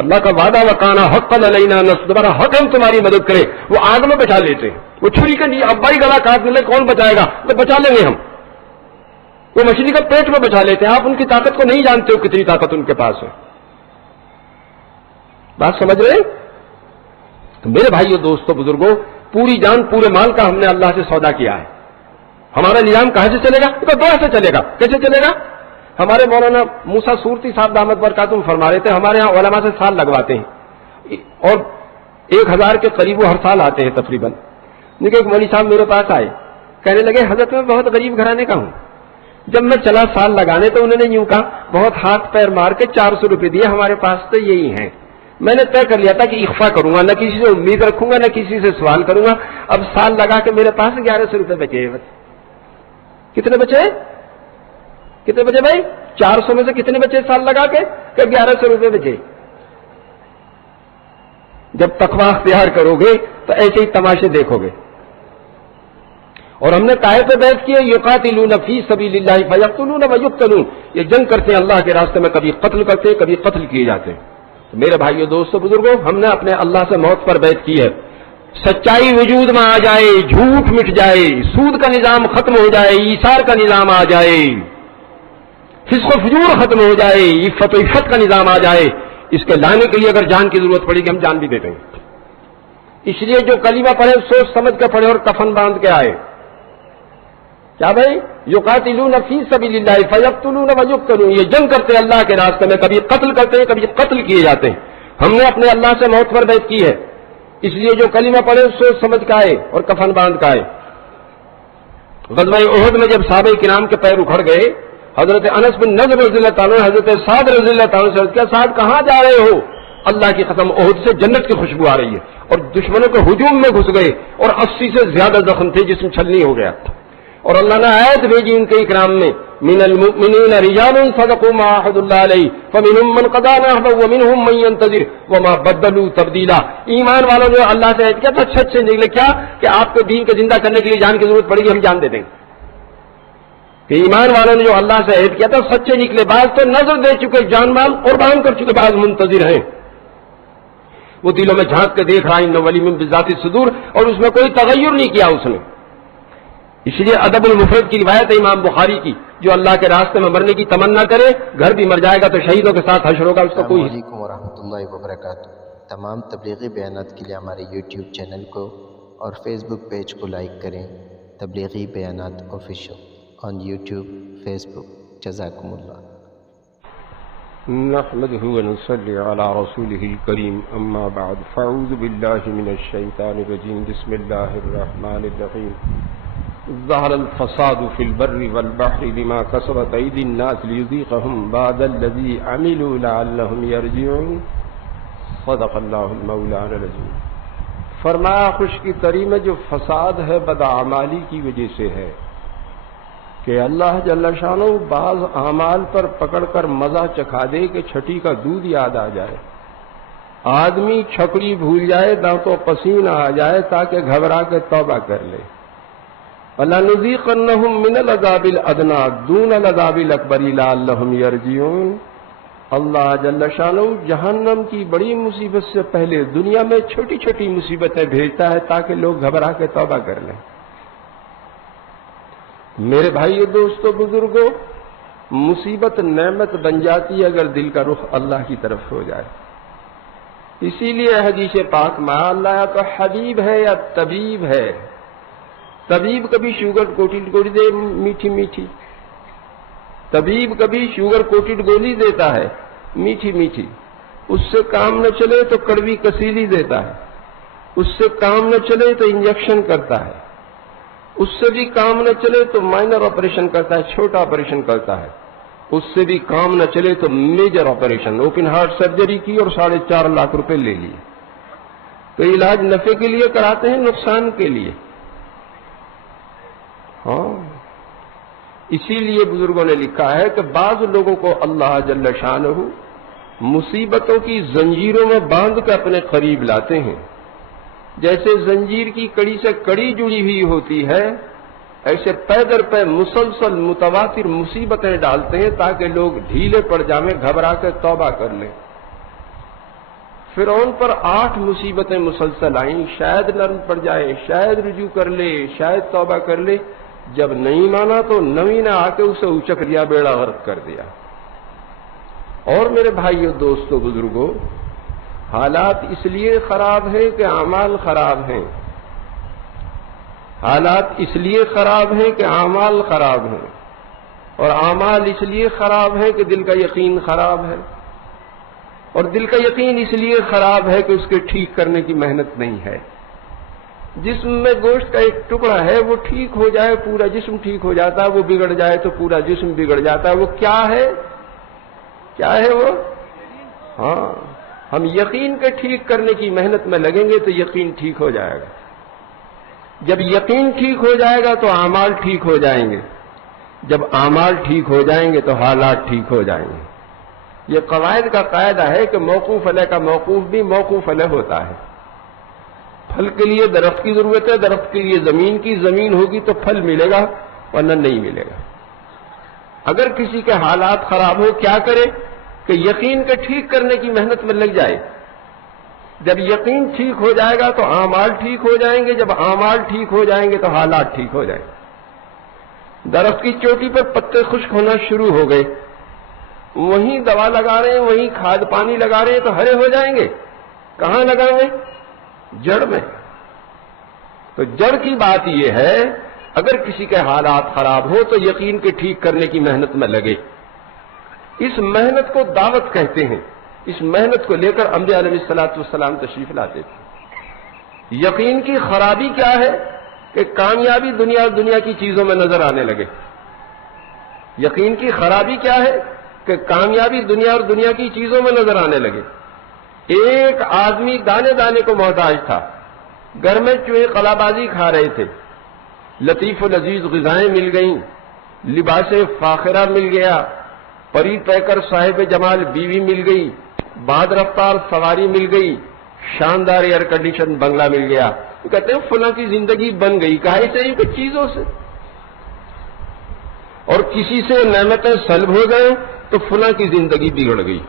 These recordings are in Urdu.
اللہ کا وعدہ وکانا حقا علینا نصر، ہمارا حق ہم تمہاری مدد کرے. وہ آگ میں بچا لیتے ہیں، وہ چھری کا نہیں، اب بھائی گلا کاٹ لے کون بچائے گا، تو بچا لیں گے ہم. وہ مچھلی کا پیٹ میں بچا لیتے ہیں. آپ ان کی طاقت کو نہیں جانتے ہو کتنی طاقت ان کے پاس ہے. بات سمجھ رہے ہیں؟ تو میرے بھائیو دوستو بزرگوں، پوری جان پورے مال کا ہم نے اللہ سے سودا کیا ہے. ہمارا نظام کہاں سے چلے گا؟ تو دعا سے چلے گا. کیسے چلے گا؟ ہمارے مولانا موسیٰ سورتی صاحب دامت برکاتہم فرما رہے تھے، ہمارے ہاں علماء سے سال لگواتے ہیں اور 1000 کے قریب وہ ہر سال آتے ہیں تقریباً. لیکن ایک مولوی صاحب میرے پاس آئے، کہنے لگے حضرت میں بہت غریب گھرانے کا ہوں. جب میں چلا سال لگانے تو انہوں نے یوں کہا، بہت ہاتھ پیر مار کے 400 روپے دیے، ہمارے پاس تو یہی ہیں. میں نے طے کر لیا تھا کہ اخفا کروں گا، نہ کسی سے امید رکھوں گا نہ کسی سے سوال کروں گا. اب سال لگا کے میرے پاس 1100 روپے بچے. کتنے بچے؟ کتنے بچے بھائی؟ 400 میں سے کتنے بچے سال لگا کے؟ کہ 1100 روپے بچے. جب تقویٰ اختیار کرو گے تو ایسے ہی تماشے دیکھو گے. اور ہم نے کائے پہ بیعت کی ہے، یقاتلون فی سبیل اللہ فیقتلون ویقتلون، یہ جنگ کرتے ہیں اللہ کے راستے میں، کبھی قتل کرتے ہیں کبھی قتل کیے جاتے ہیں. تو میرے بھائیو دوستو بزرگوں، ہم نے اپنے اللہ سے موت پر بیعت کی ہے. سچائی وجود میں آ جائے، جھوٹ مٹ جائے، سود کا نظام ختم ہو جائے، ایثار کا نظام آ جائے، فسق و فجور ختم ہو جائے، عفت و عفت کا نظام آ جائے، اس کے لانے کے لیے اگر جان کی ضرورت پڑے گی ہم جان بھی دے دیں گے. اس لیے جو کلمہ پڑھے سوچ سمجھ کے پڑھے اور کفن باندھ کے آئے. کیا بھائی؟ یقاتلون فی سبیل اللہ فیقتلون ویقتلون، یہ جنگ کرتے ہیں اللہ کے راستے میں، کبھی قتل کرتے ہیں کبھی قتل کیے جاتے ہیں. ہم نے اپنے اللہ سے موت پر بیعت کی ہے. اس لیے جو کلمہ پڑھے سوچ سمجھ کے آئے اور کفن باندھ کے آئے. غزوہ احد میں جب صحابہ کرام کے پیر اکھڑ گئے، حضرت انس بن نضر رضی اللہ تعالیٰ، حضرت سعد رضی اللہ تعالیٰ سے کیا سعد کہاں جا رہے ہو؟ اللہ کی قسم احد سے جنت کی خوشبو آ رہی ہے. اور دشمنوں کے ہجوم میں گھس گئے اور 80 سے زیادہ زخم تھے، جسم چھلنی ہو گیا. اور اللہ نے آیت بھیجی ان کے اکرام میں، من المؤمنین رجال صدقوا ما عاهدوا الله علیہ فمنهم من قضى نحبه ومنهم من ينتظر وما بدلوا تبدیلا. ایمان والوں نے اللہ سے عہد کیا تو سچ سے نکلے. کیا کہ آپ کو دین کو زندہ کرنے کے لیے جان کی ضرورت پڑے گی، ہم جان دے دیں گے. کہ ایمان والوں نے جو اللہ سے عہد کیا تھا سچے نکلے. بعض تو نظر دے چکے، جان مال قربان کر چکے، بعض منتظر ہیں. وہ دلوں میں جھانک کے دیکھ رہا ہے، ولی من بذات الصدور، اور اس میں کوئی تغیر نہیں کیا اس نے. اس لیے ادب المفرد کی روایت ہے امام بخاری کی، جو اللہ کے راستے میں مرنے کی تمنا کرے گھر بھی مر جائے گا تو شہیدوں کے ساتھ حشر ہوگا. اس کا کوئی. السلام علیکم ورحمۃ اللہ وبرکاتہ. تمام تبلیغی بیانات کے لیے ہمارے یوٹیوب چینل کو اور فیس بک پیج کو لائک کریں. تبلیغی بیانات آفیشیل آن یوٹیوب فیس بک. جزاکم اللہ. نحمده ونصلي على رسوله الكريم، اما بعد، فاعوذ بالله من الشيطان الرجيم، بسم الله الرحمن الرحيم. ظهر الفساد في البر والبحر بما كسبت أيدي الناس ليذيقهم بعد الذي عملوا لعلهم يرجعون. صدق الله المولانا العظيم. فرمایا خوش کی تری میں جو فساد ہے بدعمالی کی وجہ سے ہے کہ اللہ جل شانہ بعض اعمال پر پکڑ کر مزہ چکھا دے کہ چھٹی کا دودھ یاد آ جائے، آدمی چھکڑی بھول جائے، دانتوں پسینہ آ جائے تاکہ گھبرا کے توبہ کر لے. وَلَنُذِيقَنَّهُم مِّنَ الْعَذَابِ الْأَدْنَىٰ دُونَ الْعَذَابِ الْأَكْبَرِ لَعَلَّهُمْ يَرْجِعُونَ. اللہ جل شانہ جہنم کی بڑی مصیبت سے پہلے دنیا میں چھوٹی چھوٹی مصیبتیں بھیجتا ہے تاکہ لوگ گھبرا کے توبہ کر لیں. میرے بھائیو دوستو بزرگوں، مصیبت نعمت بن جاتی ہے اگر دل کا رخ اللہ کی طرف ہو جائے. اسی لیے حدیث پاک میں اللہ تو حبیب ہے یا طبیب ہے. طبیب کبھی شوگر کوٹڈ گولی دے میٹھی میٹھی، طبیب کبھی شوگر کوٹڈ گولی دیتا ہے میٹھی میٹھی، اس سے کام نہ چلے تو کڑوی کسیلی دیتا ہے، اس سے کام نہ چلے تو انجیکشن کرتا ہے، اس سے بھی کام نہ چلے تو مائنر آپریشن کرتا ہے، چھوٹا آپریشن کرتا ہے، اس سے بھی کام نہ چلے تو major operation, open heart surgery کی اور 4.5 لاکھ روپے لے لیے. تو علاج نفع کے لیے کراتے ہیں نقصان کے لیے. ہاں اسی لیے بزرگوں نے لکھا ہے کہ بعض لوگوں کو اللہ جل شانہ مصیبتوں کی زنجیروں میں باندھ کے اپنے قریب لاتے ہیں. جیسے زنجیر کی کڑی سے کڑی جڑی ہوئی ہوتی ہے، ایسے پے در پے مسلسل متواتر مصیبتیں ڈالتے ہیں تاکہ لوگ ڈھیلے پڑ جائیں، گھبرا کے توبہ کر لیں. فرعون پر 8 مصیبتیں مسلسل آئیں، شاید نرم پڑ جائے، شاید رجوع کر لے، شاید توبہ کر لے، جب نہیں مانا تو 9ویں نے آ کے اسے اچک لیا، بیڑا غرق کر دیا۔ اور میرے بھائیو، دوستو، بزرگوں، حالات اس لیے خراب ہیں کہ اعمال خراب ہیں، حالات اس لیے خراب ہیں کہ اعمال خراب ہیں، اور اعمال اس لیے خراب ہیں کہ دل کا یقین خراب ہے، اور دل کا یقین اس لیے خراب ہے کہ اس کے ٹھیک کرنے کی محنت نہیں ہے۔ جسم میں گوشت کا ایک ٹکڑا ہے، وہ ٹھیک ہو جائے پورا جسم ٹھیک ہو جاتا ہے، وہ بگڑ جائے تو پورا جسم بگڑ جاتا ہے۔ وہ کیا ہے؟ کیا ہے وہ؟ ہاں، ہم یقین کے ٹھیک کرنے کی محنت میں لگیں گے تو یقین ٹھیک ہو جائے گا۔ جب یقین ٹھیک ہو جائے گا تو اعمال ٹھیک ہو جائیں گے، جب اعمال ٹھیک ہو جائیں گے تو حالات ٹھیک ہو جائیں گے۔ یہ قواعد کا قاعدہ ہے کہ موقوف علیہ کا موقوف بھی موقوف علیہ ہوتا ہے۔ پھل کے لیے درخت کی ضرورت ہے، درخت کے لیے زمین کی، زمین ہوگی تو پھل ملے گا ورنہ نہیں ملے گا۔ اگر کسی کے حالات خراب ہو، کیا کرے کہ یقین کے ٹھیک کرنے کی محنت میں لگ جائے۔ جب یقین ٹھیک ہو جائے گا تو اعمال ٹھیک ہو جائیں گے، جب اعمال ٹھیک ہو جائیں گے تو حالات ٹھیک ہو جائیں گے۔ درخت کی چوٹی پر پتے خشک ہونا شروع ہو گئے، وہیں دوا لگا رہے ہیں، وہیں کھاد پانی لگا رہے ہیں تو ہرے ہو جائیں گے۔ کہاں لگائیں گے؟ جڑ میں۔ تو جڑ کی بات یہ ہے، اگر کسی کے حالات خراب ہو تو یقین کے ٹھیک کرنے کی محنت میں لگے۔ اس محنت کو دعوت کہتے ہیں۔ اس محنت کو لے کر انبیاء علیہ الصلوۃ والسلام تشریف لاتے تھے۔ یقین کی خرابی کیا ہے کہ کامیابی دنیا اور دنیا کی چیزوں میں نظر آنے لگے۔ یقین کی خرابی کیا ہے کہ کامیابی دنیا اور دنیا کی چیزوں میں نظر آنے لگے۔ ایک آدمی دانے دانے کو محتاج تھا، گھر میں چوہے قلا بازی کھا رہے تھے، لطیف و لذیذ غذائیں مل گئیں، لباس فاخرہ مل گیا، پری پیکر صاحب جمال بیوی مل گئی، باد رفتار سواری مل گئی، شاندار ایئر کنڈیشن بنگلہ مل گیا۔ وہ کہتے ہیں فلاں کی زندگی بن گئی۔ کہاں سے؟ ان چیزوں سے۔ اور کسی سے نعمتیں سلب ہو گئے تو فلاں کی زندگی بگڑ گئی۔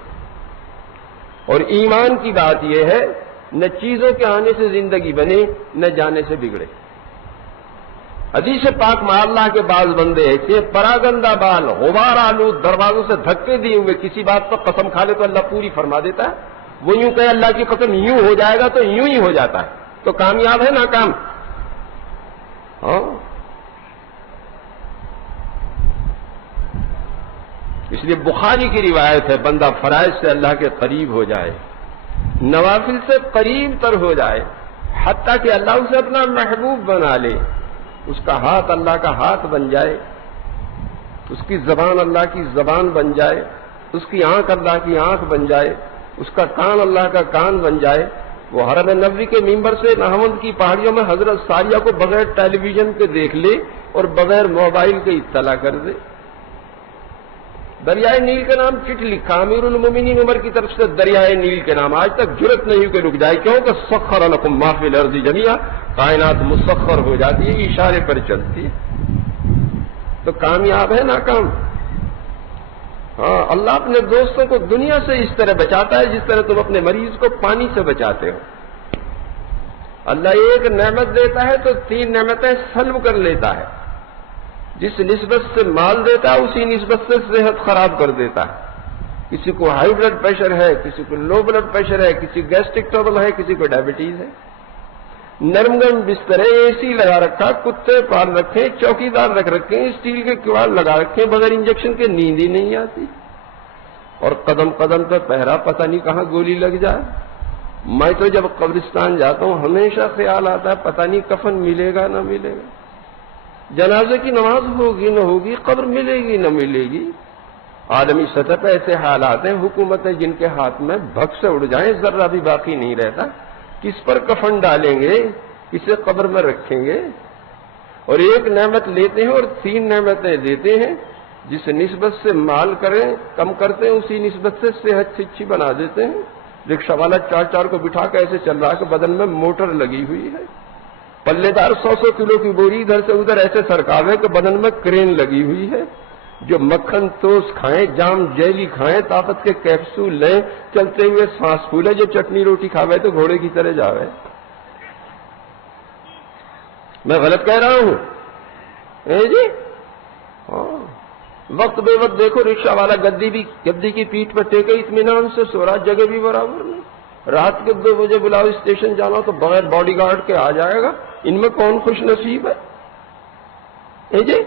اور ایمان کی بات یہ ہے، نہ چیزوں کے آنے سے زندگی بنے، نہ جانے سے بگڑے۔ حدیث پاک میں اللہ کے بعض بندے ایسے پراگندہ بال، غبار آلود، دروازوں سے دھکے دیے ہوئے کسی بات پر قسم کھا لے تو اللہ پوری فرما دیتا ہے۔ وہ یوں کہے اللہ کی قسم یوں ہو جائے گا تو یوں ہی ہو جاتا ہے۔ تو کامیاب ہے ناکام؟ ہاں، اس لیے بخاری کی روایت ہے، بندہ فرائض سے اللہ کے قریب ہو جائے، نوافل سے قریب تر ہو جائے، حتیٰ کہ اللہ اسے اپنا محبوب بنا لے، اس کا ہاتھ اللہ کا ہاتھ بن جائے، اس کی زبان اللہ کی زبان بن جائے، اس کی آنکھ اللہ کی آنکھ بن جائے، اس کا کان اللہ کا کان بن جائے۔ وہ حرم نبوی کے ممبر سے نہاوند کی پہاڑیوں میں حضرت ساریہ کو بغیر ٹیلی ویژن کے دیکھ لے اور بغیر موبائل کے اطلاع کر دے۔ دریائے نیل کا نام چٹ لکھا امیر المومنین عمر کی طرف سے، دریائے نیل کے نام آج تک جرت نہیں کہ رک جائے، کیوں کہ سخر لکم ما فی الارض جمیعا، کائنات مسخر ہو جاتی ہے، اشارے پر چلتی ہے۔ تو کامیاب ہے ناکام؟ ہاں، اللہ اپنے دوستوں کو دنیا سے اس طرح بچاتا ہے جس طرح تم اپنے مریض کو پانی سے بچاتے ہو۔ اللہ ایک نعمت دیتا ہے تو 3 نعمتیں سلب کر لیتا ہے۔ جس نسبت سے مال دیتا ہے اسی نسبت سے صحت خراب کر دیتا ہے۔ کسی کو ہائی بلڈ پریشر ہے، کسی کو لو بلڈ پریشر ہے، کسی گیسٹرک ٹربل ہے، کسی کو ڈائبٹیز ہے۔ نرم گرم بستر ہے، اے سی لگا رکھا، کتے پال رکھے، چوکی دار رکھ رکھے، اسٹیل کے کواڑ لگا رکھے، بغیر انجیکشن کے نیند ہی نہیں آتی، اور قدم قدم پہ پہرا، پتہ نہیں کہاں گولی لگ جائے۔ میں تو جب قبرستان جاتا ہوں ہمیشہ خیال آتا ہے پتہ نہیں کفن ملے گا نہ ملے گا، جنازے کی نماز ہوگی نہ ہوگی، قبر ملے گی نہ ملے گی۔ عالمی سطح پہ ایسے حالات ہیں، حکومتیں جن کے ہاتھ میں بھگ سے اڑ جائیں ذرہ بھی باقی نہیں رہتا، کس پر کفن ڈالیں گے، کسے قبر میں رکھیں گے۔ اور ایک نعمت لیتے ہیں اور 3 نعمتیں دیتے ہیں، جس نسبت سے مال کریں کم کرتے ہیں اسی نسبت سے صحت اچھی بنا دیتے ہیں۔ رکشہ والا 4 کو بٹھا کے ایسے چل رہا ہے کہ بدن میں موٹر لگی ہوئی ہے، پلے دار 100 کلو کی بوری ادھر سے ادھر ایسے سرکاوے کہ بدن میں کرین لگی ہوئی ہے، جو مکھن توست کھائیں، جام جیلی کھائیں، طاقت کے کیپسول لیں، چلتے ہوئے سانس پھولے، جو چٹنی روٹی کھاوے تو گھوڑے کی طرح جاوے۔ میں غلط کہہ رہا ہوں؟ جی ہاں، وقت بے وقت دیکھو رکشہ والا گدی کی پیٹھ پر ٹیکے اطمینان سے سو رہا، جگہ بھی برابر نہیں۔ رات کے 2 بجے بلاؤ اسٹیشن جانا تو بغیر باڈی گارڈ کے آ جائے گا۔ ان میں کون خوش نصیب ہے؟ جی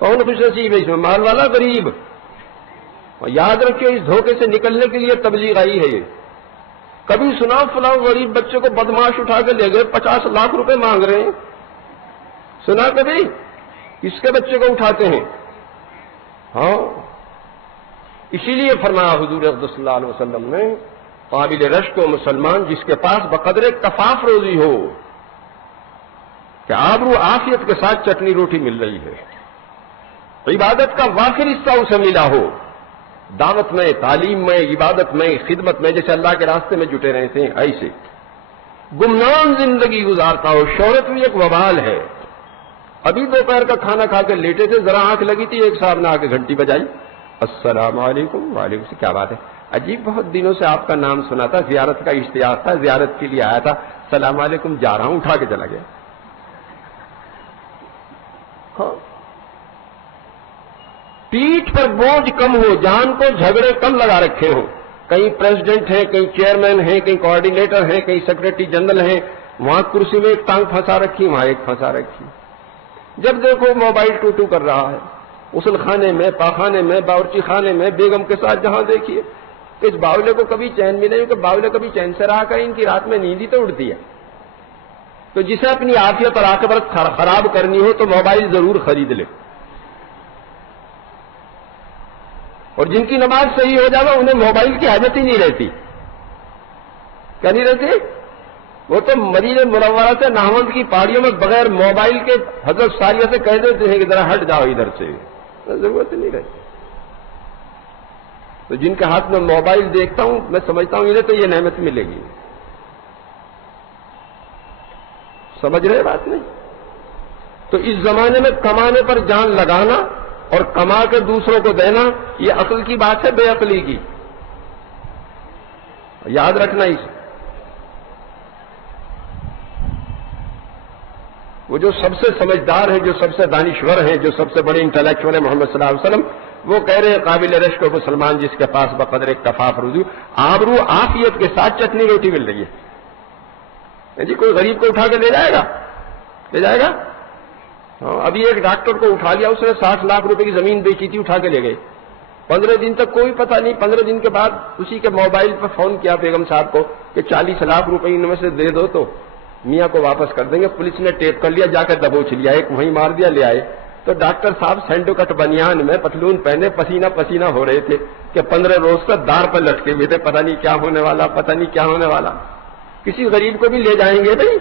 کون خوش نصیب ہے اس میں؟ مال والا، غریب؟ اور یاد رکھیے اس دھوکے سے نکلنے کے لیے تبلیغ آئی ہے یہ۔ کبھی سنا فلاں غریب بچے کو بدماش اٹھا کے لے گئے، 50 لاکھ روپے مانگ رہے ہیں؟ سنا کبھی؟ کس کے بچے کو اٹھاتے ہیں؟ ہاں، اسی لیے فرمایا حضور اقدس صلی اللہ علیہ وسلم نے، قابل رشک و مسلمان جس کے پاس بقدر کفاف روزی ہو، کہ آبرو عافیت کے ساتھ چٹنی روٹی مل رہی ہے، عبادت کا وافر حصہ اسے ملا ہو، دعوت میں، تعلیم میں، عبادت میں، خدمت میں، جیسے اللہ کے راستے میں جٹے رہتے ہیں، ایسے گمنام زندگی گزارتا ہو۔ شہرت بھی ایک وبال ہے۔ ابھی دوپہر کا کھانا کھا کے لیٹے تھے، ذرا آنکھ لگی تھی، ایک صاحب نے آ کے گھنٹی بجائی، السلام علیکم۔ وعلیکم السلام، کیا بات ہے؟ عجیب، بہت دنوں سے آپ کا نام سنا تھا، زیارت کا اشتیاق تھا، زیارت کے لیے آیا تھا، السلام علیکم، جا رہا ہوں، اٹھا کے چلا گیا۔ ہاں، پیٹھ پر بوجھ کم ہو، جان کو جھگڑے کم لگا رکھے ہوں، کہیں پریزیڈنٹ ہیں، کہیں چیئرمین ہیں، کہیں کوآرڈینیٹر ہیں، کہیں سیکرٹری جنرل ہیں، وہاں کرسی میں ایک ٹانگ پھنسا رکھی، وہاں ایک پھنسا رکھی، جب دیکھو موبائل ٹو کر رہا ہے، غسل خانے میں، پاخانے میں، باورچی خانے میں، بیگم کے ساتھ جہاں دیکھیے۔ اس باولے کو کبھی چین بھی نہیں، کہ باولے کبھی چین سے رہا کریں، ان کی رات میں نیند ہی تو اڑتی ہے۔ تو جسے اپنی عافیت اور عاقبت خراب کرنی ہو تو موبائل ضرور خرید لے، اور جن کی نماز صحیح ہو جائے انہیں موبائل کی حاجت ہی نہیں رہتی۔ کیا نہیں رہتی؟ وہ تو مدینہ منورہ سے ناہوند کی پہاڑیوں میں بغیر موبائل کے حضرت ساریہ سے کہہ دیتے ہیں کہ ذرا ہٹ جاؤ ادھر سے، ضرورت نہیں رہتی۔ تو جن کے ہاتھ میں موبائل دیکھتا ہوں میں سمجھتا ہوں انہیں تو یہ نعمت ملے گی۔ سمجھ رہے بات نہیں؟ تو اس زمانے میں کمانے پر جان لگانا اور کما کے دوسروں کو دینا، یہ عقل کی بات ہے، بے عقلی کی؟ یاد رکھنا اس وہ جو سب سے سمجھدار ہیں، جو سب سے دانشور ہیں، جو سب سے بڑے انٹلیکچوئل ہیں، محمد صلی اللہ علیہ وسلم، وہ کہہ رہے ہیں قابل رشک و مسلمان جس کے پاس بقدر کفاف روزی، آبرو عافیت کے ساتھ چٹنی روٹی مل رہی ہے۔ جی کوئی غریب کو اٹھا کے لے جائے گا؟ لے جائے گا؟ ہاں، ابھی ایک ڈاکٹر کو اٹھا لیا، اس نے 60 لاکھ روپے کی زمین بیچی تھی، اٹھا کے لے گئے، 15 دن تک کوئی پتہ نہیں، 15 دن کے بعد اسی کے موبائل پر فون کیا بیگم صاحب کو کہ 40 لاکھ روپے ان میں سے دے دو تو میاں کو واپس کر دیں گے۔ پولیس نے ٹیپ کر لیا، جا کر دبوچ لیا، ایک وہیں مار دیا، لے آئے تو ڈاکٹر صاحب سینڈو کٹ بنیان میں پتلون پہنے پسینہ پسینہ ہو رہے تھے کہ 15 روز تک دار پر لٹکے ہوئے تھے، پتہ نہیں کیا ہونے والا، پتہ نہیں کیا ہونے والا۔ کسی غریب کو بھی لے جائیں گے بھائی؟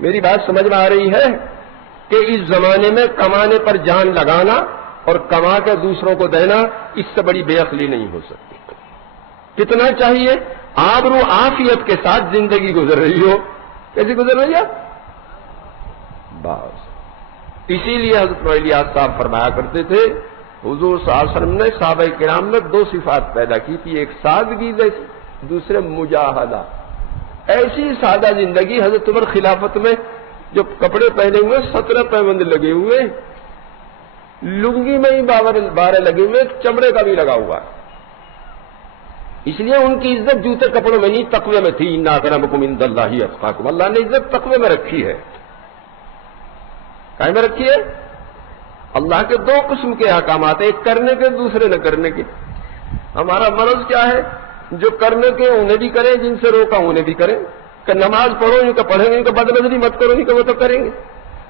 میری بات سمجھ میں آ رہی ہے کہ اس زمانے میں کمانے پر جان لگانا اور کما کے دوسروں کو دینا، اس سے بڑی بے عقلی نہیں ہو سکتی۔ کتنا چاہیے؟ آبرو عافیت کے ساتھ زندگی گزر رہی ہو۔ کیسی گزر رہی ہے؟ بس اسی لیے حضرت الیاس صاحب فرمایا کرتے تھے، حضور صلی اللہ علیہ وسلم نے صحابہ کرام میں 2 صفات پیدا کی تھی، ایک سادگی جیسی، دوسرے مجاہدہ۔ ایسی سادہ زندگی، حضرت عمر خلافت میں جو کپڑے پہنے ہوئے 17 پیوند لگے ہوئے، لنگی میں ہی 12 لگے ہوئے، چمڑے کا بھی لگا ہوا ہے۔ اس لیے ان کی عزت جوتے کپڑوں میں نہیں، تقوی میں تھی۔ ان اکرمکم عند اللہ اتقاکم، اللہ نے عزت تقوی میں رکھی ہے۔ کہیں میں رکھی ہے؟ اللہ کے 2 قسم کے احکامات ہیں، ایک کرنے کے، دوسرے نہ کرنے کے۔ ہمارا مرض کیا ہے؟ جو کرنے کے انہیں بھی کریں، جن سے روکا انہیں بھی کریں، کہ نماز پڑھو ان کو پڑھیں گے، ان کو بد نظری مت کرو ان کو وہ تو کریں گے،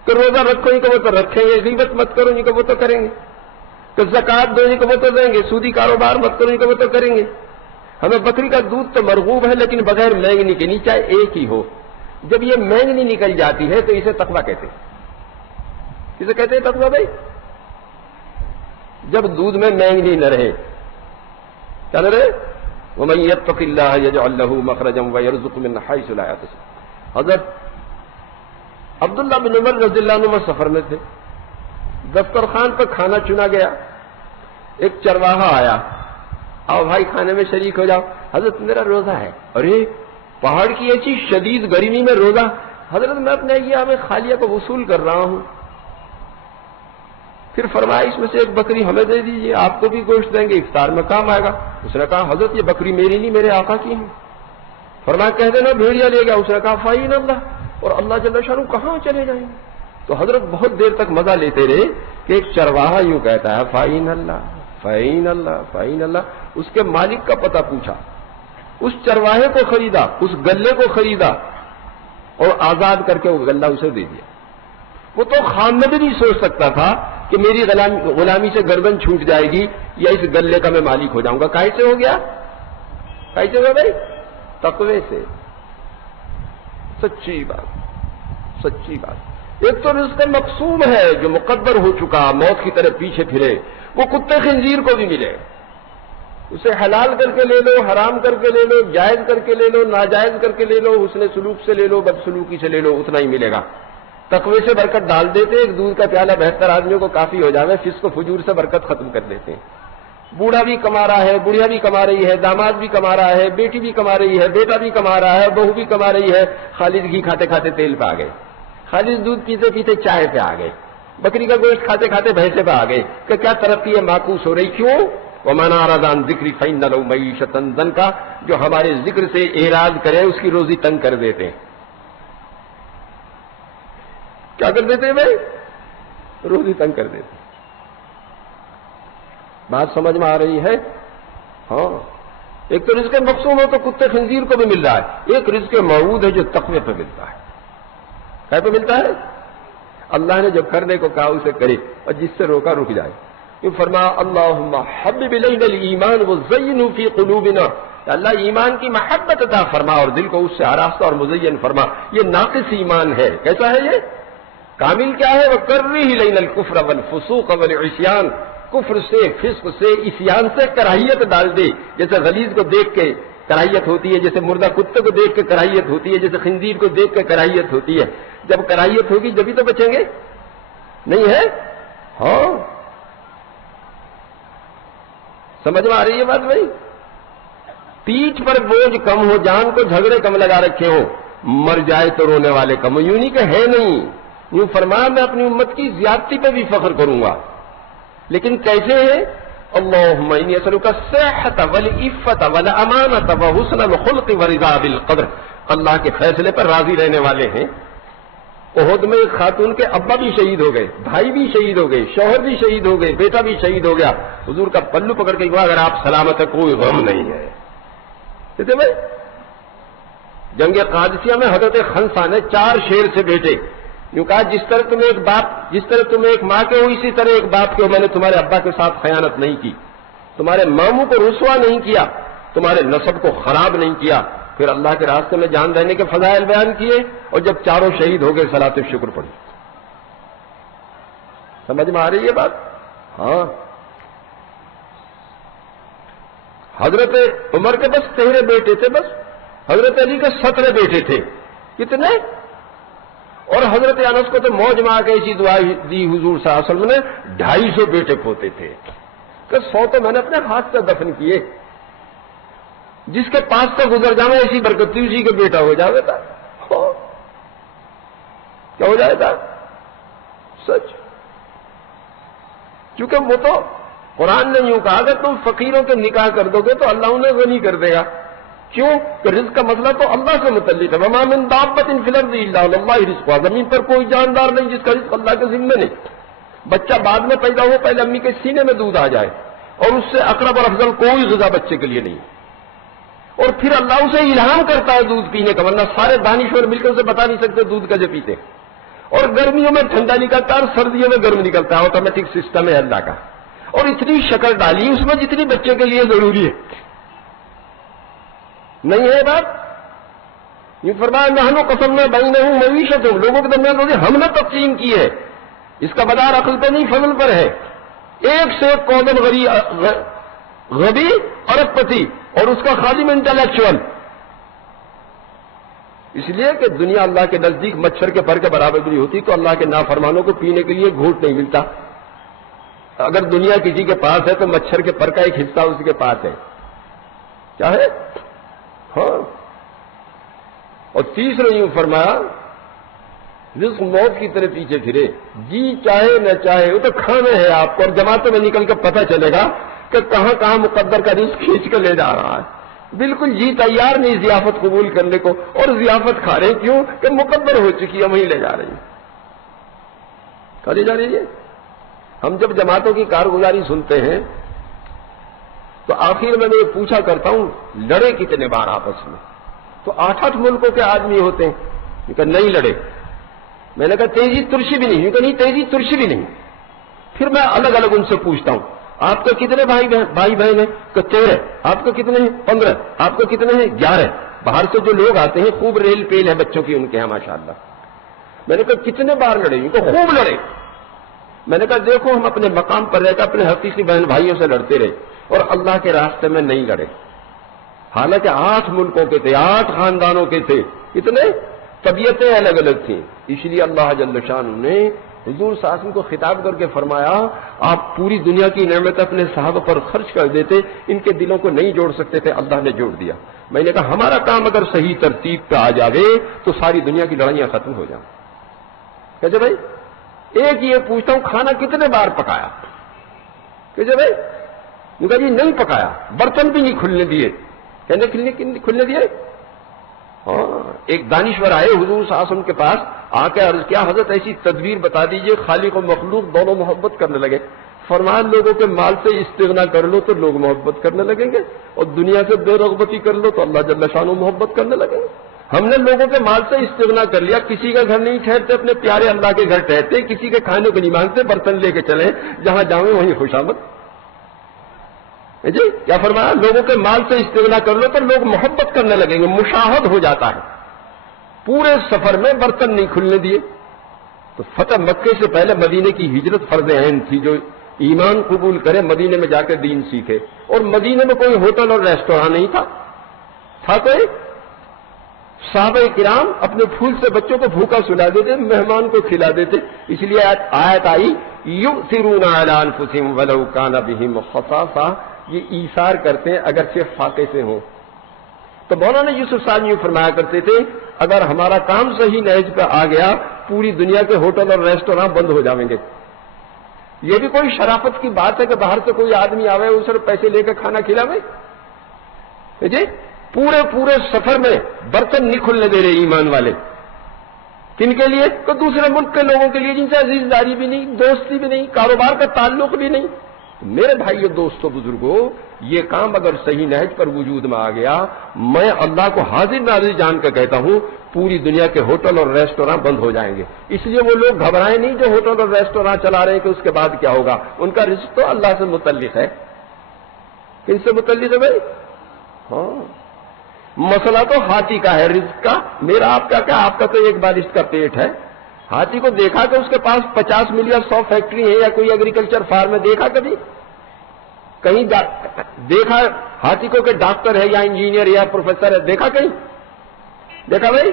کہ روزہ رکھو ان کو وہ تو رکھیں گے، غیبت مت کرو ان کو وہ تو کریں گے، کہ زکوٰۃ دو ان کو وہ تو دیں گے، سودی کاروبار مت کرو ان کو وہ تو کریں گے۔ ہمیں بکری کا دودھ تو مرغوب ہے لیکن بغیر مینگنی کے نہیں، چاہے ایک ہی ہو۔ جب یہ مینگنی نکل جاتی ہے تو اسے تقویٰ کہتے ہیں۔ کسے کہتے ہیں تقویٰ بھائی؟ جب دودھ میں مینگنی نہ رہے، کیا نہ رہے؟ وَمَن يَتَّقِ اللَّهَ يَجْعَل لَّهُ مَخْرَجًا وَيَرْزُقْهُ مِنْ حَيْثُ لَا يَحْتَسِبُ۔ حضرت عبداللہ بن عمر رضی اللہ عنہ سفر میں تھے، دسترخوان پر کھانا چنا گیا، ایک چرواہا آیا، آؤ بھائی کھانے میں شریک ہو جاؤ۔ حضرت میرا روزہ ہے۔ ارے پہاڑ کی ایسی شدید گرمی میں روزہ؟ حضرت میں اپنے ایام خالیہ کو وصول کر رہا ہوں۔ پھر فرمایا اس میں سے ایک بکری ہمیں دے دیجیے، آپ کو بھی گوشت دیں گے، افطار میں کام آئے گا۔ اس نے کہا حضرت یہ بکری میری نہیں، میرے آقا کی ہے۔ فرمایا کہہ دینا بھیڑیا لے گیا۔ اس نے کہا فائن اللہ، اور اللہ جل شانہ کہاں چلے جائیں گے؟ تو حضرت بہت دیر تک مزہ لیتے رہے کہ ایک چرواہا یوں کہتا ہے فائن اللہ فائن اللہ فائن اللہ۔ اس کے مالک کا پتہ پوچھا، اس چرواہے کو خریدا، اس گلے کو خریدا اور آزاد کر کے وہ غلہ اسے دے دیا۔ وہ تو خام میں بھی نہیں سوچ سکتا تھا کہ میری غلامی سے گردن چھوٹ جائے گی یا اس گلے کا میں مالک ہو جاؤں گا۔ کائے سے ہو گیا؟ کائے سے ہوا بھائی؟ تقوی سے۔ سچی بات، سچی بات۔ ایک تو رزق مقسوم ہے جو مقدر ہو چکا، موت کی طرح پیچھے پھرے، وہ کتے خنزیر کو بھی ملے۔ اسے حلال کر کے لے لو، حرام کر کے لے لو، جائز کر کے لے لو، ناجائز کر کے لے لو، حسن سلوک سے لے لو، بدسلوکی سے لے لو، اتنا ہی ملے گا۔ تقوی سے برکت ڈال دیتے، ایک دودھ کا پیالہ 72 آدمیوں کو کافی ہو جاوے، فسق و فجور سے برکت ختم کر دیتے ہیں۔ بوڑھا بھی کما رہا ہے، بڑھیا بھی کما رہی ہے، داماد بھی کما رہا ہے، بیٹی بھی کما رہی ہے، بیٹا بھی کما رہا ہے، بہو بھی کما رہی ہے۔ خالص گھی کھاتے کھاتے تیل پہ آ گئے، خالص دودھ پیتے پیتے چائے پہ آ گئے، بکری کا گوشت کھاتے کھاتے بھینسے پہ آ گئے کہ کیا ترقی ہے معکوس ہو رہی؟ کیوں؟ وَمَنْ أَعْرَضَ عَنْ ذِكْرِي فَإِنَّ لَهُ مَعِيشَةً ضَنْكًا، جو ہمارے ذکر سے اعراض کرے اس کی روزی تنگ کر دیتے ہیں۔ کیا کر دیتے ہیں بھائی؟ روزی تنگ کر دیتے۔ بات سمجھ میں آ رہی ہے؟ ہاں، ایک تو رزق مقسوم ہو تو کتے خنزیر کو بھی مل رہا ہے، ایک رزق موعود ہے جو تقوی پہ ملتا ہے۔ کیا پہ ملتا ہے؟ اللہ نے جو کرنے کو کہا اسے کرے اور جس سے روکا رک جائے۔ یہ فرمایا اللہم حبب الینا الایمان وزینہ فی قلوبنا، اللہ ایمان کی محبت عطا فرما اور دل کو اس سے آراستہ اور مزین فرما۔ یہ ناقص ایمان ہے۔ کیسا ہے یہ؟ کامل کیا ہے؟ وکرہ الینا الکفر والفسوق والعصیان، کفر سے، فسق سے، عصیان سے کراہیت ڈال دے۔ جیسے غلیظ کو دیکھ کے کراہیت ہوتی ہے، جیسے مردہ کتے کو دیکھ کے کراہیت ہوتی ہے، جیسے خنزیر کو دیکھ کے کراہیت ہوتی ہے۔ جب کراہیت ہوگی جبھی تو بچیں گے، نہیں ہے؟ ہاں، سمجھ میں آ رہی ہے بات بھائی؟ پیٹھ پر بوجھ کم ہو، جان کو جھگڑے کم لگا رکھے ہو، مر جائے تو رونے والے کم ہو، یوں نہیں کہ ہے نہیں۔ یوں فرمایا میں اپنی امت کی زیادتی پہ بھی فخر کروں گا، لیکن کیسے ہے؟ اللہم انی اسألک الصحۃ والعفۃ والامانۃ وحسن الخلق ورضا بالقدر، اللہ کے فیصلے پر راضی رہنے والے ہیں۔ احد میں ایک خاتون کے ابا بھی شہید ہو گئے، بھائی بھی شہید ہو گئے، شوہر بھی شہید ہو گئے، بیٹا بھی شہید ہو گیا۔ حضور کا پلو پکڑ کے کہا اگر آپ سلامت ہیں کوئی غم نہیں ہے۔ کہتے بھائی جنگ قادسیہ میں حضرت خنسا نے 4 شیر سے بیٹے، یوں کہا جس طرح تم ایک ماں کے ہو اسی طرح ایک باپ کے ہو، میں نے تمہارے ابا کے ساتھ خیانت نہیں کی، تمہارے ماموں کو رسوا نہیں کیا، تمہارے نسب کو خراب نہیں کیا۔ پھر اللہ کے راستے میں جان دینے کے فضائل بیان کیے، اور جب چاروں شہید ہو گئے صلاۃ الشکر پڑھی۔ سمجھ میں آ رہی ہے بات؟ ہاں، حضرت عمر کے بس 13 بیٹے تھے، بس حضرت علی کے 17 بیٹے تھے۔ کتنے؟ اور حضرت انس کو تو موج میں آ کے ایسی دعا دی حضور صلی اللہ علیہ وسلم نے، 250 بیٹے پوتے تھے کہ 100 تو میں نے اپنے ہاتھ سے دفن کیے، جس کے پاس سے گزر جانا ایسی برکت تھی اسی کے بیٹا ہو جاتا تھا۔ کیا ہو جائے گا؟ سچ، کیونکہ وہ تو قرآن نے یوں کہا کہ تم فقیروں کے نکاح کر دو گے تو اللہ انہیں غنی کر دے گا۔ کیوں کہ رزق کا مسئلہ تو اللہ سے متعلق ہے۔ وما من دابۃ فی الارض الا علی اللہ رزقها، زمین پر کوئی جاندار نہیں جس کا رزق اللہ کے ذمہ نہیں۔ بچہ بعد میں پیدا ہو، پہلے امی کے سینے میں دودھ آ جائے، اور اس سے اقرب اور افضل کوئی غذا بچے کے لیے نہیں، اور پھر اللہ اسے الہام کرتا ہے دودھ پینے کا، ورنہ سارے دانشور مل کر اسے بتا نہیں سکتے دودھ کیسے پیتے۔ اور گرمیوں میں ٹھنڈا نکلتا ہے اور سردیوں میں گرم نکلتا ہے، آٹومیٹک سسٹم ہے اللہ کا، اور اتنی شکر ڈالی اس میں جتنی بچے کے لیے ضروری ہے۔ نہیں ہے بات؟ یہ فرمایا نحن قسمنا بینہم معیشتہم، لوگوں کے درمیان روزی ہم نے تقسیم کی ہے، اس کا مدار عقل پہ نہیں فضل پر ہے۔ ایک سے ایک قومن غبی ارب پتی اور اس کا خادم انٹلیکچوئل، اس لیے کہ دنیا اللہ کے نزدیک مچھر کے پر کے برابر بھی نہیں ہوتی، تو اللہ کے نافرمانوں کو پینے کے لیے گھونٹ نہیں ملتا۔ اگر دنیا کسی کے پاس ہے تو مچھر کے پر کا ایک حصہ اسی کے پاس ہے. کیا ہے؟ ہاں. اور تیسرا یوں فرمایا رزق موت کی طرح پیچھے پھرے، جی چاہے نہ چاہے وہ تو کھانا ہے آپ کو، اور جماعتوں میں نکل کر پتہ چلے گا کہ کہاں کہاں مقدر کا رزق کھینچ کر لے جا رہا ہے. بالکل جی تیار نہیں ضیافت قبول کرنے کو، اور ضیافت کھا رہے ہیں کیوں کہ مقدر ہو چکی ہے، وہیں لے جا رہی ہیں. کہاں لے جا رہی ہے؟ ہم جب جماعتوں کی کارگزاری سنتے ہیں تو آخر میں یہ پوچھا کرتا ہوں لڑے کتنے بار آپس میں؟ تو 8 ملکوں کے آدمی ہوتے ہیں. یہ کہ نہیں لڑے. میں نے کہا تیزی ترشی بھی نہیں، یہ کہ نہیں تیزی ترشی بھی نہیں. پھر میں الگ الگ ان سے پوچھتا ہوں آپ کے کتنے بھائی بہن ہیں؟ کہ 13. آپ کے کتنے ہیں؟ 15. آپ کے کتنے ہیں؟ 11. باہر سے جو لوگ آتے ہیں خوب ریل پیل ہے بچوں کی ان کے یہاں ماشاءاللہ. میں نے کہا کتنے بار لڑے؟ ان کو خوب لڑے. میں نے کہا دیکھو ہم اپنے مقام پر رہ کر اپنے حقیقی بہن بھائیوں سے لڑتے رہے اور اللہ کے راستے میں نہیں لڑے. حالانکہ 8 ملکوں کے تھے، 8 خاندانوں کے تھے، اتنے طبیعتیں الگ الگ تھیں. اس لیے اللہ جل شانہ نے حضور صلی اللہ علیہ وسلم کو خطاب کر کے فرمایا آپ پوری دنیا کی نعمت اپنے صحابہ پر خرچ کر دیتے، ان کے دلوں کو نہیں جوڑ سکتے تھے، اللہ نے جوڑ دیا. میں نے کہا ہمارا کام اگر صحیح ترتیب پہ آ جاوے تو ساری دنیا کی لڑائیاں ختم ہو جائیں. کہتے بھائی ایک یہ پوچھتا ہوں کھانا کتنے بار پکایا؟ کہتے بھائی کہا جی نہیں پکایا، برتن بھی نہیں کھلنے دیے. کہنے کھلنے دیے؟ ہاں. ایک دانشور آئے حضور صلی اللہ علیہ وسلم کے پاس، آ کے عرض کیا حضرت ایسی تدبیر بتا دیجئے خالق و مخلوق دونوں محبت کرنے لگے. فرمایا لوگوں کے مال سے استغنا کر لو تو لوگ محبت کرنے لگیں گے، اور دنیا سے بے رغبتی کر لو تو اللہ جل شانہ محبت کرنے لگیں گے. ہم نے لوگوں کے مال سے استغنا کر لیا، کسی کا گھر نہیں ٹھہرتے، اپنے پیارے اللہ کے گھر ٹھہرتے، کسی کے کھانے کو نہیں مانگتے، برتن لے کے چلیں جہاں جاؤیں وہیں خوشامد. جی کیا فرمایا؟ لوگوں کے مال سے استغنا کر لو تو لوگ محبت کرنے لگیں گے. مشاہد ہو جاتا ہے. پورے سفر میں برتن نہیں کھلنے دیے. تو فتح مکے سے پہلے مدینے کی ہجرت فرض عین تھی، جو ایمان قبول کرے مدینے میں جا کے دین سیکھے. اور مدینے میں کوئی ہوٹل اور ریسٹوراں نہیں تھا کوئی. صحابہ کرام اپنے پھول سے بچوں کو بھوکا سلا دیتے، مہمان کو کھلا دیتے. اس لیے آیت آئی یؤثرون علی انفسہم ولو کان بہم خصاصہ، یہ ایثار کرتے ہیں اگرچہ فاقے سے ہوں. تو مولانا یوسف صاحب یوں فرمایا کرتے تھے اگر ہمارا کام صحیح نہج پہ آ گیا پوری دنیا کے ہوٹل اور ریسٹوراں بند ہو جائیں گے. یہ بھی کوئی شرافت کی بات ہے کہ باہر سے کوئی آدمی آوے اسے پیسے لے کے کھانا کھلاوے؟ جی پورے سفر میں برتن نہیں کھلنے دے رہے ایمان والے. کن کے لیے؟ کہ دوسرے ملک کے لوگوں کے لیے جن سے عزیزداری بھی نہیں، دوستی بھی نہیں، کاروبار کا تعلق بھی نہیں. میرے بھائیو دوستو بزرگوں، یہ کام اگر صحیح نہج پر وجود میں آ گیا، میں اللہ کو حاضر ناظر جان کر کہتا ہوں پوری دنیا کے ہوٹل اور ریسٹوراں بند ہو جائیں گے. اس لیے وہ لوگ گھبرائیں نہیں جو ہوٹل اور ریسٹوراں چلا رہے ہیں کہ اس کے بعد کیا ہوگا. ان کا رزق تو اللہ سے متعلق ہے. کن سے متعلق ہے بھائی؟ ہاں. مسئلہ تو ہاتھی کا ہے رزق کا، میرا آپ کا کیا؟ آپ کا تو ایک بالش کا پیٹ ہے. ہاتھی کو دیکھا کہ اس کے پاس 50 مل یا 100 فیکٹری ہے یا کوئی ایگریکلچر فارم ہے؟ دیکھا کبھی؟ کہیں دیکھا ہاتھی کو کہ ڈاکٹر ہے یا انجینئر یا پروفیسر ہے؟ دیکھا کہیں؟ دیکھا بھائی؟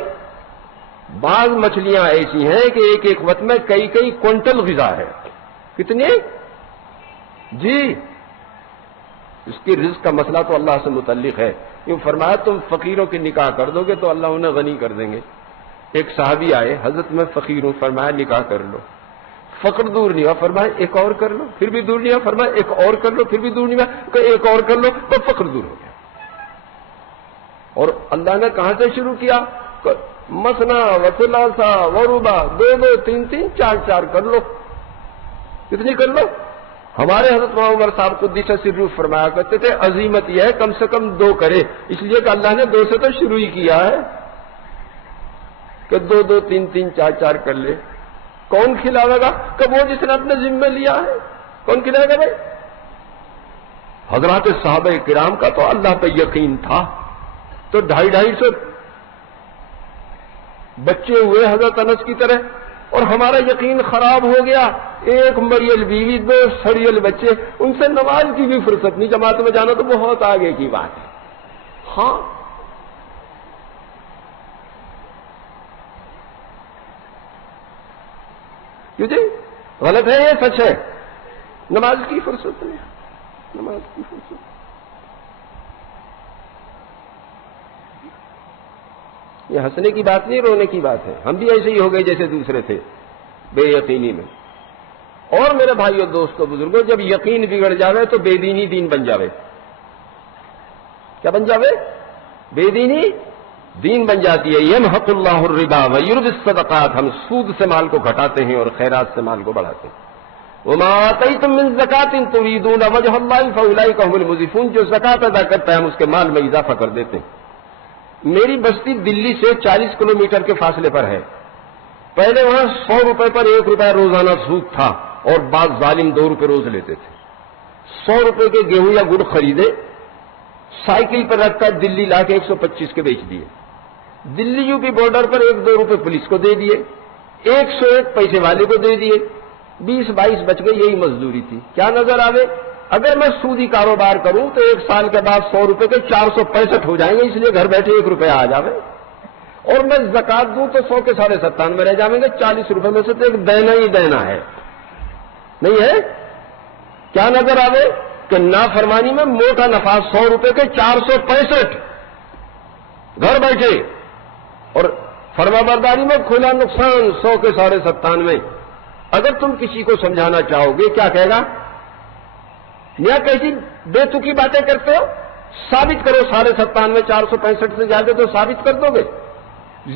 بعض مچھلیاں ایسی ہیں کہ ایک وقت میں کئی کوئنٹل غذا ہے. کتنی؟ جی اس کی رزق کا مسئلہ تو اللہ سے متعلق ہے. یوں فرمایا تم فقیروں کی نکاح کر دو گے تو اللہ انہیں غنی کر دیں گے. ایک صحابی آئے حضرت میں فقیر ہوں، فرمایا نکاح کر لو. فقر دور نہیں ہوا، فرمایا ایک اور کر لو، پھر بھی دور نہیں ہوا، فرمایا ایک اور کر لو، پھر بھی دور نہیں ہوا، کہ ایک اور کر لو تو فقر دور ہو گیا. اور اللہ نے کہاں سے شروع کیا؟ مسنا وثلاثا وربا، 2 3 4 کر لو. کتنی کر لو؟ ہمارے حضرت عمر صاحب قدس سرہ فرمایا کرتے تھے عظیمت یہ ہے کم سے کم 2 کرے، اس لیے کہ اللہ نے 2 سے تو شروع ہی کیا ہے کہ 2 3 4 کر لے. کون کھلاوے گا؟ کہ وہ جس نے اپنے ذمہ لیا ہے. کون کھلائے گا بھائی؟ حضرات صحابہ کرام کا تو اللہ پہ یقین تھا، تو 250 بچے ہوئے حضرت انس کی طرح، اور ہمارا یقین خراب ہو گیا. 1 مریل بیوی، 2 سڑیل بچے، ان سے نماز کی بھی فرصت نہیں. جماعت میں جانا تو بہت آگے کی بات ہے. ہاں کیوں جی؟ غلط ہے یہ سچ ہے؟ نماز کی فرصت نہیں، نماز کی فرصت۔ یہ ہنسنے کی بات نہیں، رونے کی بات ہے۔ ہم بھی ایسے ہی ہو گئے جیسے دوسرے تھے، بے یقینی میں۔ اور میرے بھائیو دوستو بزرگوں، جب یقین بگڑ جاوے تو بے دینی دین بن جاوے۔ کیا بن جاوے؟ بے دینی دین بن جاتی ہے۔ یمحق اللہ الربا ویربی الصدقات، ہم سود سے مال کو گھٹاتے ہیں اور خیرات سے مال کو بڑھاتے ہیں۔ وما آتیتم من زکاۃ تریدون وجہ اللہ فاولئک هم المضعفون، جو زکات ادا کرتا ہے ہم اس کے مال میں اضافہ کر دیتے ہیں۔ میری بستی دلی سے 40 کلومیٹر کے فاصلے پر ہے۔ پہلے وہاں 100 روپے پر 1 روپیہ روزانہ سود تھا، اور بعض ظالم 2 روپے روز لیتے تھے۔ 100 روپے کے گیہوں یا گڑ خریدے، سائیکل پر رکھ کر دلی لا کے 125 کے بیچ دیے۔ دلی یو پی بارڈر پر 1-2 روپے پولیس کو دے دیے، 101 پیسے والے کو دے دیے، 20-22 بچ گئے۔ یہی مزدوری تھی۔ کیا نظر آوے؟ اگر میں سودی کاروبار کروں تو 1 سال کے بعد 100 روپے کے 465 ہو جائیں گے، اس لیے گھر بیٹھے 1 روپیہ آ جاوے۔ اور میں زکات دوں تو 100 کے 97.5 رہ جائیں گے، 40 روپے میں سے تو ایک دینا ہی دینا ہے، نہیں ہے؟ کیا نظر آوے کہ نافرمانی میں موٹا نفع 100 روپے کے 465 گھر بیٹھے، اور فرما برداری میں کھلا نقصان 100 کے 97.5۔ اگر تم کسی کو سمجھانا چاہو گے کیا کہے گا؟ یا کیسی بے تکی باتیں کرتے ہو؟ ثابت کرو 97.5 465 سے زیادہ تو ثابت کر دو گے،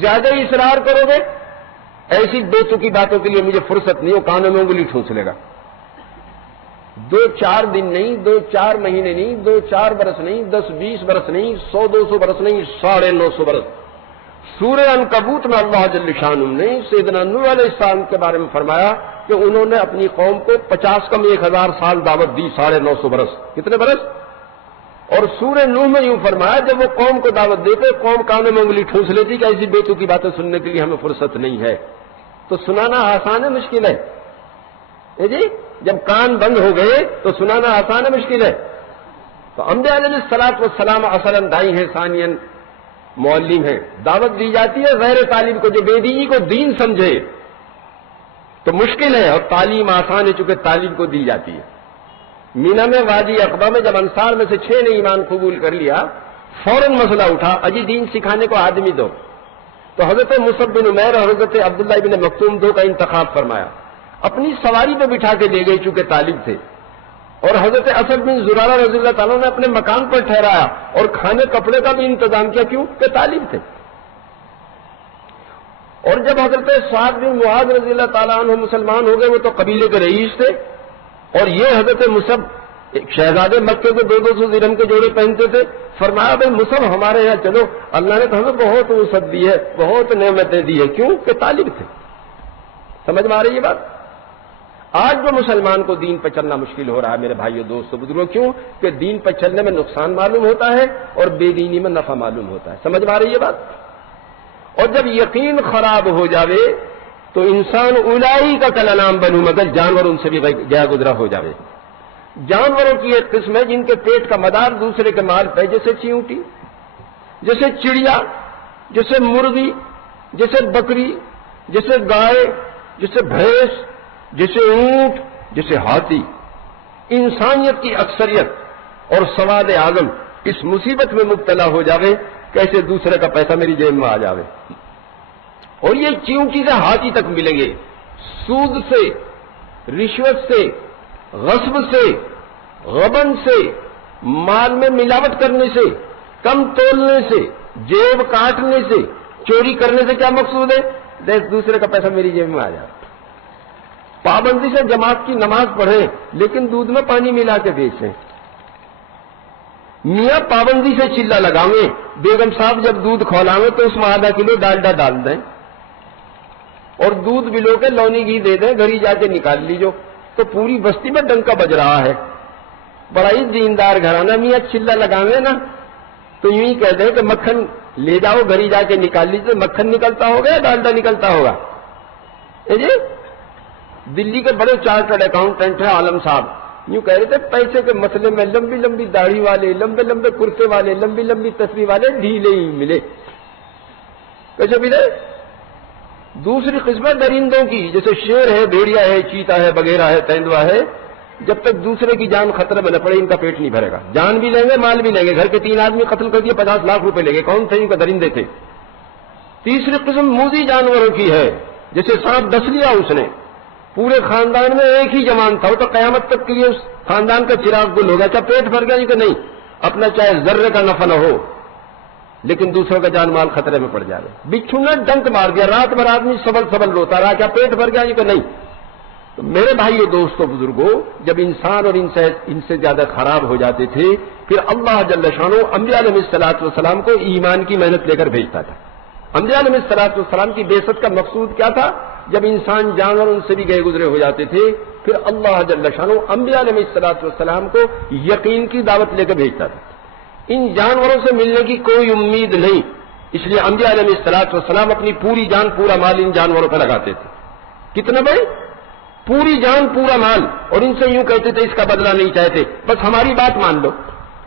زیادہ ہی اصرار کرو گے۔ ایسی بے تکی باتوں کے لیے مجھے فرصت نہیں ہو، کانوں میں انگلی ٹھونس لے گا۔ 2-4 دن نہیں، 2-4 مہینے نہیں، 2-4 برس نہیں، 10-20 برس نہیں، 100-200 برس نہیں، 950 برس۔ سورہ عنکبوت میں اللہ جل شانہ نے سیدنا نوح علیہ السلام کے بارے میں فرمایا کہ انہوں نے اپنی قوم کو 50 کم 1000 سال دعوت دی، 950 برس۔ کتنے برس؟ اور سورہ نوح میں یوں فرمایا جب وہ قوم کو دعوت دیتے، قوم کانوں میں انگلی ٹھونس لیتی کہ ایسی بیتو کی باتیں سننے کے لیے ہمیں فرصت نہیں ہے۔ تو سنانا آسان ہے مشکل ہے؟ جی جب کان بند ہو گئے تو سنانا آسان ہے مشکل ہے؟ تو انبیاء علیہ الصلوۃ والسلام اصلاً دائی ہیں، ثانیاً معلم ہیں۔ دعوت دی جاتی ہے غیر تعلیم کو، جو بے دینی کو دین سمجھے تو مشکل ہے، اور تعلیم آسان ہے چونکہ تعلیم کو دی جاتی ہے۔ مینا میں وادی عقبہ میں جب انصار میں سے 6 نے ایمان قبول کر لیا، فوراً مسئلہ اٹھا اجی دین سکھانے کو آدمی دو۔ تو حضرت مصعب بن عمیر اور حضرت عبداللہ بن مکتوم 2 کا انتخاب فرمایا، اپنی سواری پہ بٹھا کے لے گئی چونکہ طالب تھے، اور حضرت اسد بن زرارہ رضی اللہ تعالیٰ نے اپنے مکان پر ٹھہرایا، اور کھانے کپڑے کا بھی انتظام کیا، کیوں کہ طالب تھے۔ اور جب حضرت سعد بن معاذ رضی اللہ تعالیٰ عنہ مسلمان ہو گئے، وہ تو قبیلے کے رئیس تھے، اور یہ حضرت مصعب ایک شہزادے مکے کو 200 درہم کے جوڑے پہنتے تھے۔ فرمایا بھائی مصعب ہمارے یہاں چلو، اللہ نے تو ہمیں بہت وسعت دی ہے، بہت نعمتیں دی ہے، کیوں کہ طالب تھے۔ سمجھ میں آ رہی ہے بات؟ آج جو مسلمان کو دین پر چلنا مشکل ہو رہا ہے میرے بھائیو دوستو بزرگوں، کیوں کہ دین پر چلنے میں نقصان معلوم ہوتا ہے اور بے دینی میں نفع معلوم ہوتا ہے۔ سمجھ میں آ رہی ہے بات؟ اور جب یقین خراب ہو جاوے تو انسان اولائی کا کلام بنو، مگر جانور ان سے بھی گیا گزرا ہو جاوے۔ جانوروں کی ایک قسم ہے جن کے پیٹ کا مدار دوسرے کے مال پہ، جیسے چیونٹی، جیسے چڑیا، جیسے مرغی، جیسے بکری، جیسے گائے، جیسے بھینس، جیسے اونٹ، جیسے ہاتھی۔ انسانیت کی اکثریت اور سواد اعظم اس مصیبت میں مبتلا ہو جاوے، کیسے دوسرے کا پیسہ میری جیب میں آ جاوے۔ اور یہ چیونٹی سے ہاتھی تک ملیں گے، سود سے، رشوت سے، غصب سے، غبن سے، مال میں ملاوٹ کرنے سے، کم تولنے سے، جیب کاٹنے سے، چوری کرنے سے کیا مقصود ہے؟ دوسرے کا پیسہ میری جیب میں آ جائے۔ پابندی سے جماعت کی نماز پڑھیں لیکن دودھ میں پانی ملا کے بیچیں۔ میاں پابندی سے چلہ لگاویں، بیگم صاحب جب دودھ کھولاویں تو اس میں ½ کلو ڈالڈا ڈال دیں، اور دودھ بلو کے لونی گھی دے دیں، گھر ہی جا کے نکال لیجو، تو پوری بستی میں ڈنکا بج رہا ہے۔ بڑا ہی دیندار گھرانہ، میاں چلہ لگاویں نا تو یوں ہی کہہ دیں کہ مکھن لے جاؤ، گھر ہی جا کے نکال لیجیے، مکھن نکلتا ہوگا یا ڈالڈا نکلتا ہوگا؟ جی دلی کے بڑے چارٹرڈ اکاؤنٹنٹ ہیں عالم صاحب، یوں کہہ رہے تھے پیسے کے مسئلے میں لمبی لمبی داڑھی والے، لمبے لمبے کرتے والے، لمبی لمبی تسبیح والے ڈھیلے ہی ملے۔ کیسے ملے؟ دوسری قسم درندوں کی، جیسے شیر ہے، بھیڑیا ہے، چیتا ہے، بگھیرا ہے، تیندوا ہے، جب تک دوسرے کی جان خطرے میں نہ پڑے ان کا پیٹ نہیں بھرے گا. جان بھی لیں گے, مال بھی لیں گے. گھر کے 3 آدمی قتل کر دیے, 50 لاکھ روپے لے گے. کون تھے؟ ان کا درندے تھے. تیسری قسم موذی جانوروں کی ہے, جیسے سانپ ڈس لیا اس نے, پورے خاندان میں ایک ہی جوان تھا, وہ تو قیامت تک کے لیے اس خاندان کا چراغ گل ہوگا. کیا پیٹ بھر گیا؟ کہ نہیں, اپنا چاہے ذرے کا نفع نہ ہو لیکن دوسروں کا جان مال خطرے میں پڑ جائے. بچھو نے ڈنک مار دیا, رات بھر آدمی سبل سبل روتا رہا, کیا پیٹ بھر گیا؟ کہ نہیں. تو میرے بھائیو دوستو بزرگوں, جب انسان اور ان سے زیادہ خراب ہو جاتے تھے, پھر اللہ جل شانہ انبیاء علیہ الصلوۃ والسلام کو ایمان کی محنت لے کر بھیجتا تھا. انبیاء علیہ الصلوۃ والسلام کی بعثت کا مقصود کیا تھا؟ جب انسان جانور ان سے بھی گئے گزرے ہو جاتے تھے, پھر اللہ جل شانہ انبیاء علیہ الصلوۃ والسلام کو یقین کی دعوت لے کر بھیجتا تھا. ان جانوروں سے ملنے کی کوئی امید نہیں, اس لیے انبیاء علیہ الصلوۃ والسلام اپنی پوری جان پورا مال ان جانوروں پر لگاتے تھے. کتنا بھائی؟ پوری جان پورا مال. اور ان سے یوں کہتے تھے اس کا بدلہ نہیں چاہتے, بس ہماری بات مان لو.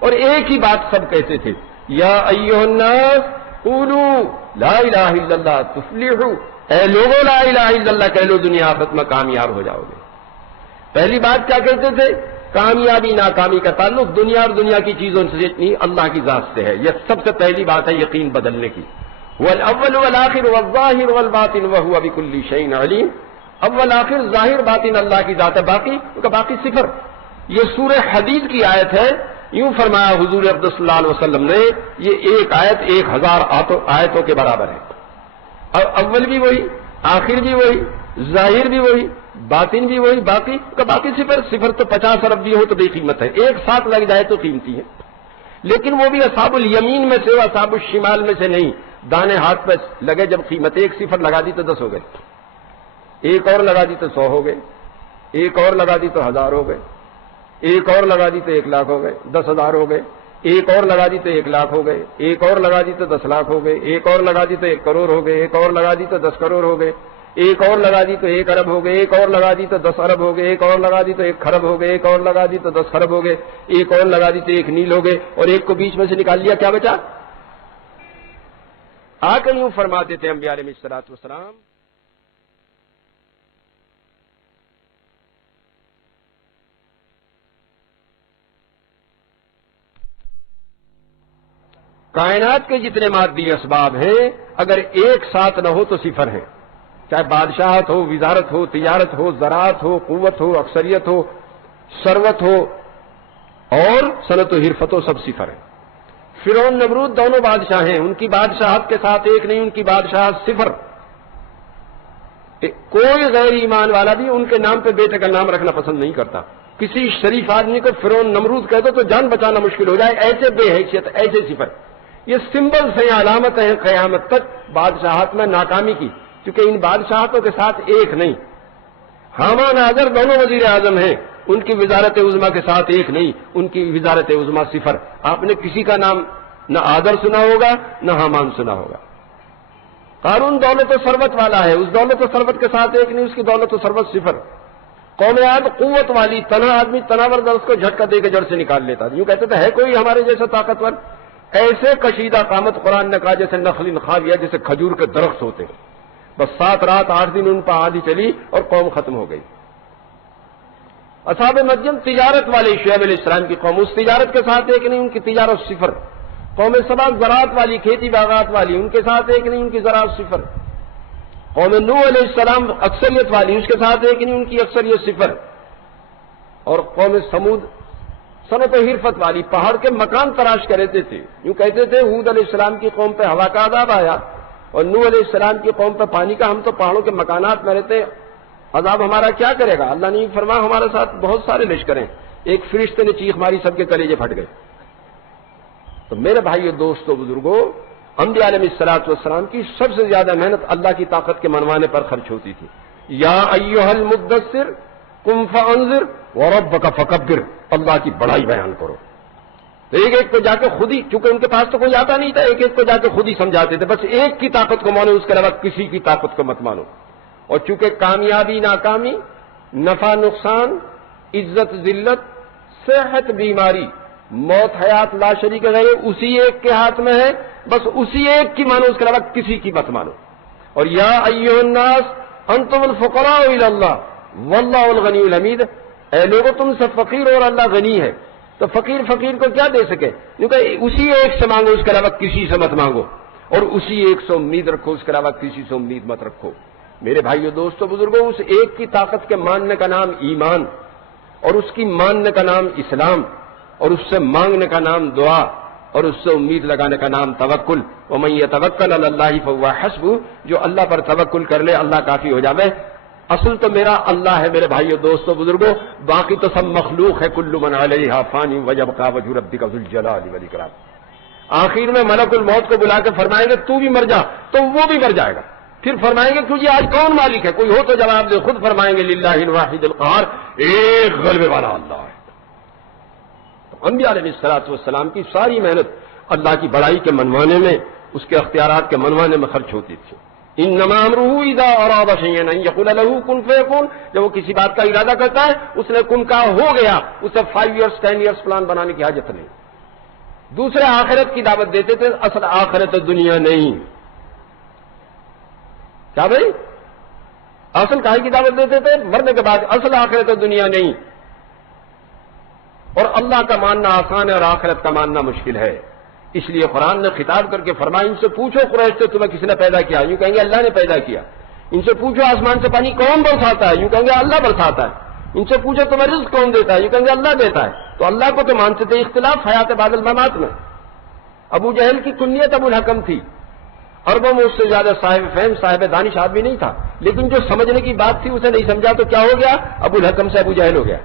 اور ایک ہی بات سب کہتے تھے, یا ایھا الناس قولوا لا الہ الا اللہ تفلحوا, اے لوگوں لا الہ الا اللہ کہہ لو, دنیا آخرت میں کامیاب ہو جاؤ گے. پہلی بات کیا کہتے تھے؟ کامیابی ناکامی کا تعلق دنیا اور دنیا کی چیزوں سے نہیں, اللہ کی ذات سے ہے. یہ سب سے پہلی بات ہے یقین بدلنے کی. والاول والآخر والظاہر والباطن وهو بكل شيء علیم. اول آخر ظاہر باطن اللہ کی ذات ہے, باقی صفر. یہ سورہ حدید کی آیت ہے. یوں فرمایا حضور اقدس صلی اللہ علیہ وسلم نے, یہ ایک آیت 1000 آیتوں کے برابر ہے. اور اول بھی وہی, آخر بھی وہی, ظاہر بھی وہی, باطن بھی وہی, باقی صفر تو 50 ارب بھی ہو تو بے قیمت ہے, ایک ساتھ لگ جائے تو قیمتی ہے. لیکن وہ بھی اصحاب الیمین میں سے, اصحاب الشمال میں سے نہیں. دانے ہاتھ پہ لگے جب قیمت, ایک صفر لگا دی تو 10 ہو گئے, ایک اور لگا دی تو 100 ہو گئے, ایک اور لگا دی تو 1000 ہو گئے, ایک اور لگا دی تو 1 لاکھ ہو گئے, 10,000 ہو گئے, ایک اور لگا دی تو 1 لاکھ ہو گئے, ایک اور لگا دی تو 10 لاکھ ہو گئے, ایک اور لگا دی تو 1 کروڑ ہو گئے, ایک اور لگا دی تو 10 کروڑ ہو گئے, ایک اور لگا دی تو 1 ارب ہو گئے, ایک اور لگا دی تو 10 ارب ہو گئے, ایک اور لگا دی تو 1 خرب ہو گئے, ایک اور لگا دی تو 10 خرب ہو گئے, ایک اور لگا دی تو 1 نیل ہو گئے, اور ایک کو بیچ میں سے نکال لیا, کیا بچا؟ آ کر یوں فرماتے تھے انبیاء علیہ الصلوۃ والسلام, کائنات کے جتنے مادی اسباب ہیں اگر ایک ساتھ نہ ہو تو صفر ہیں. چاہے بادشاہت ہو, وزارت ہو, تجارت ہو, زراعت ہو, قوت ہو, اکثریت ہو, ثروت ہو اور صنعت و حرفت ہو, سب صفر ہیں. فرعون نمرود دونوں بادشاہ ہیں, ان کی بادشاہت کے ساتھ ایک نہیں, ان کی بادشاہت صفر. کوئی غیر ایمان والا بھی ان کے نام پہ بیٹے کا نام رکھنا پسند نہیں کرتا. کسی شریف آدمی کو فرعون نمرود کہہ دو تو جان بچانا مشکل ہو جائے, ایسے بے حیثیت, ایسے صفر. یہ سمبلز ہیں, علامتیں ہیں قیامت تک بادشاہت میں ناکامی کی, کیونکہ ان بادشاہتوں کے ساتھ ایک نہیں. حامان اگر دونوں وزیر اعظم ہیں, ان کی وزارت عظمیٰ کے ساتھ ایک نہیں, ان کی وزارت عظمیٰ صفر. آپ نے کسی کا نام نہ آدر سنا ہوگا نہ حامان سنا ہوگا. قارون دولت و ثروت والا ہے, اس دولت و ثروت کے ساتھ ایک نہیں, اس کی دولت و ثروت صفر. قوم عاد قوت والی, تنا آدمی تناور اس کو جھٹکا دے کے جڑ سے نکال لیتا. یوں کہتے تھے ہے کوئی ہمارے جیسا طاقتور؟ ایسے کشیدہ قامت قرآن نے کہا جیسے نخل خاویہ, جیسے کھجور کے درخت ہوتے ہیں. بس 7 رات 8 دن ان پر آندھی چلی اور قوم ختم ہو گئی. اصحاب مدین تجارت والے, شعیب علیہ السلام کی قوم, اس تجارت کے ساتھ ایک نہیں, ان کی تجارت صفر. قوم سبا زراعت والی, کھیتی باغات والی, ان کے ساتھ ایک نہیں, ان کی زراعت صفر. قوم نوح علیہ السلام اکثریت والی, اس کے ساتھ ایک نہیں, ان کی اکثریت صفر. اور قوم سمود صنعت و حرفت والی, پہاڑ کے مکان تراش کر رہتے تھے. یوں کہتے تھے ہود علیہ السلام کی قوم پہ ہوا کا عذاب آیا, اور نوح علیہ السلام کی قوم پہ پانی کا, ہم تو پہاڑوں کے مکانات میں رہتے, عذاب ہمارا کیا کرے گا؟ اللہ نے فرمایا ہمارے ساتھ بہت سارے لشکر ہیں. ایک فرشتے نے چیخ ماری, سب کے کلیجے پھٹ گئے. تو میرے بھائیو دوستو بزرگوں, انبیاء علیہ الصلوۃ والسلام کی سب سے زیادہ محنت اللہ کی طاقت کے منوانے پر خرچ ہوتی تھی. یا ایھا المدثر قم فانذر وربک فکبر, اللہ کی بڑائی بیان کرو. تو ایک ایک کو جا کے خود ہی, چونکہ ان کے پاس تو کوئی آتا نہیں تھا, ایک ایک کو جا کے خود ہی سمجھاتے تھے. بس ایک کی طاقت کو مانو, اس کے علاوہ کسی کی طاقت کو مت مانو. اور چونکہ کامیابی ناکامی, نفع نقصان, عزت ذلت, صحت بیماری, موت حیات لا شریک غیر اسی ایک کے ہاتھ میں ہے. بس اسی ایک کی مانو, اس کے علاوہ کسی کی مت مانو. اور یا ایھا الناس انتم الفقراء الی اللہ واللہ الغنی الحمید, اے لوگوں تم سب فقیر اور اللہ غنی ہے، تو فقیر کو کیا دے سکے؟ کیونکہ اسی ایک سے مانگو، اس کے علاوہ کسی سے مت مانگو، اور اسی ایک سے امید رکھو، اس کے علاوہ کسی سے امید مت رکھو۔ میرے بھائیو دوستو بزرگوں، اس ایک کی طاقت کے ماننے کا نام ایمان، اور اس کی ماننے کا نام اسلام، اور اس سے مانگنے کا نام دعا، اور اس سے امید لگانے کا نام توکل۔ ومن یتوکل علی اللہ فہو حسبہ، جو اللہ پر توکل کر لے اللہ کافی ہو جاوے۔ اصل تو میرا اللہ ہے میرے بھائیو دوستو بزرگوں، باقی تو سب مخلوق ہے، کل من علیہا فانی ویبقی وجہ ربک ذو الجلال والاکرام۔ آخر میں ملک الموت کو بلا کے فرمائیں گے تو بھی مر جا، تو وہ بھی مر جائے گا۔ پھر فرمائیں گے کیوں جی آج کون مالک ہے؟ کوئی ہو تو جواب دے۔ خود فرمائیں گے للہ الواحد القہار، ایک غلبے والا اللہ ہے۔ انبیاء علیہ السلام کی ساری محنت اللہ کی بڑائی کے منوانے میں، اس کے اختیارات کے منوانے میں خرچ ہوتی تھی۔ انما امرہ اذا اراد شیئا ان یقول له کن فیکون، جب وہ کسی بات کا ارادہ کرتا ہے اس نے کن کہا ہو گیا، اسے 5 ایئرس 10 ایئرس پلان بنانے کی حاجت نہیں۔ دوسرے آخرت کی دعوت دیتے تھے، اصل آخرت دنیا نہیں۔ کیا بھائی؟ اصل کاہے کی دعوت دیتے تھے؟ مرنے کے بعد اصل آخرت دنیا نہیں۔ اور اللہ کا ماننا آسان ہے اور آخرت کا ماننا مشکل ہے۔ اس لیے قرآن نے خطاب کر کے فرمایا ان سے پوچھو قریش سے تمہیں کس نے پیدا کیا؟ یوں کہیں گے اللہ نے پیدا کیا۔ ان سے پوچھو آسمان سے پانی کون برساتا ہے؟ یوں کہیں گے اللہ برساتا ہے۔ ان سے پوچھو تمہیں رزق کون دیتا ہے؟ یوں کہیں گے اللہ دیتا ہے۔ تو اللہ کو تو مانتے تھے، اختلاف حیات بعد الممات میں۔ ابو جہل کی کنیت ابو الحکم تھی، اربوں میں اس سے زیادہ صاحب فہم صاحب دانش آدمی نہیں تھا، لیکن جو سمجھنے کی بات تھی اسے نہیں سمجھا تو کیا ہو گیا؟ ابو الحکم سے ابو جہل ہو گیا۔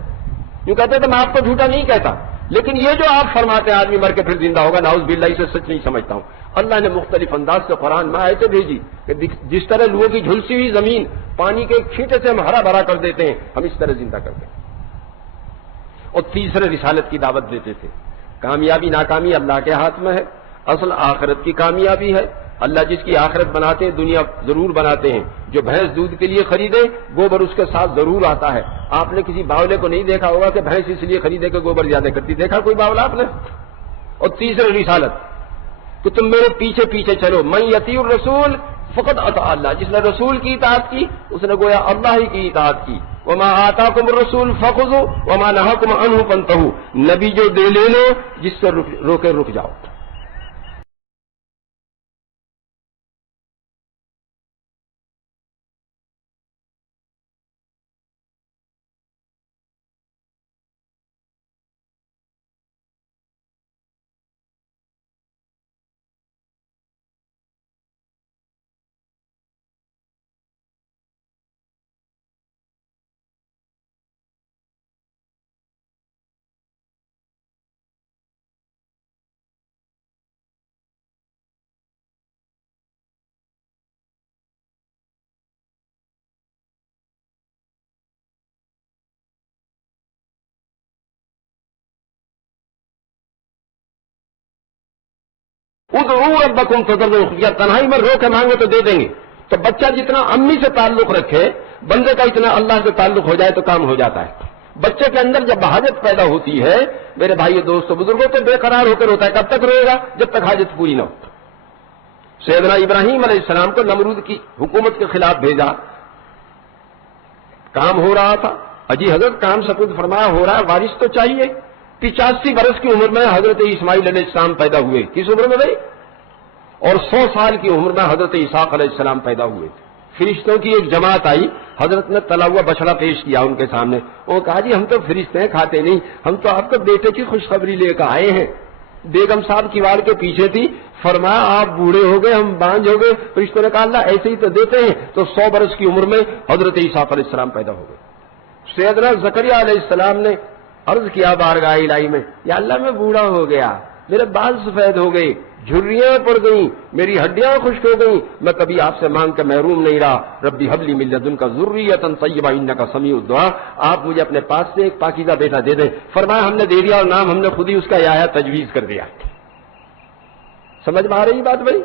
یوں کہتے تھے میں آپ کو جھوٹا نہیں کہتا، لیکن یہ جو آپ فرماتے ہیں آدمی مر کے پھر زندہ ہوگا، نعوذ باللہ، اسے سچ نہیں سمجھتا ہوں۔ اللہ نے مختلف انداز سے قرآن میں آیتیں بھیجی کہ جس طرح لوگوں کی جھلسی ہوئی زمین پانی کے ایک چھینٹے سے ہم ہرا بھرا کر دیتے ہیں، ہم اس طرح زندہ کرتے ہیں۔ اور تیسرے رسالت کی دعوت دیتے تھے۔ کامیابی ناکامی اللہ کے ہاتھ میں ہے، اصل آخرت کی کامیابی ہے۔ اللہ جس کی آخرت بناتے ہیں دنیا ضرور بناتے ہیں۔ جو بھینس دودھ کے لیے خریدے گوبر اس کے ساتھ ضرور آتا ہے۔ آپ نے کسی باولے کو نہیں دیکھا ہوگا کہ بھینس اس لیے خریدے کہ گوبر زیادہ کرتی، دیکھا کوئی باولا آپ نے؟ اور تیسری رسالت کہ تم میرے پیچھے پیچھے چلو، من یطیع الرسول فقط اطاع اللہ، جس نے رسول کی اطاعت کی اس نے گویا اللہ ہی کی اطاعت کی۔ وما آتاکم الرسول فخذوا وما نہاکم عنہ فانتہوا، نبی جو دے لے لو، جس سے روکے رک جاؤ۔ ادعوا ربکم تضرعا وخفیا، تنہائی میں رو کے مانگے تو دے دیں گے۔ تو بچہ جتنا امی سے تعلق رکھے، بندے کا اتنا اللہ سے تعلق ہو جائے تو کام ہو جاتا ہے۔ بچے کے اندر جب حاجت پیدا ہوتی ہے میرے بھائی دوستو بزرگوں تو بے قرار ہو کر ہوتا ہے۔ کب تک روئے گا؟ جب تک حاجت پوری نہ ہو۔ سیدنا ابراہیم علیہ السلام کو نمرود کی حکومت کے خلاف بھیجا، کام ہو رہا تھا، اجی حضرت کام سپرد فرمایا ہو رہا ہے، وارث تو چاہیے۔ 85 برس کی عمر میں حضرت اسماعیل علیہ السلام پیدا ہوئے۔ کس عمر میں بھائی؟ اور 100 سال کی عمر میں حضرت اسحاق علیہ السلام پیدا ہوئے۔ فرشتوں کی ایک جماعت آئی، حضرت نے تلا ہوا بچڑا پیش کیا ان کے سامنے۔ وہ کہا جی ہم تو فرشتے ہیں، کھاتے نہیں، ہم تو آپ کے بیٹے کی خوشخبری لے کر آئے ہیں۔ بیگم صاحب کیواڑ کے پیچھے تھی، فرمایا آپ بوڑھے ہو گئے، ہم بانجھ ہو گئے۔ فرشتوں نے کہا اللہ ایسے ہی تو دیتے ہیں۔ تو 100 برس کی عمر میں حضرت اسحاق علیہ السلام پیدا ہو گئے۔ سیدنا زکریا علیہ السلام نے عرض کیا بارگاہ الہی میں، یا اللہ میں بوڑھا ہو گیا، میرے بال سفید ہو گئے، جھریاں پڑ گئیں، میری ہڈیاں خشک ہو گئیں، میں کبھی آپ سے مانگ کے محروم نہیں رہا۔ ربی حب لی من لدنک ذریۃ طیبہ انک سمیع الدعاء، آپ مجھے اپنے پاس سے ایک پاکیزہ بیٹا دے دیں۔ فرمایا ہم نے دے دیا، اور نام ہم نے خود ہی اس کا یا تجویز کر دیا۔ سمجھ میں آ رہی بات بھائی؟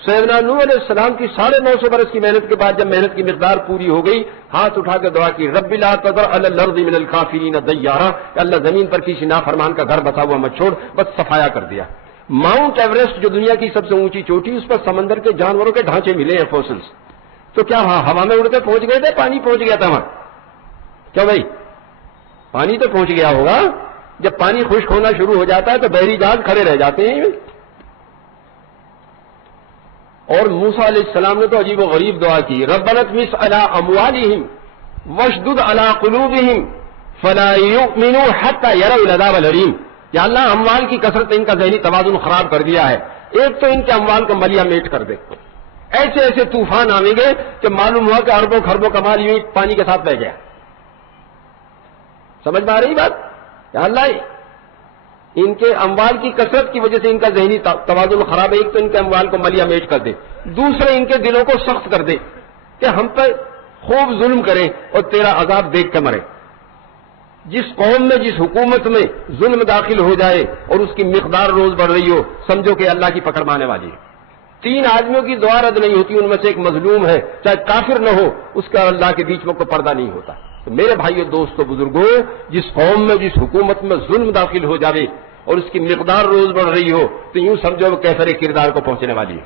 سیدنا نوح علیہ السلام کی 950 برس کی محنت کے بعد جب محنت کی مقدار پوری ہو گئی، ہاتھ اٹھا کے دعا کی، رب لا تذر علی الارض من الکافرین دیارا، کہ اللہ زمین پر کسی نافرمان کا گھر بسا ہوا مت چھوڑ، بس صفایا کر دیا۔ ماؤنٹ ایوریسٹ جو دنیا کی سب سے اونچی چوٹی، اس پر سمندر کے جانوروں کے ڈھانچے ملے ہیں، فوسلز۔ تو کیا ہوا میں اڑ کے پہنچ گئے تھے؟ پانی پہنچ گیا تھا وہاں؟ کیا بھائی؟ پانی تو پہنچ گیا ہوگا. جب پانی خشک ہونا شروع ہو جاتا ہے تو بحری جہاز کھڑے رہ جاتے ہیں. اور موسیٰ علیہ السلام نے تو عجیب و غریب دعا کی, ربنا اطمس علی اموالہم واشدد علی قلوبہم فلا یؤمنوا حتی یروا العذاب الالم. یا اللہ اموال کی کثرت ان کا ذہنی توازن خراب کر دیا ہے, ایک تو ان کے اموال کو ملیا میٹ کر دے. ایسے ایسے طوفان آئیں گے کہ معلوم ہوا کہ اربوں خربوں کا مال یوں پانی کے ساتھ بہ گیا. سمجھ میں آ رہی بات؟ یا اللہ ان کے اموال کی کثرت کی وجہ سے ان کا ذہنی توازن خراب ہے. ایک تو ان کے اموال کو ملیا میٹ کر دے, دوسرے ان کے دلوں کو سخت کر دے کہ ہم پر خوب ظلم کریں اور تیرا عذاب دیکھ کے مرے. جس قوم میں جس حکومت میں ظلم داخل ہو جائے اور اس کی مقدار روز بڑھ رہی ہو, سمجھو کہ اللہ کی پکڑ مانے والی ہے. 3 آدمیوں کی دعا رد نہیں ہوتی, ان میں سے ایک مظلوم ہے, چاہے کافر نہ ہو, اس کا اللہ کے بیچ میں کوئی پردہ نہیں ہوتا. تو میرے بھائیو دوستو بزرگوں, جس قوم میں جس حکومت میں ظلم داخل ہو جائے اور اس کی مقدار روز بڑھ رہی ہو, تو یوں سمجھو وہ کیفر کردار کو پہنچنے والی ہے.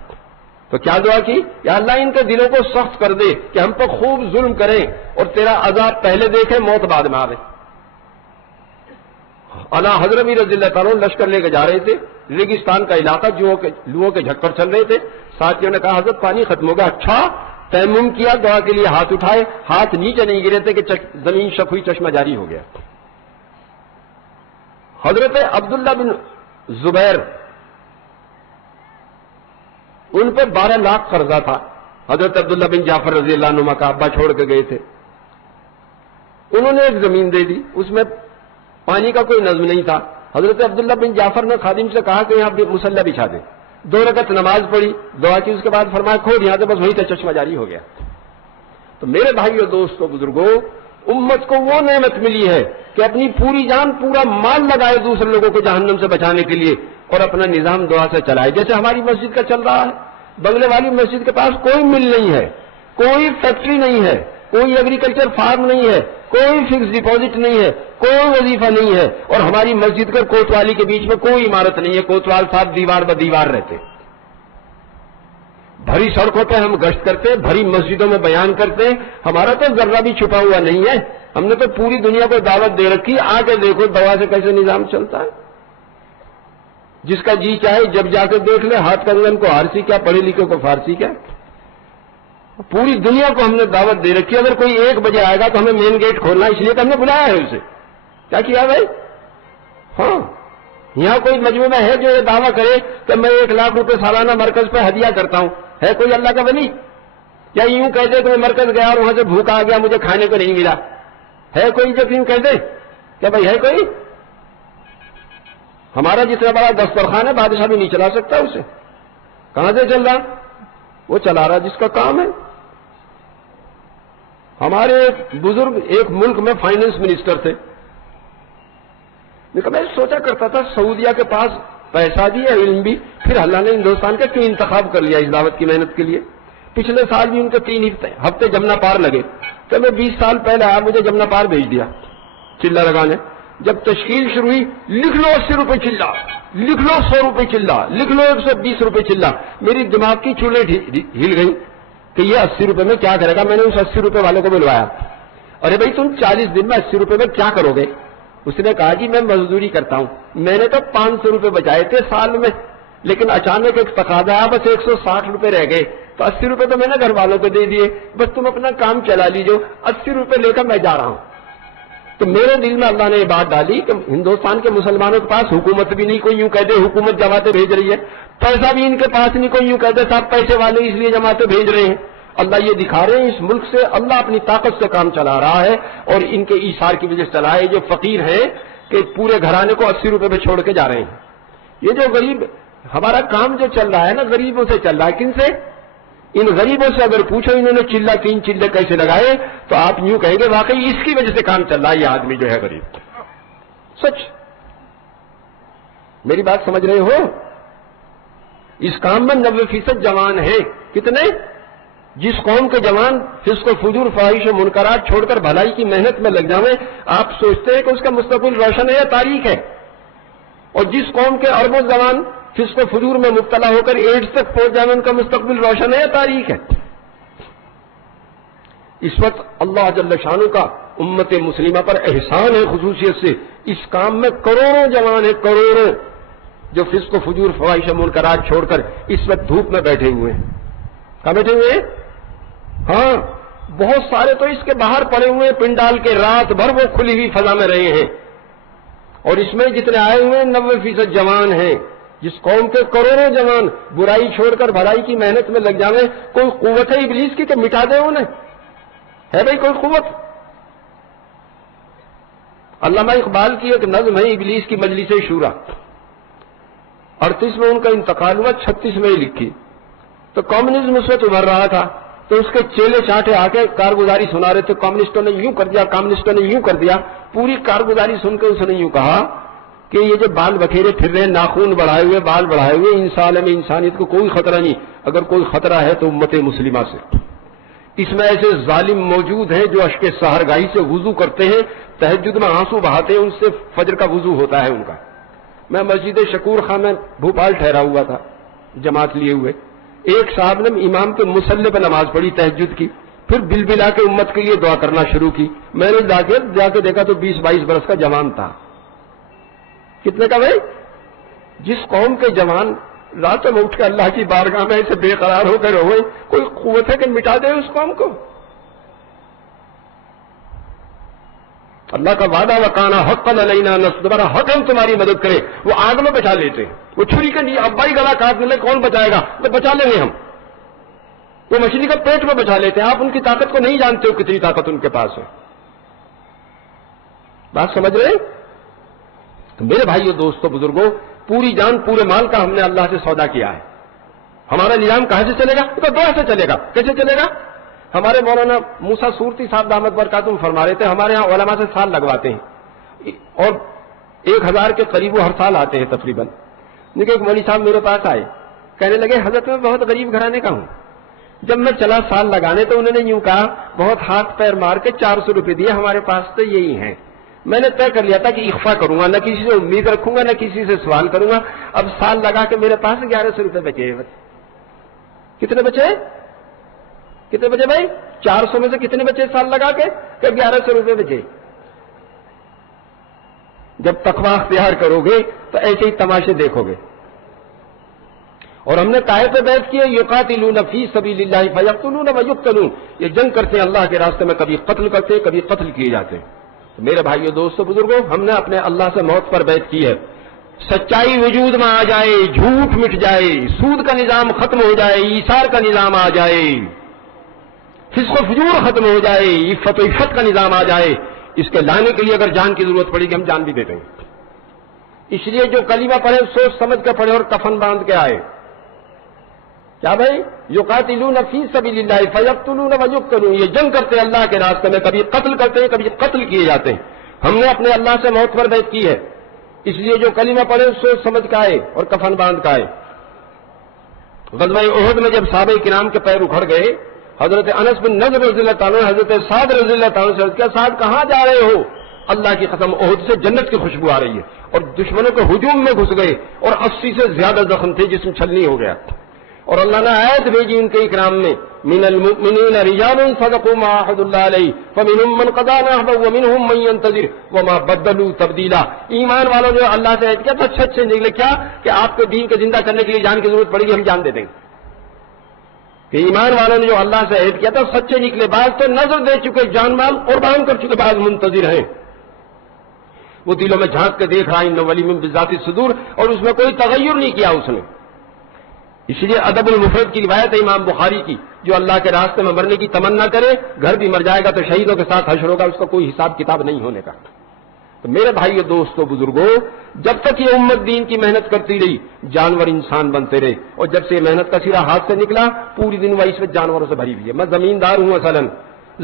تو کیا دعا کی, یا اللہ ان کے دلوں کو سخت کر دے کہ ہم پر خوب ظلم کریں اور تیرا عذاب پہلے دیکھیں, موت بعد میں آوے. اللہ حضرت رضی اللہ تعالیٰ لشکر لے کے جا رہے تھے, ریگستان کا علاقہ, لوہوں کے جھکڑ چل رہے تھے. ساتھیوں نے کہا حضرت پانی ختم ہو گیا. اچھا, تیمم کیا, دعا کے لیے ہاتھ اٹھائے, ہاتھ نیچے نہیں گرے تھے کہ زمین شک ہوئی, چشمہ جاری ہو گیا. حضرت عبداللہ بن زبیر, ان پہ 12 لاکھ قرضہ تھا. حضرت عبداللہ بن جعفر رضی اللہ عنہ کا ابا چھوڑ کے گئے تھے. انہوں نے ایک زمین دے دی, اس میں پانی کا کوئی نظم نہیں تھا. حضرت عبداللہ بن جعفر نے خادم سے کہا کہ یہاں مصلی بچھا دے. 2 رکعت نماز پڑھی, دعا کی, اس کے بعد فرمایا کھول یہاں سے, بس وہیں سے چشمہ جاری ہو گیا. تو میرے بھائیو دوستو بزرگوں, امت کو وہ نعمت ملی ہے کہ اپنی پوری جان پورا مال لگائے دوسرے لوگوں کو جہنم سے بچانے کے لیے اور اپنا نظام دعا سے چلائے. جیسے ہماری مسجد کا چل رہا ہے. بنگلے والی مسجد کے پاس کوئی مل نہیں ہے, کوئی فیکٹری نہیں ہے, کوئی ایگریکلچر فارم نہیں ہے, کوئی فکس ڈپازٹ نہیں ہے, کوئی وظیفہ نہیں ہے, اور ہماری مسجد کے کوتوالی کے بیچ میں کوئی عمارت نہیں ہے. کوتوال صاحب دیوار ب دیوار رہتے. بھری سڑکوں پہ ہم گشت کرتے, بھری مسجدوں میں بیان کرتے. ہمارا تو ذرہ بھی چھپا ہوا نہیں ہے. ہم نے تو پوری دنیا کو دعوت دے رکھی, آ کے دیکھو دوا سے کیسے نظام چلتا ہے. جس کا جی چاہے جب جا کے دیکھ لے, ہاتھ کنگن کو ہارسی کیا, پڑھے لکھے کو فارسی کیا. پوری دنیا کو ہم نے دعوت دے رکھی. اگر کوئی 1 بجے آئے گا تو ہمیں مین گیٹ کھولنا, اس لیے تو ہم نے بلایا ہے اسے. کیا کیا بھائی؟ ہاں, یہاں کوئی مجموعہ میں ہے جو یہ دعویٰ کرے کہ میں 1 لاکھ روپے سالانہ مرکز پہ ہدیہ کرتا ہوں؟ ہے کوئی اللہ کا ولی؟ یا یوں کہہ دے کہ میں مرکز گیا اور وہاں سے بھوکا آ گیا, مجھے کھانے کو نہیں ملا؟ ہے کوئی جو یوں کہہ دے؟ کیا بھائی ہے کوئی؟ ہمارا جتنا بڑا دسترخوان ہے, بادشاہ بھی نہیں چلا سکتا اسے. کہاں سے چل رہا؟ وہ چلا رہا جس کا کام ہے. ہمارے ایک بزرگ ایک ملک میں فائنانس منسٹر تھے. میں سوچا کرتا تھا سعودیہ کے پاس پیسہ بھی ہے, علم بھی, پھر اللہ نے ہندوستان کا کیوں انتخاب کر لیا اس دعوت کی محنت کے لیے. پچھلے سال بھی ان کے 3 ہفتے جمنا پار لگے. تو میں 20 سال پہلے آیا, مجھے جمنا پار بھیج دیا چلہ لگانے. جب تشکیل شروع ہوئی, لکھ لو 80 روپے چلہ, لکھ لو 100 روپے چلہ, لکھ لو 120 روپے چلہ. میری دماغ کی چولیں ہل گئی کہ یہ 80 روپے میں کیا کرے گا. میں نے اس 80 روپے والے کو بلوایا. ارے بھائی تم 40 دن میں 80 روپے میں کیا کرو گے؟ اس نے کہا جی میں مزدوری کرتا ہوں. میں نے تو 500 روپے بچائے تھے سال میں, لیکن اچانک ایک تقاضا آیا, بس 160 روپے رہ گئے. تو 80 روپے تو میں نے گھر والوں کو دے دیے, بس تم اپنا کام چلا لیجو, 80 روپے لے کر میں جا رہا ہوں. تو میرے دل میں اللہ نے یہ بات ڈالی کہ ہندوستان کے مسلمانوں کے پاس حکومت بھی نہیں, کوئی یوں کہہ دے حکومت جماعتیں بھیج رہی ہے. پیسہ بھی ان کے پاس نہیں, کوئی یوں کہہ دے صاحب پیسے والے اس لیے جماعتیں بھیج رہے ہیں. اللہ یہ دکھا رہے ہیں اس ملک سے اللہ اپنی طاقت سے کام چلا رہا ہے, اور ان کے ایثار کی وجہ سے چلا ہے. جو فقیر ہیں کہ پورے گھرانے کو 80 روپے پہ چھوڑ کے جا رہے ہیں. یہ جو غریب ہمارا کام جو چل رہا ہے نا, غریبوں سے چل رہا ہے. کن سے؟ ان غریبوں سے اگر پوچھو انہوں نے چلہ 3 چلے کیسے لگائے, تو آپ یوں کہیں گے واقعی اس کی وجہ سے کام چل رہا ہے. یہ آدمی جو ہے غریب, سچ. میری بات سمجھ رہے ہو؟ اس کام میں 90% جوان ہیں. کتنے؟ جس قوم کے جوان فسق و فجور, فواہش و منکرات چھوڑ کر بھلائی کی محنت میں لگ جاویں, آپ سوچتے ہیں کہ اس کا مستقبل روشن ہے یا تاریک ہے. اور جس قوم کے اربوں جوان فسق و فجور میں مبتلا ہو کر ایڈز تک پہنچ جائیں, ان کا مستقبل روشن ہے یا تاریک ہے. اس وقت اللہ جل شانہ کا امت مسلمہ پر احسان ہے خصوصیت سے، اس کام میں کروڑوں جوان ہیں، کروڑوں، جو فسق و فجور فواحش و منکرات چھوڑ کر اس وقت دھوپ میں بیٹھے ہوئے ہیں۔ کہاں بیٹھے ہوئے ہیں؟ ہاں، بہت سارے تو اس کے باہر پڑے ہوئے ہیں پنڈال کے، رات بھر وہ کھلی ہوئی فضا میں رہے ہیں، اور اس میں جتنے آئے ہوئے ہیں 90% جوان ہیں۔ جس قوم کے کروڑوں جوان برائی چھوڑ کر بھلائی کی محنت میں لگ جاویں، کوئی قوت ہے ابلیس کی کہ مٹا دے انہیں؟ ہے بھائی کوئی قوت؟ علامہ اقبال کی ایک نظم ہے ابلیس کی مجلس شورا، 38 میں ان کا انتقال ہوا، 36 میں ہی لکھی۔ تو کمیونزم اس وقت ابھر رہا تھا، تو اس کے چیلے چاٹے آ کے کارگزاری سنا رہے تھے، کمیونسٹوں نے یوں کر دیا، کمیونسٹوں نے یوں کر دیا۔ پوری کارگزاری سن کے اس نے یوں کہا کہ یہ جو بال بکھیرے پھر رہے ہیں، ناخون بڑھائے ہوئے، بال بڑھائے ہوئے، انسان میں انسانیت کو کوئی خطرہ نہیں، اگر کوئی خطرہ ہے تو امت مسلمہ سے۔ اس میں ایسے ظالم موجود ہیں جو اشک سحرگاہی سے وضو کرتے ہیں، تہجد میں آنسو بہاتے ہیں، ان سے فجر کا وضو ہوتا ہے ان کا۔ میں مسجد شکور خان میں بھوپال ٹھہرا ہوا تھا جماعت لیے ہوئے، ایک صاحب نے امام کے مصلی پہ نماز پڑھی تہجد کی، پھر بل بلا کے امت کے لیے دعا کرنا شروع کی۔ میں نے جا کے دیکھا تو 20-22 برس کا جوان تھا۔ کتنے کا بھائی؟ جس قوم کے جوان راتوں میں اٹھ کے اللہ کی بارگاہ میں ایسے بے قرار ہو کر ہوئے، کوئی قوت ہے کہ مٹا دے اس قوم کو؟ اللہ کا وعدہ وکانا حقا علینا نصر، دوبارہ حق ہم تمہاری مدد کرے۔ وہ آگ میں بچا لیتے ہیں، وہ چھری کے لیے ابائی گلا کاٹنے لے، کون بچائے گا؟ تو بچا لیں گے ہم۔ وہ مچھلی کا پیٹ میں بچا لیتے ہیں، آپ ان کی طاقت کو نہیں جانتے ہو کتنی طاقت ان کے پاس ہے۔ بات سمجھ رہے؟ تو میرے بھائیو دوستو بزرگوں، پوری جان پورے مال کا ہم نے اللہ سے سودا کیا ہے۔ ہمارا نظام کہاں سے چلے گا؟ تو دعا سے چلے گا۔ کیسے چلے گا؟ ہمارے مولانا موسیٰ سورتی صاحب دامت برکاتہم فرما رہے تھے، ہمارے ہاں علماء سے سال لگواتے ہیں، اور 1000 کے قریب وہ ہر سال آتے ہیں تقریباً۔ لیکن ایک مولوی صاحب میرے پاس آئے، کہنے لگے حضرت میں بہت غریب گھرانے کا ہوں۔ جب میں چلا سال لگانے تو انہوں نے یوں کہا، بہت ہاتھ پیر مار کے 400 روپے دیے، ہمارے پاس تو یہی ہیں۔ میں نے طے کر لیا تھا کہ اخفا کروں گا، نہ کسی سے امید رکھوں گا، نہ کسی سے سوال کروں گا۔ اب سال لگا کے میرے پاس 1100 روپے بچے ہیں۔ کتنے بچے؟ کتنے بچے بھائی؟ 400 میں سے کتنے بچے سال لگا کے؟ کہ 1100 روپے بچے۔ جب تقویٰ اختیار کرو گے تو ایسے ہی تماشے دیکھو گے۔ اور ہم نے طائف پہ بیعت کی ہے، یقاتلون فی سبیل اللہ فیقتلون ویقتلون، یہ جنگ کرتے ہیں اللہ کے راستے میں، کبھی قتل کرتے ہیں، کبھی قتل کیے جاتے ہیں۔ تو میرے بھائیو دوستو بزرگوں، ہم نے اپنے اللہ سے موت پر بیعت کی ہے، سچائی وجود میں آ جائے، جھوٹ مٹ جائے، سود کا نظام ختم ہو جائے، ایثار کا نظام آ جائے، فسق و فجور ختم ہو جائے، عفت و عفت کا نظام آ جائے، اس کے لانے کے لیے اگر جان کی ضرورت پڑے گی ہم جان بھی دے دیں گے۔ اس لیے جو کلمہ پڑھے سوچ سمجھ کے پڑھے اور کفن باندھ کے آئے۔ کیا بھائی؟ یقاتلون فی سبیل اللہ فیقتلون ویقتلون، یہ جنگ کرتے ہیں اللہ کے راستے میں، کبھی قتل کرتے ہیں، کبھی قتل کیے جاتے ہیں۔ ہم نے اپنے اللہ سے موت پر بیعت کی ہے، اس لیے جو کلمہ پڑھے سوچ سمجھ کے آئے اور کفن باندھ کے آئے۔ غزوہ احد میں جب صحابہ کرام کے پیر اکھڑ گئے، حضرت انس بن نضر رضی اللہ عنہ، حضرت سعد رضی اللہ عنہ سے کیا سعد کہاں جا رہے ہو؟ اللہ کی قسم احد سے جنت کی خوشبو آ رہی ہے، اور دشمنوں کے ہجوم میں گھس گئے اور 80 سے زیادہ زخم تھے، جسم چھلنی ہو گیا۔ اور اللہ نے آیت بھیجی ان کے اکرام میں، من المؤمنین رجال صدقوا ما عاهدوا الله علیہ فمنهم من قضى نحبه ومنهم من ينتظر وما بدلوا تبدیلا۔ ایمان والوں جو اللہ سے عہد کیا تو اچھے نکلے، کیا کہ آپ کو دین کو زندہ کرنے کے لیے جان کی ضرورت پڑے گی، ہم جان دے دیں گے۔ کہ ایمان والوں نے جو اللہ سے عہد کیا تھا سچے نکلے، بعض تو نظر دے چکے، جان مال قربان کر چکے، بعض منتظر ہیں، وہ دلوں میں جھانک کے دیکھ رہا ہے، ان ولیم بذات الصدور، اور اس میں کوئی تغیر نہیں کیا اس نے۔ اس لیے ادب المفرد کی روایت ہے امام بخاری کی، جو اللہ کے راستے میں مرنے کی تمنا کرے، گھر بھی مر جائے گا تو شہیدوں کے ساتھ حشر ہوگا، اس کا کوئی حساب کتاب نہیں ہونے کا۔ تو میرے بھائیو دوستو بزرگوں، جب تک یہ امت دین کی محنت کرتی رہی، جانور انسان بنتے رہے، اور جب سے یہ محنت کا سرا ہاتھ سے نکلا، پوری دن وہ اس وقت جانوروں سے بھری ہوئی ہے۔ میں زمیندار ہوں مثلاً،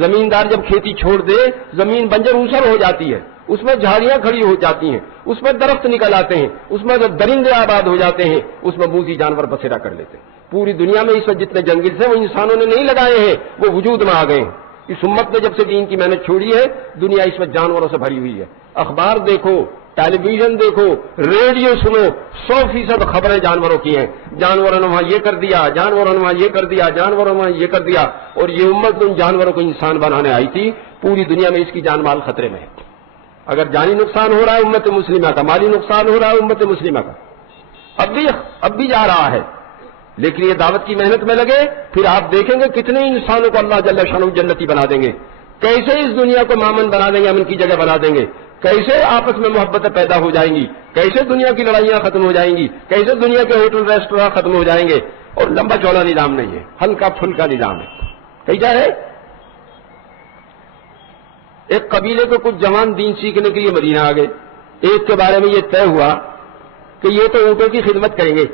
زمیندار جب کھیتی چھوڑ دے، زمین بنجر اوسر ہو جاتی ہے، اس میں جھاڑیاں کھڑی ہو جاتی ہیں، اس میں درخت نکل آتے ہیں، اس میں درندے آباد ہو جاتے ہیں، اس میں موذی جانور بسیرا کر لیتے ہیں۔ پوری دنیا میں اس وقت جتنے جنگل تھے وہ انسانوں نے نہیں لگائے ہیں، وہ وجود میں آ گئے ہیں۔ اس امت نے جب سے دین کی محنت چھوڑی ہے، دنیا اس وقت جانوروں سے بھری ہوئی ہے۔ اخبار دیکھو، ٹیلی ویژن دیکھو، ریڈیو سنو، 100% خبریں جانوروں کی ہیں۔ جانوروں نے وہاں یہ کر دیا، جانوروں نے وہاں یہ کر دیا، جانوروں نے وہاں یہ کر دیا، اور یہ امت ان جانوروں کو انسان بنانے آئی تھی، پوری دنیا میں اس کی جان مال خطرے میں ہے. اگر جانی نقصان ہو رہا ہے امت مسلمہ کا، مالی نقصان ہو رہا ہے امت مسلمہ کا، اب بھی جا رہا ہے، لیکن یہ دعوت کی محنت میں لگے، پھر آپ دیکھیں گے کتنے انسانوں کو اللہ جل شانہ جنتی بنا دیں گے، کیسے اس دنیا کو مامن بنا دیں گے، امن کی جگہ بنا دیں گے، کیسے آپس میں محبتیں پیدا ہو جائیں گی، کیسے دنیا کی لڑائیاں ختم ہو جائیں گی، کیسے دنیا کے ہوٹل ریسٹوراں ختم ہو جائیں گے. اور لمبا چوڑا نظام نہیں ہے، ہلکا پھلکا نظام ہے. کہیں جائے ایک قبیلے کو کچھ جوان دین سیکھنے کے لیے مدینہ آ گئے. ایک کے بارے میں یہ طے ہوا کہ یہ تو اونٹوں کی خدمت کریں گے.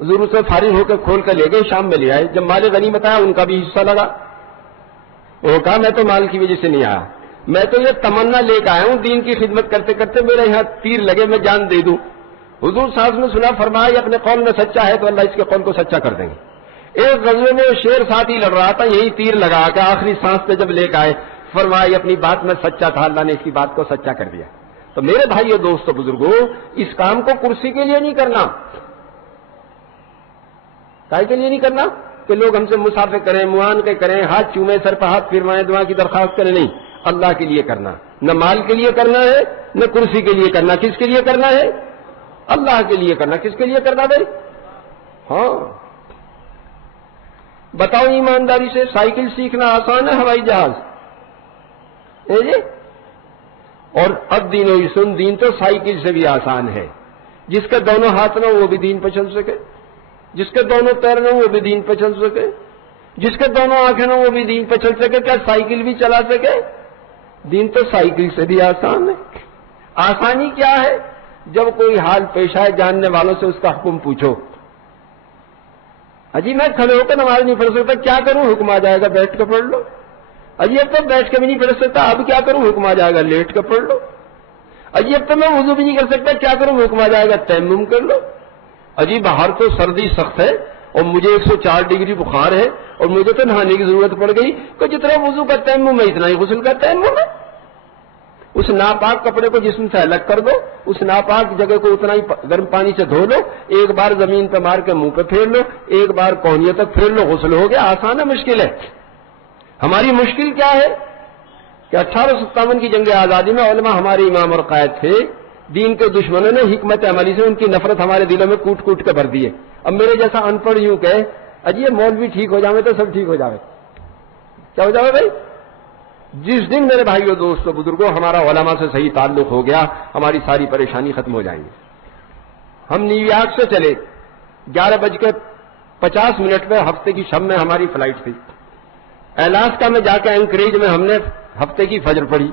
حضور سے فارغ ہو کے کھول کر لے گئے، شام میں لے آئے. جب مال غنیمت آیا ان کا بھی حصہ لگا. وہ کہا میں تو مال کی وجہ سے نہیں آیا، میں تو یہ تمنا لے کے آیا ہوں دین کی خدمت کرتے کرتے میرے یہاں تیر لگے میں جان دے دوں. حضور صاحب نے سنا، فرمایا یہ اپنے قول میں سچا ہے تو اللہ اس کے قول کو سچا کر دیں گے. ایک غزوے میں شیر ساتھ ہی لڑ رہا تھا، یہی تیر لگا کے آخری سانس پہ جب لے کے آئے فرمایا یہ اپنی بات میں سچا تھا، اللہ نے اس کی بات کو سچا کر دیا. تو میرے بھائیو دوستو بزرگوں، اس کام کو کرسی کے لیے نہیں کرنا. کائے کے لیے نہیں کرنا کہ لوگ ہم سے مسافے کریں، معانقے کریں، ہاتھ چومیں، سر پہ ہاتھ پھروائیں، دعا کی درخواست کریں. نہیں، اللہ کے لیے کرنا. نہ مال کے لیے کرنا ہے نہ کرسی کے لیے کرنا. کس کے لیے کرنا ہے؟ اللہ کے لیے کرنا. کس کے لیے کرنا بھائی؟ ہاں بتاؤ ایمانداری سے، سائیکل سیکھنا آسان ہے ہوائی جہاز؟ جی. اور اب دین و سن، دین تو سائیکل سے بھی آسان ہے. جس کے دونوں ہاتھ نہ وہ بھی دین پہ چل سکے، جس کے دونوں پیر نہ وہ بھی دین پہ چل سکے، جس کے دونوں آنکھیں نہ وہ بھی دین پہ چل سکے. کیا سائیکل بھی چلا سکے؟ دین تو سائیکل سے بھی آسان ہے. آسانی کیا ہے؟ جب کوئی حال پیش آئے جاننے والوں سے اس کا حکم پوچھو. اجی میں کھڑے ہو کے نماز نہیں پڑھ سکتا، کیا کروں؟ حکم آ جائے گا بیٹھ کے پڑھ لو. اجی اب تو بیٹھ کے بھی نہیں پڑھ سکتا، اب کیا کروں؟ حکم آ جائے گا لیٹ کے پڑھ لو. اجی اب تو میں وضو بھی نہیں کر سکتا، کیا کروں؟ حکم آ جائے گا تیمم کر لو. اجی باہر تو سردی سخت ہے اور مجھے 104 ڈگری بخار ہے اور مجھے تو نہانے کی ضرورت پڑ گئی کہ جتنا وضو کا تیمم ہے اتنا ہی غسل کا تیمم ہے. اس ناپاک کپڑے کو جسم سے الگ کر دو، اس ناپاک جگہ کو اتنا ہی گرم پانی سے دھو لو، ایک بار زمین پہ مار کے منہ پہ پھیر لو، ایک بار کوہنیوں تک پھیر لو، غسل ہو گیا. آسان ہے مشکل ہے؟ ہماری مشکل کیا ہے کہ 1857 کی جنگ آزادی میں علماء ہمارے امام اور قائد تھے. دین کے دشمنوں نے حکمت عملی سے ان کی نفرت ہمارے دلوں میں کوٹ کوٹ کے بھر دیے. اب میرے جیسا ان پڑھ یوں کہ اجی یہ مولوی ٹھیک ہو جاوے تو سب ٹھیک ہو جاوے. کیا ہو جاوے بھائی؟ جس دن میرے بھائیو دوستو بزرگوں ہمارا علماء سے صحیح تعلق ہو گیا، ہماری ساری پریشانی ختم ہو جائیں گی. ہم نیو یارک سے چلے 11:50 پہ، ہفتے کی شب میں ہماری فلائٹ تھی. الاسکا میں جا کے اینکریج میں ہم نے ہفتے کی فجر پڑھی،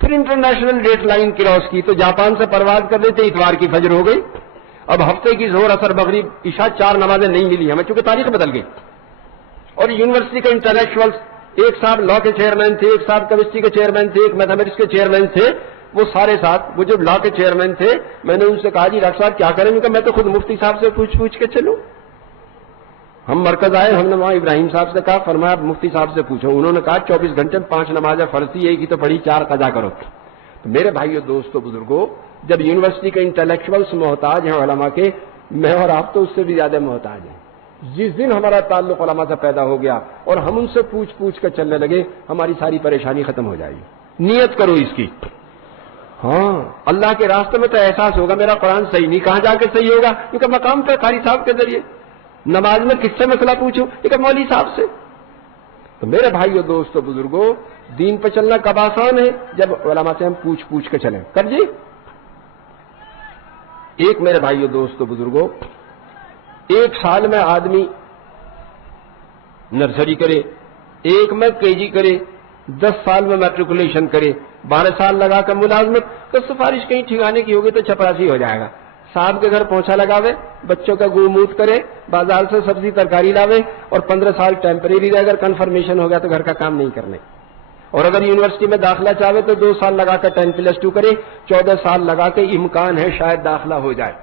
پھر انٹرنیشنل ڈیٹ لائن کراس کی تو جاپان سے پرواز کر رہے تھے، اتوار کی فجر ہو گئی. اب ہفتے کی ظہر اثر مغرب عشاء 4 نمازیں نہیں ملی ہمیں، چونکہ تاریخ بدل گئی. اور یونیورسٹی کے انٹلیکچوئلس، ایک صاحب لا کے چیئرمین تھے، ایک صاحب کیمسٹری کے چیئرمین تھے، ایک میتھمیٹکس کے چیئرمین تھے، وہ سارے ساتھ. وہ جو لا کے چیئرمین تھے میں نے ان سے کہا جی ڈاکٹر صاحب کیا کریں گے؟ میں تو خود مفتی صاحب سے پوچھ کے چلوں. ہم مرکز آئے، ہم نے وہاں ابراہیم صاحب سے کہا، فرمایا مفتی صاحب سے پوچھو. انہوں نے کہا 24 گھنٹے میں 5 نمازیں فرض تھی، ایک ہی تو پڑھی، 4 قضا کرو. تو میرے بھائیو دوستو بزرگوں، جب یونیورسٹی کے انٹلیکچوئلس محتاج ہیں علماء کے، میں اور آپ تو اس سے بھی زیادہ محتاج ہیں. جس دن ہمارا تعلق علماء سے پیدا ہو گیا اور ہم ان سے پوچھ کر چلنے لگے، ہماری ساری پریشانی ختم ہو جائے گی. نیت کرو اس کی. ہاں اللہ کے راستے میں تو احساس ہوگا میرا قرآن صحیح نہیں، کہاں جا کے صحیح ہوگا؟ کیونکہ مقام پہ قاری صاحب کے ذریعے. نماز میں کس سے مسئلہ پوچھوں؟ ایک مولوی صاحب سے. تو میرے بھائیو دوستو بزرگوں، دین پہ چلنا کب آسان ہے؟ جب علماء سے ہم پوچھ کے چلیں. کر جی ایک میرے بھائیو دوستو بزرگوں، 1 سال میں آدمی نرسری کرے، 1 میں KG کرے، 10 سال میں میٹریکولیشن کرے، 12 سال لگا کر ملازمت تو سفارش کہیں ٹھکانے کی ہوگی تو چپراسی ہو جائے گا. صاحب کے گھر پہنچا لگاوے، بچوں کا گوموت کرے، بازار سے سبزی ترکاری لاوے، اور 15 سال ٹیمپریری رہے. اگر کنفرمیشن ہو گیا تو گھر کا کام نہیں کرنے. اور اگر یونیورسٹی میں داخلہ چاہے تو 2 سال لگا کر 10+2 کرے، 14 سال لگا کے امکان ہے شاید داخلہ ہو جائے.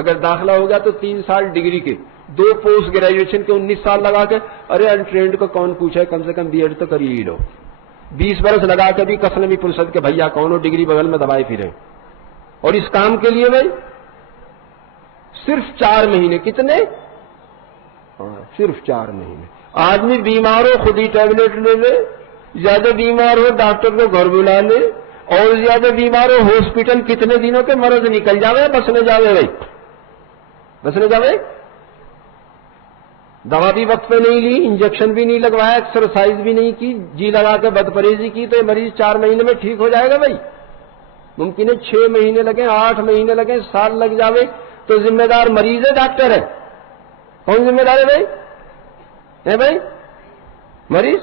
اگر داخلہ ہو گیا تو 3 سال ڈگری کے، 2 پوسٹ گریجویشن کے 19 سال لگا کے. ارے انٹرینڈ کو کون پوچھے، کم سے کم B.Ed تو کر ہی لو. 20 برس لگا کے بھی کس نے بھی پرسد کے بھیا کون ہو، ڈگری بغل میں دبائے پھرے. اور اس کام کے لیے بھائی صرف 4 مہینے. کتنے؟ صرف 4 مہینے. آدمی بیمار ہو خود ہی ٹیبلٹ لے لے، زیادہ بیمار ہو ڈاکٹر کو گھر بلا لے، اور زیادہ بیمار ہو ہاسپٹل کتنے دنوں کے مرض نکل جاوے، بسنے جاوے بھائی، بسنے جاوے. دوا بھی وقت پہ نہیں لی، انجیکشن بھی نہیں لگوایا، ایکسرسائز بھی نہیں کی، جی لگا کے بد پرہیزی کی تو یہ مریض 4 مہینے میں ٹھیک ہو جائے گا بھائی؟ ممکن ہے 6 مہینے لگیں، 8 مہینے لگیں، سال لگ جاوے. تو ذمہ دار مریض ہے ڈاکٹر ہے؟ کون ذمہ دار ہے بھائی؟ ہے بھائی مریض.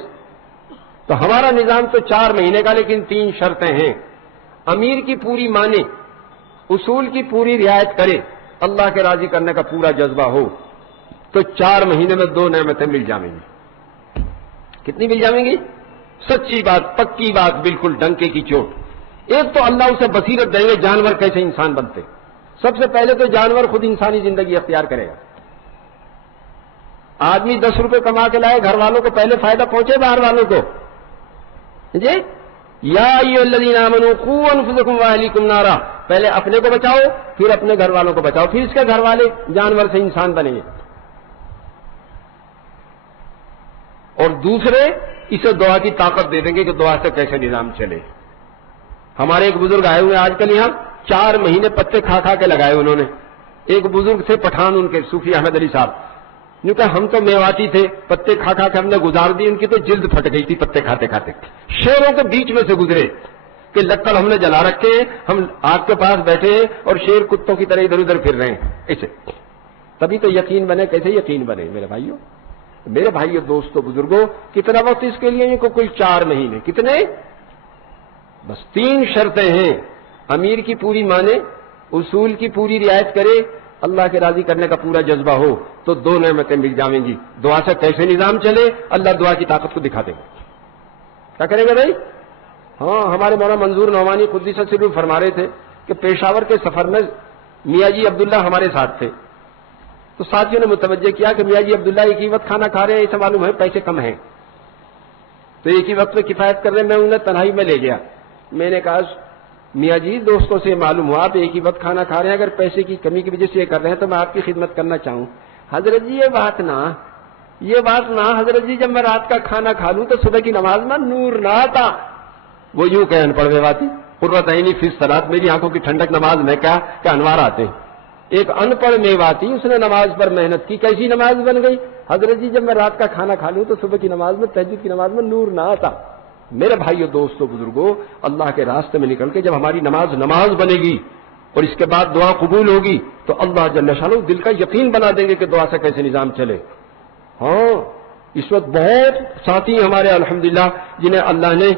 تو ہمارا نظام تو 4 مہینے کا، لیکن 3 شرطیں ہیں. امیر کی پوری مانے، اصول کی پوری رعایت کرے، اللہ کے راضی کرنے کا پورا جذبہ ہو، تو 4 مہینے میں 2 نعمتیں مل جائیں گی. کتنی مل جائیں گی؟ سچی بات، پکی بات، بالکل ڈنکے کی چوٹ. ایک تو اللہ اسے بصیرت دیں گے جانور کیسے انسان بنتے. سب سے پہلے تو جانور خود انسانی زندگی اختیار کرے گا. آدمی 10 روپے کما کے لائے، گھر والوں کو پہلے فائدہ پہنچے، باہر والوں کو. جی یا ایھا الذین آمنوا قوا انفسکم واہلیکم نارا، پہلے اپنے کو بچاؤ، پھر اپنے گھر والوں کو بچاؤ، پھر اس کے گھر والے جانور سے انسان بنیں گے. اور دوسرے اسے دعا کی طاقت دے دیں گے کہ دعا سے کیسے نظام چلے. ہمارے ایک بزرگ آئے ہوئے آج کل یہاں، 4 مہینے پتے کھا کھا کے لگائے انہوں نے. ایک بزرگ تھے پٹھان، ان کے صوفی احمد علی صاحب، جو کہ ہم تو میواتی تھے، پتے کھا کھا کے ہم نے گزار دی، ان کی تو جلد پھٹ گئی تھی پتے کھاتے کھاتے. شیروں کے بیچ میں سے گزرے کہ لکڑ ہم نے جلا رکھے، ہم آگ کے پاس بیٹھے اور شیر کتوں کی طرح ادھر ادھر پھر رہے ہیں. ایسے تبھی تو یقین بنے. کیسے یقین بنے میرے بھائیوں؟ میرے بھائیوں، دوستوں، بزرگوں، کتنا وقت اس کے لیے؟ ان کو کل 4 مہینے. کتنے؟ بس 3 شرطیں ہیں. امیر کی پوری مانے، اصول کی پوری رعایت کرے، اللہ کے راضی کرنے کا پورا جذبہ ہو، تو 2 نعمتیں مل جائیں گی. دعا سے کیسے نظام چلے؟ اللہ دعا کی طاقت کو دکھا دے گا. کیا کریں گے بھائی؟ ہاں، ہمارے مولانا منظور نعمانی قدس سرور فرما رہے تھے کہ پیشاور کے سفر میں میاں جی عبداللہ ہمارے ساتھ تھے. تو ساتھیوں نے متوجہ کیا کہ میاں جی عبداللہ ایک ہی وقت کھانا کھا رہے ہیں، اسے معلوم ہے پیسے کم ہیں، تو ایک ہی وقت میں کفایت کر رہے ہیں. میں انہیں تنہائی میں لے گیا. میں نے کہا میاں جی دوستوں سے معلوم ہوا آپ ایک ہی وقت کھانا کھا رہے ہیں، اگر پیسے کی کمی کی وجہ سے یہ کر رہے ہیں تو میں آپ کی خدمت کرنا چاہوں. حضرت جی یہ بات نہ حضرت جی، جب میں رات کا کھانا کھا لوں تو صبح کی نماز میں نور نہ آتا. وہ یوں کہ ان پڑھ میواتی قرۃ عینی فی الصلاۃ، میری آنکھوں کی ٹھنڈک نماز میں کیا انوار آتے ہیں. ایک ان پڑھ میواتی، اس نے نماز پر محنت کی، کیسی نماز بن گئی؟ حضرت جی جب میں رات کا کھانا کھا لوں تو صبح کی نماز میں، تہجد کی نماز میں نور نہ آتا. میرے بھائیو، دوستو، بزرگوں، اللہ کے راستے میں نکل کے جب ہماری نماز بنے گی اور اس کے بعد دعا قبول ہوگی تو اللہ جل شانہ دل کا یقین بنا دیں گے کہ دعا سے کیسے نظام چلے. ہاں، اس وقت بہت ساتھی ہمارے الحمدللہ جنہیں اللہ نے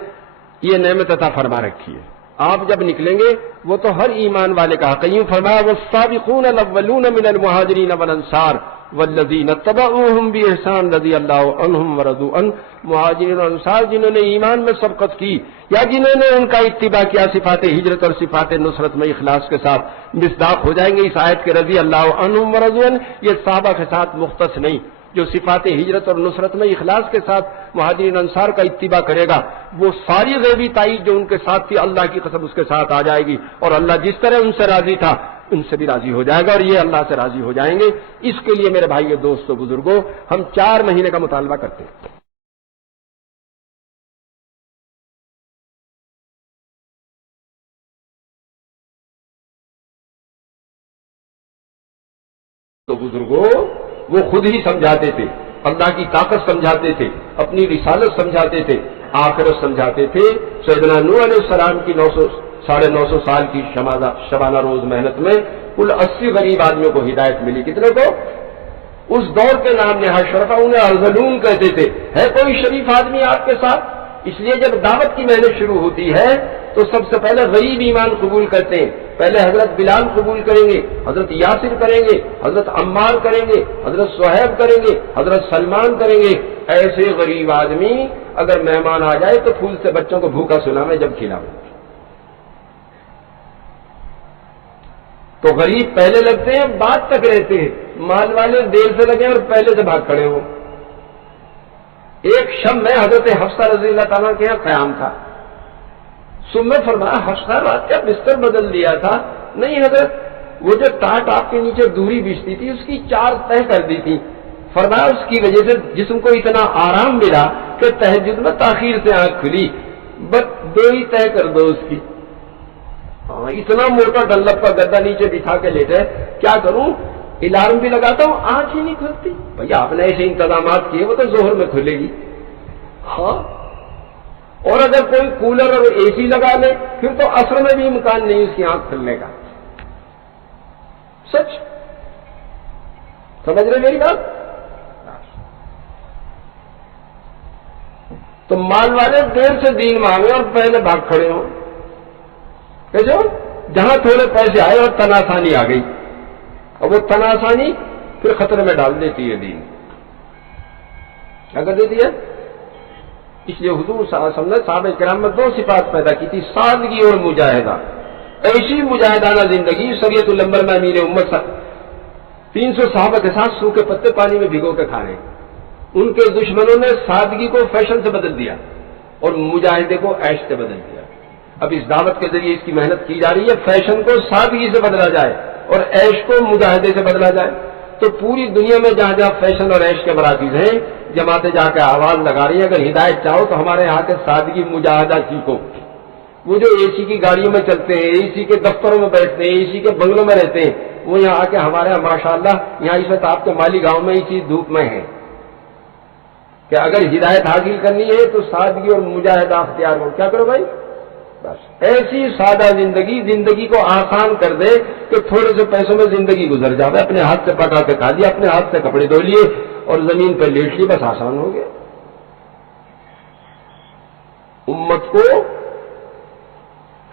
یہ نعمت عطا فرما رکھی ہے. آپ جب نکلیں گے وہ تو ہر ایمان والے کا حق. یوں فرمایا والسابقون الاولون من المہاجرین والانصار والذین اتبعوہم بإحسان رضی اللہ عنہم ورضوا عنہ. مہاجرین اور انصار جنہوں نے ایمان میں سبقت کی یا جنہوں نے ان کا اتباع کیا، صفات ہجرت اور صفات نصرت میں اخلاص کے ساتھ مصداق ہو جائیں گے اس آیت کے رضی اللہ عنہم ورضوا عنہ. یہ صحابہ کے ساتھ مختص نہیں، جو صفات ہجرت اور نصرت میں اخلاص کے ساتھ مہاجرین انصار کا اتباع کرے گا، وہ ساری غیبی تائید جو ان کے ساتھ تھی اللہ کی قسم اس کے ساتھ آ جائے گی، اور اللہ جس طرح ان سے راضی تھا ان سے بھی راضی ہو جائے گا، اور یہ اللہ سے راضی ہو جائیں گے. اس کے لیے میرے بھائیو، دوستو، بزرگوں، ہم 4 مہینے کا مطالبہ کرتے ہیں. تو بزرگوں وہ خود ہی سمجھاتے تھے، اللہ کی طاقت سمجھاتے تھے، اپنی رسالت سمجھاتے تھے، آخرت سمجھاتے تھے. سیدنا نوح علیہ السلام کی 950 سال کی شبانہ روز محنت میں کل 80 غریب آدمیوں کو ہدایت ملی. کتنے کو؟ اس دور کے نام نہاد شرفا انہیں ارذلون کہتے تھے. ہے کوئی شریف آدمی آپ کے ساتھ؟ اس لیے جب دعوت کی محنت شروع ہوتی ہے تو سب سے پہلے غریب ایمان قبول کرتے ہیں. پہلے حضرت بلال قبول کریں گے، حضرت یاسر کریں گے، حضرت عمار کریں گے، حضرت صہیب کریں گے، حضرت سلمان کریں گے. ایسے غریب آدمی اگر مہمان آ جائے تو پھول سے بچوں کو بھوکا سلاویں جب کھلاویں. تو غریب پہلے لگتے ہیں، بعد تک رہتے ہیں. مال والے دیر سے لگے اور پہلے سے بھاگ کھڑے ہو. ایک شب میں حضرت حفصہ رضی اللہ تعالیٰ کے یہاں قیام تھا. صبح فرمایا حفصہ رات کا بستر بدل دیا تھا. نہیں حضرت، وہ جو ٹاٹ آپ کے نیچے دوری بچتی تھی اس کی 4 تہ کر دی تھی. فرمایا اس کی وجہ سے جسم کو اتنا آرام ملا کہ کہ تہجد میں تاخیر سے آنکھ کھلی، بس 2 ہی طے کر دو اس کی. ہاں اتنا موٹا ڈنلپ کا گدا نیچے بٹھا کے لیٹے، کیا کروں؟ الارم بھی لگاتا ہوں، آنکھ ہی نہیں کھلتی. بھائی آپ نے ایسے انتظامات کیے، وہ تو ظہر میں کھلے گی. ہاں اور اگر کوئی کولر اور اے سی لگا لے پھر تو عصر میں بھی امکان نہیں اس کی آنکھ کھلنے کا. سچ سمجھ رہے میری بات؟ تو مال والے دیر سے دین مانگے اور پہلے بھاگ کھڑے ہوں. کیسے ہو؟ جہاں تھوڑے پیسے آئے اور تناسانی آ گئی، اور وہ تناسانی پھر خطرے میں ڈال دیتی ہے دین. کیا کر دیتی ہے؟ اس لیے حضور صلی اللہ علیہ وسلم نے صحابہ کرام میں 2 صفات پیدا کی تھی، سادگی اور مجاہدہ. ایسی مجاہدانہ زندگی. شریعت الانبر میں امیر امت 300 صحابہ کے ساتھ سوکھے پتے پانی میں بھگو کے کھانے. ان کے دشمنوں نے سادگی کو فیشن سے بدل دیا اور مجاہدے کو عیش سے بدل دیا. اب اس دعوت کے ذریعے اس کی محنت کی جا رہی ہے، فیشن کو سادگی سے بدلا جائے اور عیش کو مجاہدے سے بدلا جائے. تو پوری دنیا میں جہاں جہاں فیشن اور عیش کے مراکز ہیں، جماعتیں جا کے آواز لگا رہی ہیں اگر ہدایت چاہو تو ہمارے یہاں کے سادگی مجاہدہ سیکھو. وہ جو اے سی کی گاڑیوں میں چلتے ہیں، اے سی کے دفتروں میں بیٹھتے ہیں، اے سی کے بنگلوں میں رہتے ہیں، وہ یہاں آ کے ہمارے یہاں ماشاءاللہ یہاں اس وقت آپ کے مالی گاؤں میں اسی دھوپ میں ہیں کہ اگر ہدایت حاصل کرنی ہے تو سادگی اور مجاہدہ اختیار ہو. کیا کرو بھائی؟ بس ایسی سادہ زندگی کو آسان کر دے کہ تھوڑے سے پیسوں میں زندگی گزر جائے. اپنے ہاتھ سے پکا کے کھا دیا، اپنے ہاتھ سے کپڑے دھو لیے اور زمین پہ لیٹ لی، بس آسان ہو گیا. امت کو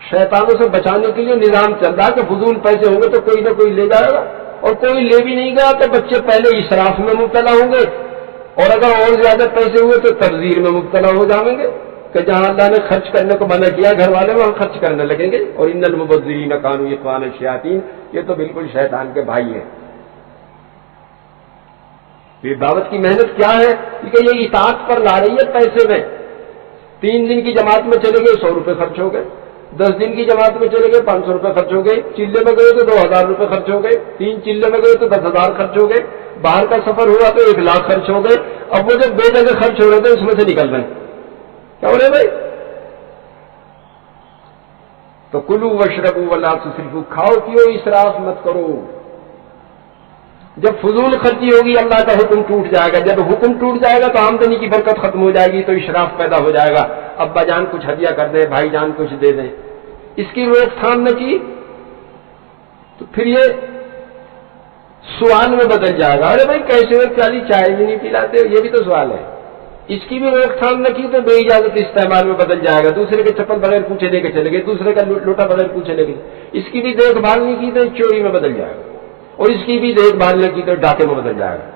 شیطانوں سے بچانے کے لیے نظام چل رہا کہ فضول پیسے ہوں گے تو کوئی نہ کوئی لے جائے گا، اور کوئی لے بھی نہیں گیا تو بچے پہلے اسراف میں مبتلا ہوں گے، اور اگر اور زیادہ پیسے ہوئے تو تبذیر میں مبتلا ہو جائیں گے کہ جہاں اللہ نے خرچ کرنے کو منع کیا گھر والے وہاں خرچ کرنے لگیں گے. اور ان المبذرین کانوا اخوان الشیاطین، یہ تو بالکل شیطان کے بھائی ہیں. یہ دعوت کی محنت کیا ہے؟ کیونکہ یہ اطاعت پر لا رہی ہے پیسے میں. 3 دن کی جماعت میں چلے گئے 100 روپے خرچ ہو گئے، 10 دن کی جماعت میں چلے گئے 500 روپے خرچ ہو گئے، چلے میں گئے تو 2000 روپے خرچ ہو گئے، 3 چلے میں گئے تو 10,000 خرچ ہو گئے، باہر کا سفر ہوا تو 1 لاکھ خرچ ہو گئے. اب وہ جو بے جگہ خرچ ہو رہے تھے اس میں سے نکل رہے ہیں. کیا ہو رہے بھائی؟ تو کلو واشربوا ولا تسرفوا، کھاؤ پیو اسراف مت کرو. جب فضول خرچی ہوگی اللہ کا حکم ٹوٹ جائے گا. جب حکم ٹوٹ جائے گا تو آمدنی کی برکت ختم ہو جائے گی، تو اسراف پیدا ہو جائے گا. ابا جان کچھ ہدیہ کر دیں، بھائی جان کچھ دے دیں، اس کی روک تھام نہ کی تو پھر یہ سوال میں بدل جائے گا. ارے بھائی کیسے ہوئے پیالی چائے بھی نہیں پلاتے، یہ بھی تو سوال ہے. اس کی بھی روک تھام نہ کی تو بے اجازت استعمال میں بدل جائے گا. دوسرے کے چپل بغیر پوچھے لے کے چلے گئے، دوسرے کا لوٹا بغیر پوچھے لے گئے. اس کی بھی دیکھ بھال نہیں کی تو چوری میں بدل جائے گا، اور اس کی بھی دیکھ بھال نہیں کی تو ڈاکے میں بدل جائے گا.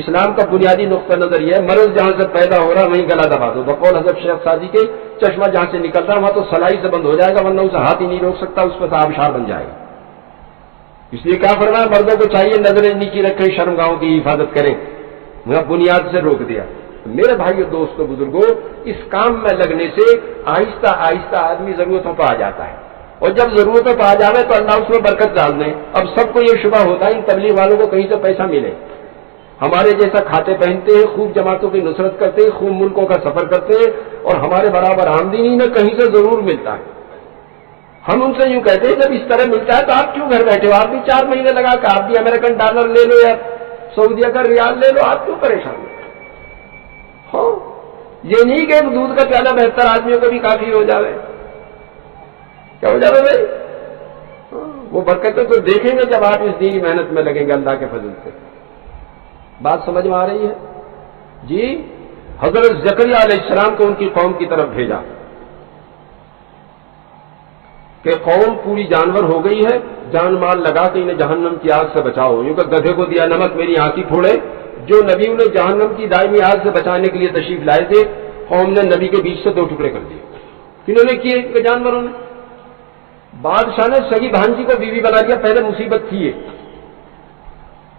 اسلام کا بنیادی نقطہ نظر یہ ہے مرض جہاں سے پیدا ہو رہا وہیں گلا دبا دو. بقول حضرت شیخ سعدی کے چشمہ جہاں سے نکل رہا وہاں تو سلائی سے بند ہو جائے گا، ورنہ اسے ہاتھ ہی نہیں روک سکتا، اس پر آبشار بن جائے گا. اس لیے کیا فرمایا؟ مردوں کو چاہیے نظریں نیچی رکھیں، شرمگاہوں کی حفاظت کریں. بنیاد سے روک دیا. میرے بھائیو دوستو بزرگوں، اس کام میں لگنے سے آہستہ آہستہ آدمی ضرورتوں پر آ جاتا ہے، اور جب ضرورتوں پر آ جاوے تو اللہ اس میں برکت ڈال دیں. اب سب کو یہ شبہ ہوتا ہے ان تبلیغ والوں کو کہیں سے پیسہ ملے. ہمارے جیسا کھاتے پہنتے ہیں، خوب جماعتوں کی نصرت کرتے ہیں، خوب ملکوں کا سفر کرتے ہیں، اور ہمارے برابر آمدنی نہ کہیں سے ضرور ملتا ہے. ہم ان سے یوں کہتے ہیں جب اس طرح ملتا ہے تو آپ کیوں گھر بیٹھے ہو؟ آپ بھی 4 مہینے لگا کہ آپ بھی امریکن ڈالر لے لو یا سعودیہ کا ریال لے لو، آپ کیوں پریشان ہو؟ ہاں یہ نہیں کہ دودھ کا پیالہ 72 آدمیوں کو بھی کافی ہو جاوے. کیا ہو جاوے بھائی؟ وہ برکتیں تو دیکھیں گے جب آپ اس دینی محنت میں لگیں گے اللہ کے فضل سے. بات سمجھ میں آ رہی ہے؟ جی. حضرت زکریا علیہ السلام کو ان کی قوم کی طرف بھیجا کہ قوم پوری جانور ہو گئی ہے، جان مال لگا کے انہیں جہنم کی آگ سے بچاؤ. یوں کہ گدھے کو دیا نمک میری آنکھی پھوڑے. جو نبی انہیں جہنم کی دائمی آگ سے بچانے کے لیے تشریف لائے تھے، قوم نے نبی کے بیچ سے 2 ٹکڑے کر دیے. کنہوں نے کیے؟ کہ جانوروں نے. بادشاہ نے سگی بھانجی کو بیوی بنا لیا. پہلے مصیبت تھی یہ.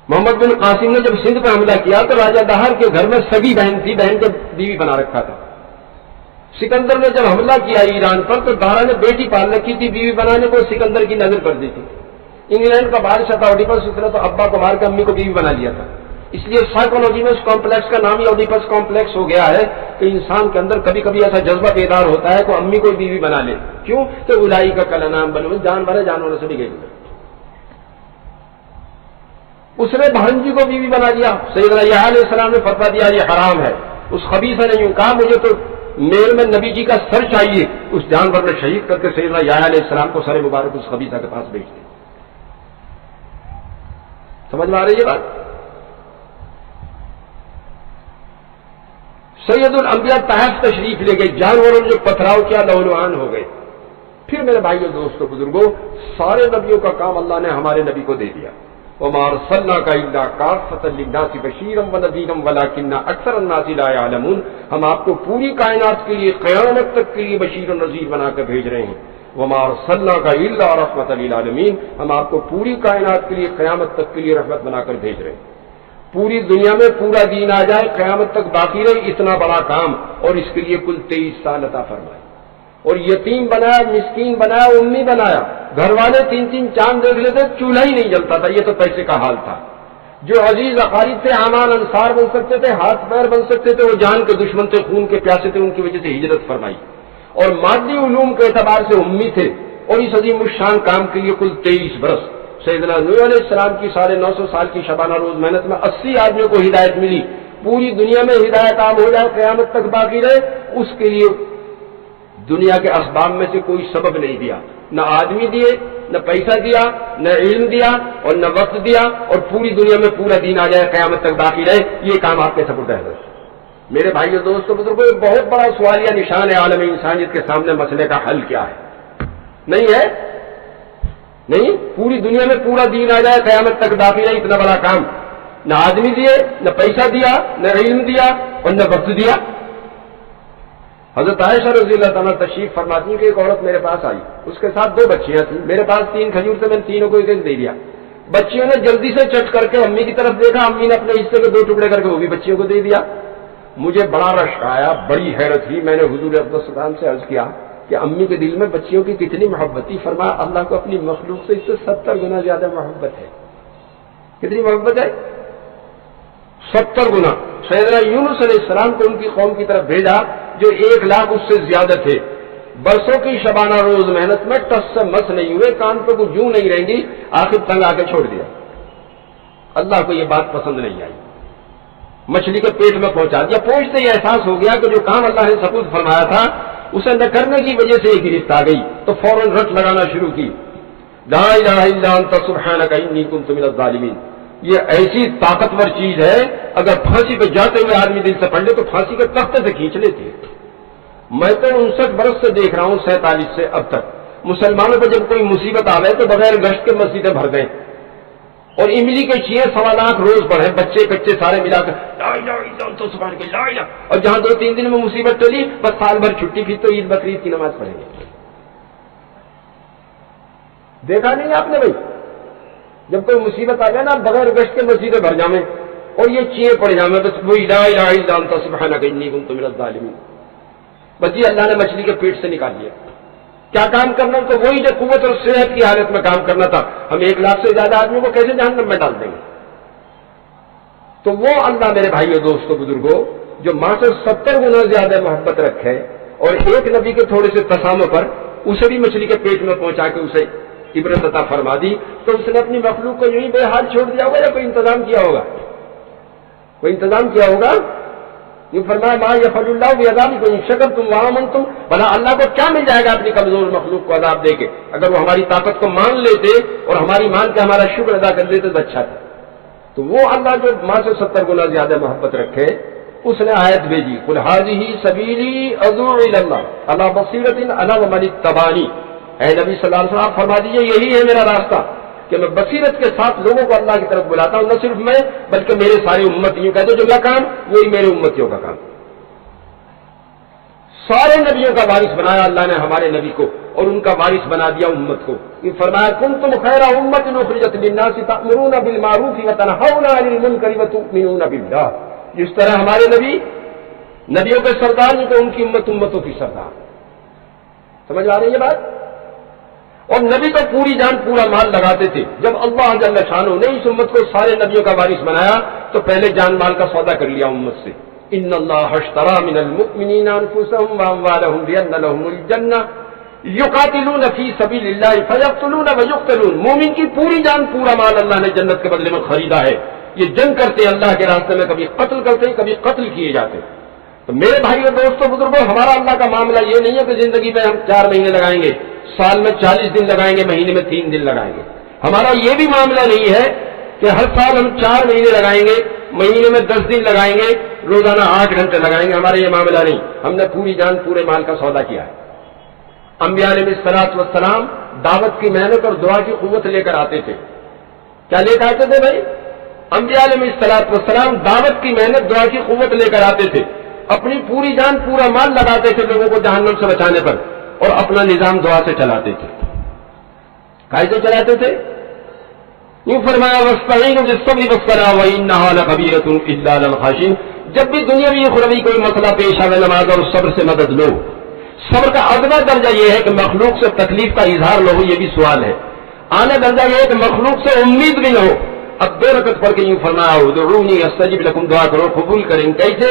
محمد بن قاسم نے جب سندھ پہ حملہ کیا تو راجہ دہر کے گھر میں سگی بہن تھی، بہن کو بیوی بنا رکھا تھا. سکندر نے جب حملہ کیا ایران پر تو دارا نے بیٹی پال رکھی تھی، بیوی بنانے کو سکندر کی نظر پڑ دی تھی. انگلینڈ کا بادشاہ تھا اوڈیپس، اس نے تو ابا کو مار کے امی کو بیوی بنا لیا تھا. اس لیے سائیکولوجی میں اس کمپلیکس کا نام ہی اوڈیپس کمپلیکس ہو گیا ہے کہ انسان کے اندر کبھی کبھی ایسا جذبہ بیدار ہوتا ہے کہ امی کو بیوی بنا لے. کیوں کہ الائی کا کل نام بنو جانور ہے, جانوروں سے بھی گئی. اس نے بھانجی کو بیوی بنا دیا. سیدنا یحییٰ علیہ السلام نے فتویٰ دیا یہ حرام ہے. اس خبیثہ نے یوں کہا مجھے تو میل میں نبی جی کا سر چاہیے. اس جانور نے شہید کر کے سیدنا یحییٰ علیہ السلام کو سر مبارک اس خبیثہ کے پاس بھیج دیا. سمجھ میں آ رہی ہے بات؟ سید الانبیاء طائف تشریف لے گئے, جانوروں نے جو پتھراؤ کیا لہولہان ہو گئے. پھر میرے بھائیوں دوستوں بزرگوں, سارے نبیوں کا کام اللہ نے ہمارے نبی کو دے دیا. وَمَا أَرْسَلْنَاكَ إِلَّا كَافَّةً لِلنَّاسِ بَشِيرًا وَنَذِيرًا وَلَٰكِنَّ أَكْثَرَ النَّاسِ لَا يَعْلَمُونَ. ہم آپ کو پوری کائنات کے لیے قیامت تک کے لیے بشیر و نذیر بنا کر بھیج رہے ہیں. وَمَا أَرْسَلْنَاكَ إِلَّا رَحْمَةً لِلْعَالَمِينَ. ہم آپ کو پوری کائنات کے لیے قیامت تک کے لیے رحمت بنا کر بھیج رہے ہیں. پوری دنیا میں پورا دین آ جائے, قیامت تک باقی رہے, اتنا بڑا کام, اور اس کے لیے کل 23 سال عطا فرمائے. اور یتیم بنایا, مسکین بنایا, امی بنایا. گھر والے 3 چاند دیکھ لیتے, چولہا ہی نہیں جلتا تھا. یہ تو پیسے کا حال تھا. جو عزیز اقارب تھے, امان انصار بن سکتے تھے, ہاتھ پیر بن سکتے تھے, وہ جان کے دشمن تھے, خون کے پیاسے تھے, ان کی وجہ سے ہجرت فرمائی. اور مادی علوم کے اعتبار سے امی تھے, اور اس عظیم الشان کام کے لیے کل 23 برس. سیدنا نوح علیہ السلام کی 950 سال کی شبانہ روز محنت میں 80 آدمیوں کو ہدایت ملی. پوری دنیا میں ہدایت عام ہو جائے, قیامت تک باقی رہے, اس کے لیے دنیا کے اسباب میں سے کوئی سبب نہیں دیا. نہ آدمی دیے, نہ پیسہ دیا, نہ علم دیا, اور نہ وقت دیا, اور پوری دنیا میں پورا دین آ جائے, قیامت تک باقی رہے. یہ کام آپ کے سپرد ہے. میرے بھائیوں دوستوں بزرگوں, یہ بہت بڑا سوالیہ نشان ہے عالم انسانیت کے سامنے. مسئلے کا حل کیا ہے؟ نہیں ہے, نہیں. پوری دنیا میں پورا دین آ جائے, قیامت تک باقی رہے, اتنا بڑا کام. نہ آدمی دیے, نہ پیسہ دیا, نہ علم دیا, اور نہ وقت دیا. حضرت عائشہ رضی اللہ تعالیٰ تشریف فرماتی ہیں کہ ایک عورت میرے پاس آئی, اس کے ساتھ 2 بچیاں تھیں. میرے پاس 3 کھجور تھے, میں نے تینوں کو ایک دے دیا. بچیوں نے جلدی سے چٹ کر کے امی کی طرف دیکھا, امی نے اپنے حصے کے 2 ٹکڑے کر کے وہ بھی بچیوں کو دے دیا. مجھے بڑا رشک آیا, بڑی حیرت ہوئی. میں نے حضور افضل السلام سے عرض کیا کہ امی کے دل میں بچیوں کی کتنی محبت تھی. فرمایا اللہ کو اپنی مخلوق سے اس سے 70 گنا زیادہ محبت ہے. کتنی محبت ہے؟ 70 گنا. سیدنا یونس علیہ السلام کو ان کی قوم کی طرف بھیجا جو 1 لاکھ اس سے زیادہ تھے. برسوں کی شبانہ روز محنت میں ٹس سے مس نہیں ہوئے, کان پہ کو جوں نہیں رہیں گی, آخر تنگ آ کے چھوڑ دیا. اللہ کو یہ بات پسند نہیں آئی, مچھلی کے پیٹ میں پہنچا دیا. پہنچتے یہ احساس ہو گیا کہ جو کام اللہ نے سپرد فرمایا تھا اسے نہ کرنے کی وجہ سے یہ گرفت آ گئی, تو فوراً رٹ لگانا شروع کی. لا الہ الا انت سبحانک انی کنت من الظالمین. یہ ایسی طاقتور چیز ہے, اگر پھانسی پہ جاتے ہوئے آدمی دل سے پڑھ لے تو پھانسی کے تختے سے کھینچ لیتی ہے. میں تو 59 برس سے دیکھ رہا ہوں, 47 سے اب تک, مسلمانوں پہ جب کوئی مصیبت آوے تو بغیر گشت کے مسجدیں بھر دیں, اور املی کے چیئے 1.25 لاکھ روز پڑھے, بچے کچے سارے ملا کر لا الہ الا انت سبحانک لا الہ. اور جہاں 2-3 دن میں مصیبت چلی, بس سال بھر چھٹی, پھر تو عید بقرعید کی نماز پڑھیں گے. دیکھا نہیں آپ نے بھائی؟ جب کوئی مصیبت آ جائے نا, بغیر گشت کے مسجدیں بھر جامیں اور یہ چیئے پڑ جامیں, بس وہی لا الہ الا انت سبحانک انی کنت من الظالمین. بس یہ اللہ نے مچھلی کے پیٹ سے نکال لیا. کیا کام کرنا تو وہی جو قوت اور صحت کی حالت میں کام کرنا تھا. ہم 1 لاکھ سے زیادہ آدمیوں کو کیسے جہنم میں ڈال دیں گے؟ تو وہ اللہ میرے بھائیوں دوستوں بزرگوں جو ماں سے 70 گنا زیادہ محبت رکھے, اور ایک نبی کے تھوڑے سے تسامح پر اسے بھی مچھلی کے پیٹ میں پہنچا کے اسے عبرت عطا فرما دی, تو اس نے اپنی مخلوق کو یوں ہی بے حال چھوڑ دیا ہوگا یا کوئی انتظام کیا ہوگا؟ کوئی انتظام کیا ہوگا. یہ فرمایا ما یفعل اللہ بعذابکم ان شکرتم وآمنتم. بھلا اللہ کو کیا مل جائے گا اپنی کمزور مخلوق کو عذاب دے کے؟ اگر وہ ہماری طاقت کو مان لیتے اور ہماری مان کے ہمارا شکر ادا کر لیتے تو اچھا تھا. تو وہ اللہ جو ماں سے 70 گنا زیادہ محبت رکھے, اس نے آیت بھیجی, قل ھذہ سبیلی ادعو الی اللہ علی بصیرۃ انا ومن اتبعنی. اے نبی صلی اللہ علیہ وسلم فرما دیجیے یہی ہے میرا راستہ کہ میں بصیرت کے ساتھ لوگوں کو اللہ کی طرف بلاتا ہوں, نہ صرف میں بلکہ میرے سارے امتیوں کا جو میرا کام وہی میرے امتیوں کا کام. سارے نبیوں کا وارث بنایا اللہ نے ہمارے نبی کو, اور ان کا وارث بنا دیا امت کو. یہ فرمایا کنتم خیر امۃ اخرجت للناس تأمرون بالمعروف وتنہون عن المنکر وتؤمنون باللہ. جس طرح ہمارے نبی نبیوں کے سردار ہیں تو ان کی امت امتوں کی سردار. سمجھ آ رہی ہے بات؟ اور نبی تو پوری جان پورا مال لگاتے تھے. جب اللہ جل شانہ نے اس امت کو سارے نبیوں کا وارث بنایا تو پہلے جان مال کا سودا کر لیا امت سے. ان اللہ اشترى من المؤمنین انفسهم واموالهم بان لهم الجنہ یقاتلون فی سبیل اللہ فیقتلون ویقتلون. مومن کی پوری جان پورا مال اللہ نے جنت کے بدلے میں خریدا ہے. یہ جنگ کرتے ہیں اللہ کے راستے میں, کبھی قتل کرتے ہیں کبھی قتل کیے جاتے ہیں. تو میرے بھائی اور دوستوں بزرگوں, ہمارا اللہ کا معاملہ یہ نہیں ہے کہ زندگی میں ہم 4 مہینے لگائیں گے, سال میں 40 دن لگائیں گے, مہینے میں 3 دن لگائیں گے. ہمارا یہ بھی معاملہ نہیں ہے کہ ہر سال ہم 4 مہینے لگائیں گے, مہینے میں 10 دن لگائیں گے, روزانہ 8 گھنٹے لگائیں گے. ہمارا یہ معاملہ نہیں. ہم نے پوری جان پورے مال کا سودا کیا ہے. انبیاء علیہ الصلوۃ والسلام دعوت کی محنت اور دعا کی قوت لے کر آتے تھے. کیا لے کر آتے تھے بھائی؟ انبیاء علیہ الصلوۃ والسلام دعوت کی محنت دعا کی قوت لے کر آتے تھے. اپنی پوری جان پورا مال لگاتے تھے لوگوں کو جہنم سے بچانے پر, اور اپنا نظام دعا سے چلاتے تھے. کیسے چلاتے تھے؟ یوں فرمایا واستعینوا بالصبر والصلاۃ وانھا لکبیرۃ الا علی الخاشعین. جب بھی دنیاوی اخروی کوئی مسئلہ پیش آئے, نماز اور صبر سے مدد لو. صبر کا ادنا درجہ یہ ہے کہ مخلوق سے تکلیف کا اظہار نہ ہو, یہ بھی سوال ہے. اعلیٰ درجہ یہ ہے کہ مخلوق سے امید بھی نہ ہو. اب 2 رکعت پڑھ کے یوں فرمایا ادعونی استجب لکم, دعا کرو قبول کریں. کیسے؟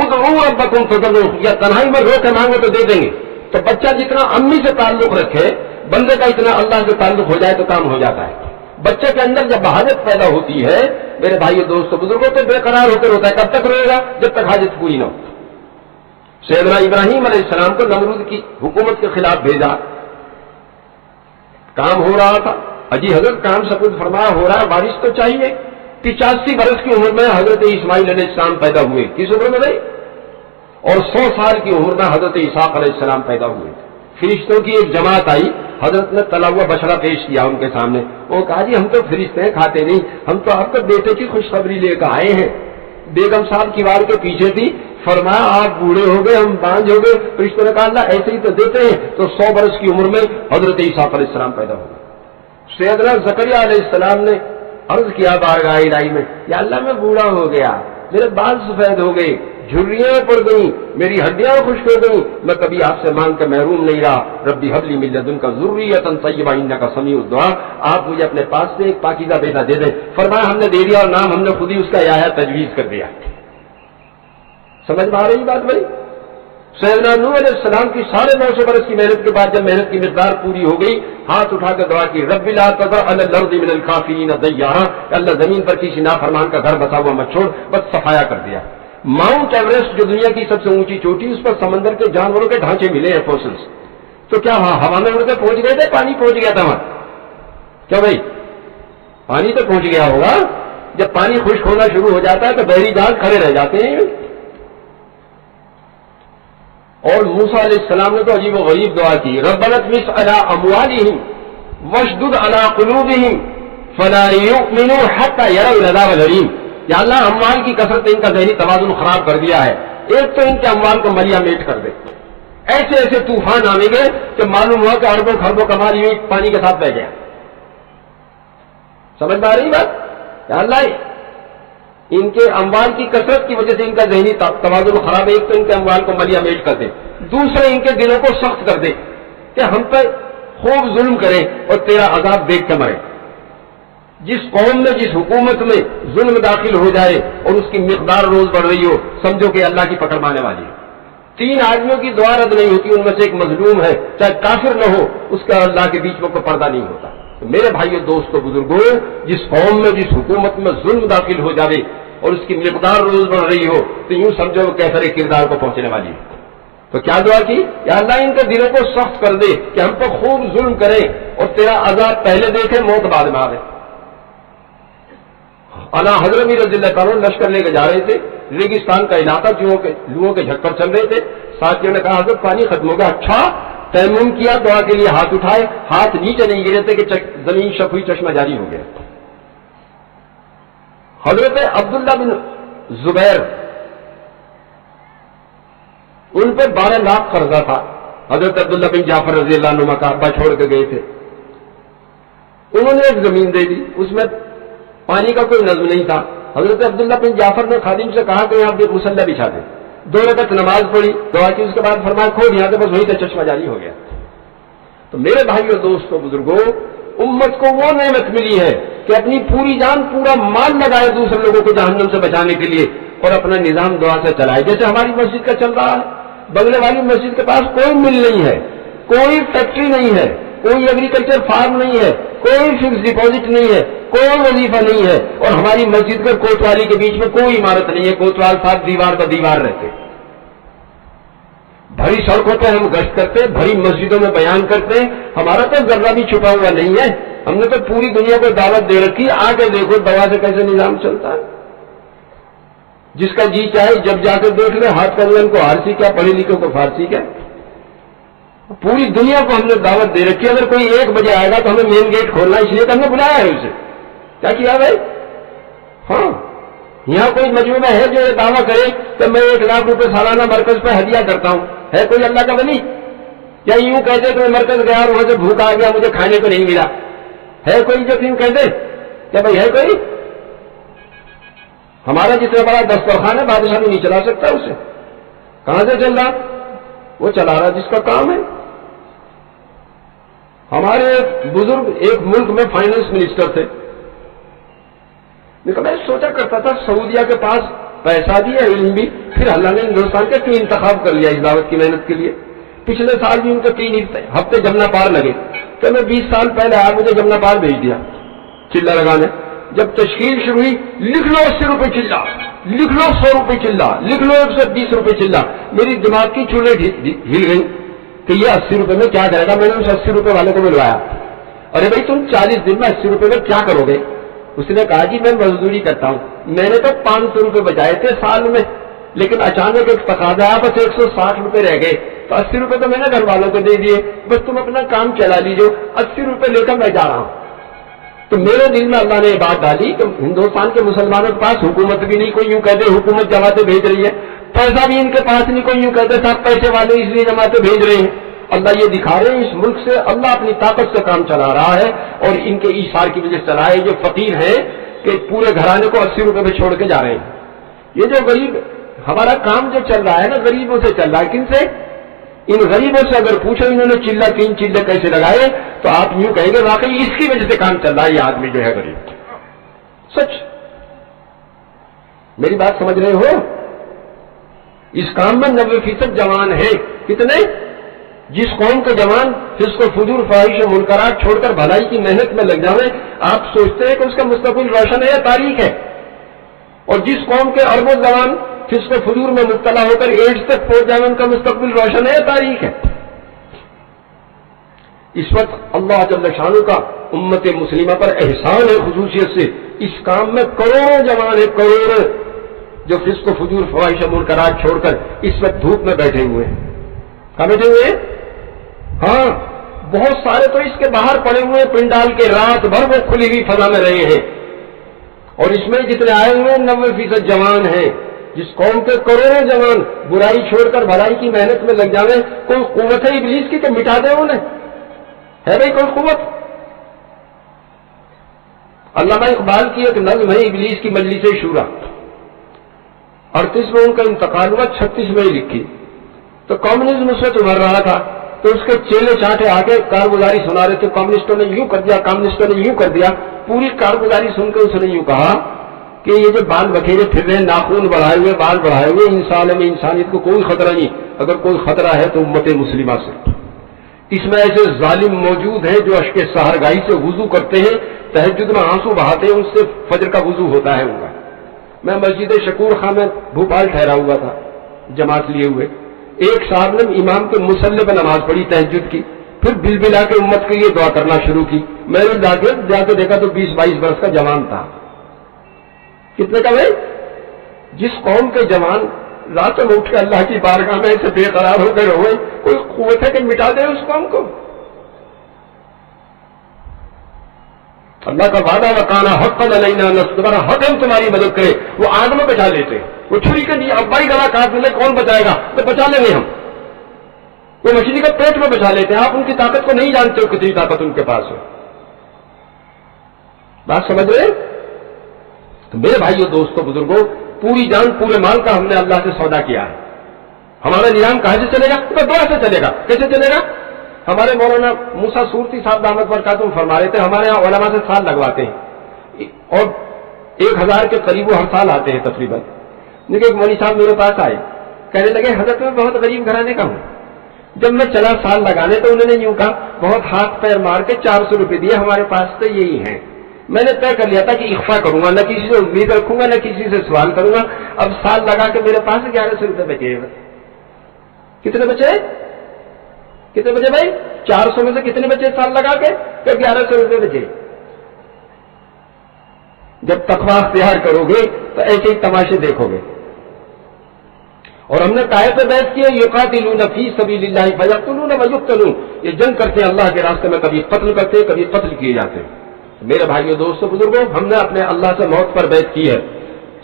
ادعوا ربکم تضرعا, یا تنہائی میں رو کے مانگو تو دے دیں گے. تو بچہ جتنا امی سے تعلق رکھے, بندے کا اتنا اللہ سے تعلق ہو جائے تو کام ہو جاتا ہے. بچے کے اندر جب حاجت پیدا ہوتی ہے میرے بھائیو دوستو بزرگوں, تو بے قرار ہو کر ہوتا ہے. کب تک روئے گا؟ جب تک حاجت پوری نہ ہو. سیدنا ابراہیم علیہ السلام کو نمرود کی حکومت کے خلاف بھیجا, کام ہو رہا تھا. اجی حضرت کام سپرد فرمایا ہو رہا ہے, بارش تو چاہیے. 85 برس کی عمر میں حضرت اسماعیل علیہ السلام پیدا ہوئے. کس عمر میں بھائی؟ اور 100 سال کی عمر میں حضرت اسحاق علیہ السلام پیدا ہوئے. فرشتوں کی ایک جماعت آئی, حضرت نے تلا ہوا بچڑا پیش کیا ان کے سامنے. وہ کہا جی ہم تو فرشتے ہیں, کھاتے نہیں, ہم تو آپ کے بیٹے کی خوشخبری لے کر آئے ہیں. بیگم صاحب کیوار کے پیچھے تھی. فرمایا آپ بوڑھے ہو گئے, ہم بانجھ ہو گئے. فرشتوں نے کہا اللہ ایسے ہی تو دیتے ہیں. تو 100 برس کی عمر میں حضرت اسحاق علیہ السلام پیدا ہوئے. سیدنا زکریا علیہ السلام نے عرض کیا بارگاہ الہی میں, یا اللہ میں بوڑھا ہو گیا, میرے بال سفید ہو گئے, جھریاں پڑ گئیں, میری ہڈیاں خشک ہو گئیں, میں کبھی آپ سے مانگ کے محروم نہیں رہا. ربی حب لی من لدنک ذریۃ طیبہ انک سمیع الدعاء, آپ مجھے اپنے پاس سے ایک پاکیزہ بیٹا دے دیں. فرمایا ہم نے دے دیا, اور نام ہم نے خود ہی اس کا یحییٰ تجویز کر دیا. سمجھ میں آ رہی بات بھائی؟ سیدنا نوح علیہ السلام کی 950 برس کی محنت کے بعد جب محنت کی مقدار پوری ہو گئی, ہاتھ اٹھا کر دعا کی رب لا تذر علی الارض من الکافرین دیارا, اللہ زمین پر کسی نافرمان کا گھر بسا ہوا مت چھوڑ. بس صفایا کر دیا. ماؤنٹ ایوریسٹ جو دنیا کی سب سے اونچی چوٹی, اس پر سمندر کے جانوروں کے ڈھانچے ملے ہیں, فوسلس. تو کیا ہوا میں اڑ کے پہنچ گئے تھے؟ پانی پہنچ گیا تھا وہاں. کیا بھائی پانی تو پہنچ گیا ہوگا. جب پانی خشک ہونا شروع ہو جاتا ہے تو بحری جہاز کھڑے رہ جاتے ہیں. اور موسیٰ علیہ السلام نے تو عجیب و غریب دعا کی, ربنا اطمس علی اموالہم واشدد علی قلوبہم فلا یؤمنوا حتی یروا العذاب الالم. یا اللہ اموال کی کثرت نے ان کا ذہنی توازن خراب کر دیا ہے, ایک تو ان کے اموال کو ملیا میٹ کر دے. ایسے ایسے طوفان آنے گے کہ معلوم ہوا کہ اربوں خربوں کا مال یہ پانی کے ساتھ بہ گیا. سمجھ میں آ رہی بات؟ یا اللہ ان کے اموال کی کثرت کی وجہ سے ان کا ذہنی توازن خراب ہے. ایک تو ان کے اموال کو ملیا میٹ کر دے, دوسرے ان کے دلوں کو سخت کر دے کہ ہم پہ خوب ظلم کریں اور تیرا عذاب دیکھ کے مرے. جس قوم میں جس حکومت میں ظلم داخل ہو جائے اور اس کی مقدار روز بڑھ رہی ہو, سمجھو کہ اللہ کی پکڑ مانے والی ہے. 3 آدمیوں کی دعا رد نہیں ہوتی, ان میں سے ایک مظلوم ہے, چاہے کافر نہ ہو, اس کا اللہ کے بیچ میں کوئی پردہ نہیں ہوتا. تو میرے بھائیو دوستو بزرگوں, جس قوم میں جس حکومت میں ظلم داخل ہو جائے اور اس کی مقدار روز بڑھ رہی ہو, تو یوں سمجھو کہ کیسر کردار کو پہنچنے والی ہے. تو کیا دعا کی؟ یا اللہ ان کے دلوں کو سخت کر دے کہ ہم پر خوب ظلم کریں اور تیرا عذاب پہلے دیکھے, موت بعد میں آوے. اعلیٰ حضرت رضی اللہ تعالیٰ لشکر لے کے جا رہے تھے, ریگستان کا علاقہ, لوگوں کے جھکڑ چل رہے تھے. ساتھیوں نے کہا حضرت پانی ختم ہو گیا. اچھا, تیمم کیا, دعا کے لیے ہاتھ اٹھائے, ہاتھ نیچے نہیں گرے تھے کہ زمین شک ہوئی, چشمہ جاری ہو گیا. حضرت عبداللہ بن زبیر, ان پہ 12 لاکھ قرضہ تھا. حضرت عبداللہ بن جعفر رضی اللہ عنہ کا ابا چھوڑ کے گئے تھے. انہوں نے ایک زمین دے دی, اس میں پانی کا کوئی نظم نہیں تھا. حضرت عبداللہ بن جعفر نے خادم سے کہا کہ یہاں پہ مصلی بچھا دیں. 2 رکعت نماز پڑھی, دعا کی, اس کے بعد فرمایا کھول یہاں سے, بس وہیں سے چشمہ جاری ہو گیا. تو میرے بھائیوں دوستوں بزرگوں، امت کو وہ نعمت ملی ہے کہ اپنی پوری جان پورا مال لگائے دوسرے لوگوں کو جہنم سے بچانے کے لیے اور اپنا نظام دعا سے چلائے، جیسے ہماری مسجد کا چل رہا ہے۔ بنگلے والی مسجد کے پاس کوئی مل نہیں ہے، کوئی فیکٹری نہیں ہے، کوئی ایگریکلچر فارم نہیں ہے، کوئی فکس ڈپازٹ نہیں ہے، کوئی وظیفہ نہیں ہے، اور ہماری مسجد کے کوتوالی کے بیچ میں کوئی عمارت نہیں ہے، کوتوال صاحب دیوار ب دیوار رہتے۔ بھری سڑکوں پہ ہم گشت کرتے ہیں، بھری مسجدوں میں بیان کرتے ہیں، ہمارا تو ذرہ بھی چھپا ہوا نہیں ہے، ہم نے تو پوری دنیا کو دعوت دے رکھی، آگے دیکھو دوا سے کیسے نظام چلتا ہے۔ جس کا جی چاہے جب جا کے دیکھ لے، ہاتھ کرنے کو فارسی کیا، پڑھے لکھے کو فارسی کیا، پوری دنیا کو ہم نے دعوت دے رکھی ہے۔ اگر کوئی 1 بجے آئے گا تو ہمیں مین گیٹ کھولنا، اس لیے تو ہم نے بلایا ہے اسے۔ کیا کیا بھائی؟ ہاں، یہاں کوئی مجموعہ ہے جو یہ دعویٰ کرے کہ میں 1 لاکھ روپے سالانہ مرکز پہ ہدیہ کرتا ہوں؟ ہے کوئی اللہ کا ولی؟ یا یوں کہتے کہ میں مرکز گیا اور وہاں سے بھوکا آ گیا، مجھے کھانے کو نہیں ملا؟ ہے کوئی جو یوں کہتے؟ کیا بھائی ہے کوئی؟ ہمارا جتنا بڑا دسترخوان ہے بادشاہ بھی نہیں چلا سکتا اسے۔ کہاں سے چل رہا؟ وہ چلا رہا جس کا کام ہے۔ ہمارے ایک بزرگ ایک ملک میں فائنانس منسٹر تھے، میں سوچا کرتا تھا سعودیہ کے پاس پیسہ بھی ہے، علم بھی، پھر اللہ نے ہندوستان کے 3 انتخاب کر لیا اس دعوت کی محنت کے لیے۔ پچھلے سال بھی ان کے 3 ہفتے جمنا پار لگے، تو میں 20 سال پہلے آیا، مجھے جمنا پار بھیج دیا چلہ لگانے۔ جب تشکیل شروع ہوئی، لکھ لو 80 روپے چلہ، لکھ لو 100 روپے چلہ، لکھ لو 120 روپے چلہ۔ میری دماغ کی چولہے ہل گئی کہ یہ 80 روپے میں کیا کرے گا۔ میں نے اس 80 روپے والے کو بلوایا، ارے بھائی تم 40 دن میں 80 روپے میں کیا کرو گے؟ اس نے کہا جی میں مزدوری کرتا ہوں، میں نے تو 500 روپے بچائے تھے سال میں، لیکن اچانک ایک تقاضا آیا، بس 160 روپے رہ گئے، تو 80 روپے تو میں نے گھر والوں کو دے دیے، بس تم اپنا کام چلا لیجو، 80 روپے لے کر میں جا رہا ہوں۔ تو میرے دل میں اللہ نے یہ بات ڈالی کہ ہندوستان کے مسلمانوں کے پاس حکومت بھی نہیں، کوئی یوں کہتے حکومت جماعتیں بھیج رہی ہے، پیسہ بھی ان کے پاس نہیں، کوئی یوں کہتے صاحب پیسے والے اس لیے جماعتیں بھیج رہے ہیں۔ اللہ یہ دکھا رہے ہیں اس ملک سے اللہ اپنی طاقت سے کام چلا رہا ہے، اور ان کے ایثار کی وجہ سے چلا ہے۔ جو فقیر ہیں کہ پورے گھرانے کو 80 روپے پہ چھوڑ کے جا رہے ہیں۔ یہ جو غریب ہمارا کام جو چل رہا ہے نا، غریبوں سے چل رہا ہے۔ کن سے؟ ان غریبوں سے اگر پوچھو انہوں نے چلہ 3 چلے کیسے لگائے، تو آپ یوں کہیں گے واقعی اس کی وجہ سے کام چل رہا ہے، یہ آدمی جو ہے غریب۔ سچ، میری بات سمجھ رہے ہو؟ اس کام میں 90% جوان ہیں۔ کتنے؟ جس قوم کے جوان فسق و فجور فحش و منکرات چھوڑ کر بھلائی کی محنت میں لگ جاویں، آپ سوچتے ہیں کہ اس کا مستقبل روشن ہے یا تاریک ہے؟ اور جس قوم کے اربوں جوان فسق و فجور میں مبتلا ہو کر ایڈز تک پہنچ جائیں، ان کا مستقبل روشن ہے یا تاریک ہے؟ اس وقت اللہ جل شانہ کا امت مسلمہ پر احسان ہے خصوصیت سے، اس کام میں کروڑوں جوان ہیں، کروڑوں، جو فسق و فجور فحش و منکرات چھوڑ کر اس وقت دھوپ میں بیٹھے ہوئے ہیں۔ کہاں بیٹھے ہوئے ہیں؟ ہاں، بہت سارے تو اس کے باہر پڑے ہوئے ہیں پنڈال کے، رات بھر وہ کھلی ہوئی فضا میں رہے ہیں، اور اس میں جتنے آئے ہوئے ہیں 90% جوان ہیں۔ جس قوم کے کروڑوں جوان برائی چھوڑ کر بھلائی کی محنت میں لگ جاویں، کوئی قوت ہے ابلیس کی کہ مٹا دے انہیں؟ ہے بھائی کوئی قوت؟ علامہ اقبال کی ایک نظم ہے ابلیس کی مجلس شورا، 38 میں ان کا انتقال ہوا، 36 میں ہی لکھی۔ تو کمیونزم اس وقت ابھر رہا تھا، تو اس کے چیلے چاٹے آگے کارگزاری سنا رہے تھے، کمیونسٹوں نے یوں کر دیا، کمیونسٹوں نے یوں کر دیا۔ پوری کارگزاری سن کے اس نے یوں کہا کہ یہ جو بال بکھیرے پھر رہے، ناخون بڑھائے ہوئے، بال بڑھائے ہوئے، انسان میں انسانیت کو کوئی خطرہ نہیں، اگر کوئی خطرہ ہے تو امت مسلمہ سے۔ اس میں ایسے ظالم موجود ہیں جو اشک سحرگاہی سے وضو کرتے ہیں، تہجد میں آنسو بہاتے ہیں، ان سے فجر کا وضو ہوتا ہے ان کا۔ میں مسجد شکور خان میں بھوپال ٹھہرا ہوا تھا جماعت لیے ہوئے، ایک صاحب نے امام کے مصلے پہ نماز پڑھی تہجد کی، پھر بل بلا کے امت کے لیے دعا کرنا شروع کی۔ میں نے جا کے دیکھا تو 20-22 برس کا جوان تھا۔ کتنے کا بھائی؟ جس قوم کے جوان راتوں میں اٹھ کے اللہ کی بارگاہ میں ایسے بے قرار ہو گئے ہوئے، کوئی قوت ہے کہ مٹا دے اس قوم کو؟ اللہ کا وعدہ وکانا حقا علینا نصر، حق ہم تمہاری مدد کرے۔ وہ آگ میں بچا لیتے، وہ چھری کے لیے ابائی گلا کاٹ لے، کون بچائے گا؟ تو بچا لیں گے ہم۔ وہ مچھلی کا پیٹ میں بچا لیتے ہیں، آپ ان کی طاقت کو نہیں جانتے ہو کتنی طاقت ان کے پاس ہے۔ بات سمجھ رہے؟ تو میرے بھائیوں دوستوں بزرگوں، پوری جان پورے مال کا ہم نے اللہ سے سودا کیا ہے۔ ہمارا نظام کہاں سے چلے گا؟ تو دعا سے چلے گا۔ کیسے چلے گا؟ ہمارے مولانا موسیٰ سورتی صاحب دامت برکاتہم فرما رہے تھے ہمارے یہاں علماء سے سال لگواتے ہیں اور 1000 کے قریب وہ ہر سال آتے ہیں تقریباً. لیکن ایک مولوی صاحب میرے پاس آئے, کہنے لگے حضرت میں بہت غریب گھرانے کا ہوں. جب میں چلا سال لگانے تو انہوں نے یوں کہا, بہت ہاتھ پیر مار کے 400 روپے دیے, ہمارے پاس تو یہی ہیں. میں نے طے کر لیا تھا کہ اخفا کروں گا, نہ کسی سے امید رکھوں گا, نہ کسی سے سوال کروں گا. اب سال لگا کے میرے پاس 1100 روپے بچے. کتنے بچے بھائی؟ 400 میں سے کتنے بچے سال لگا کے؟ 1100 روپے بچے. جب تقویٰ اختیار کرو گے تو ایسے ہی تماشے دیکھو گے. اور ہم نے کائے پہ بحث کی ہے, یقاتلون فی سبیل اللہ فیقتلون ویقتلون, یہ جنگ کرتے ہیں اللہ کے راستے میں, کبھی قتل کرتے ہیں, کبھی قتل کیے جاتے ہیں. میرے بھائیوں دوستوں بزرگوں, ہم نے اپنے اللہ سے موت پر بیعت کی ہے.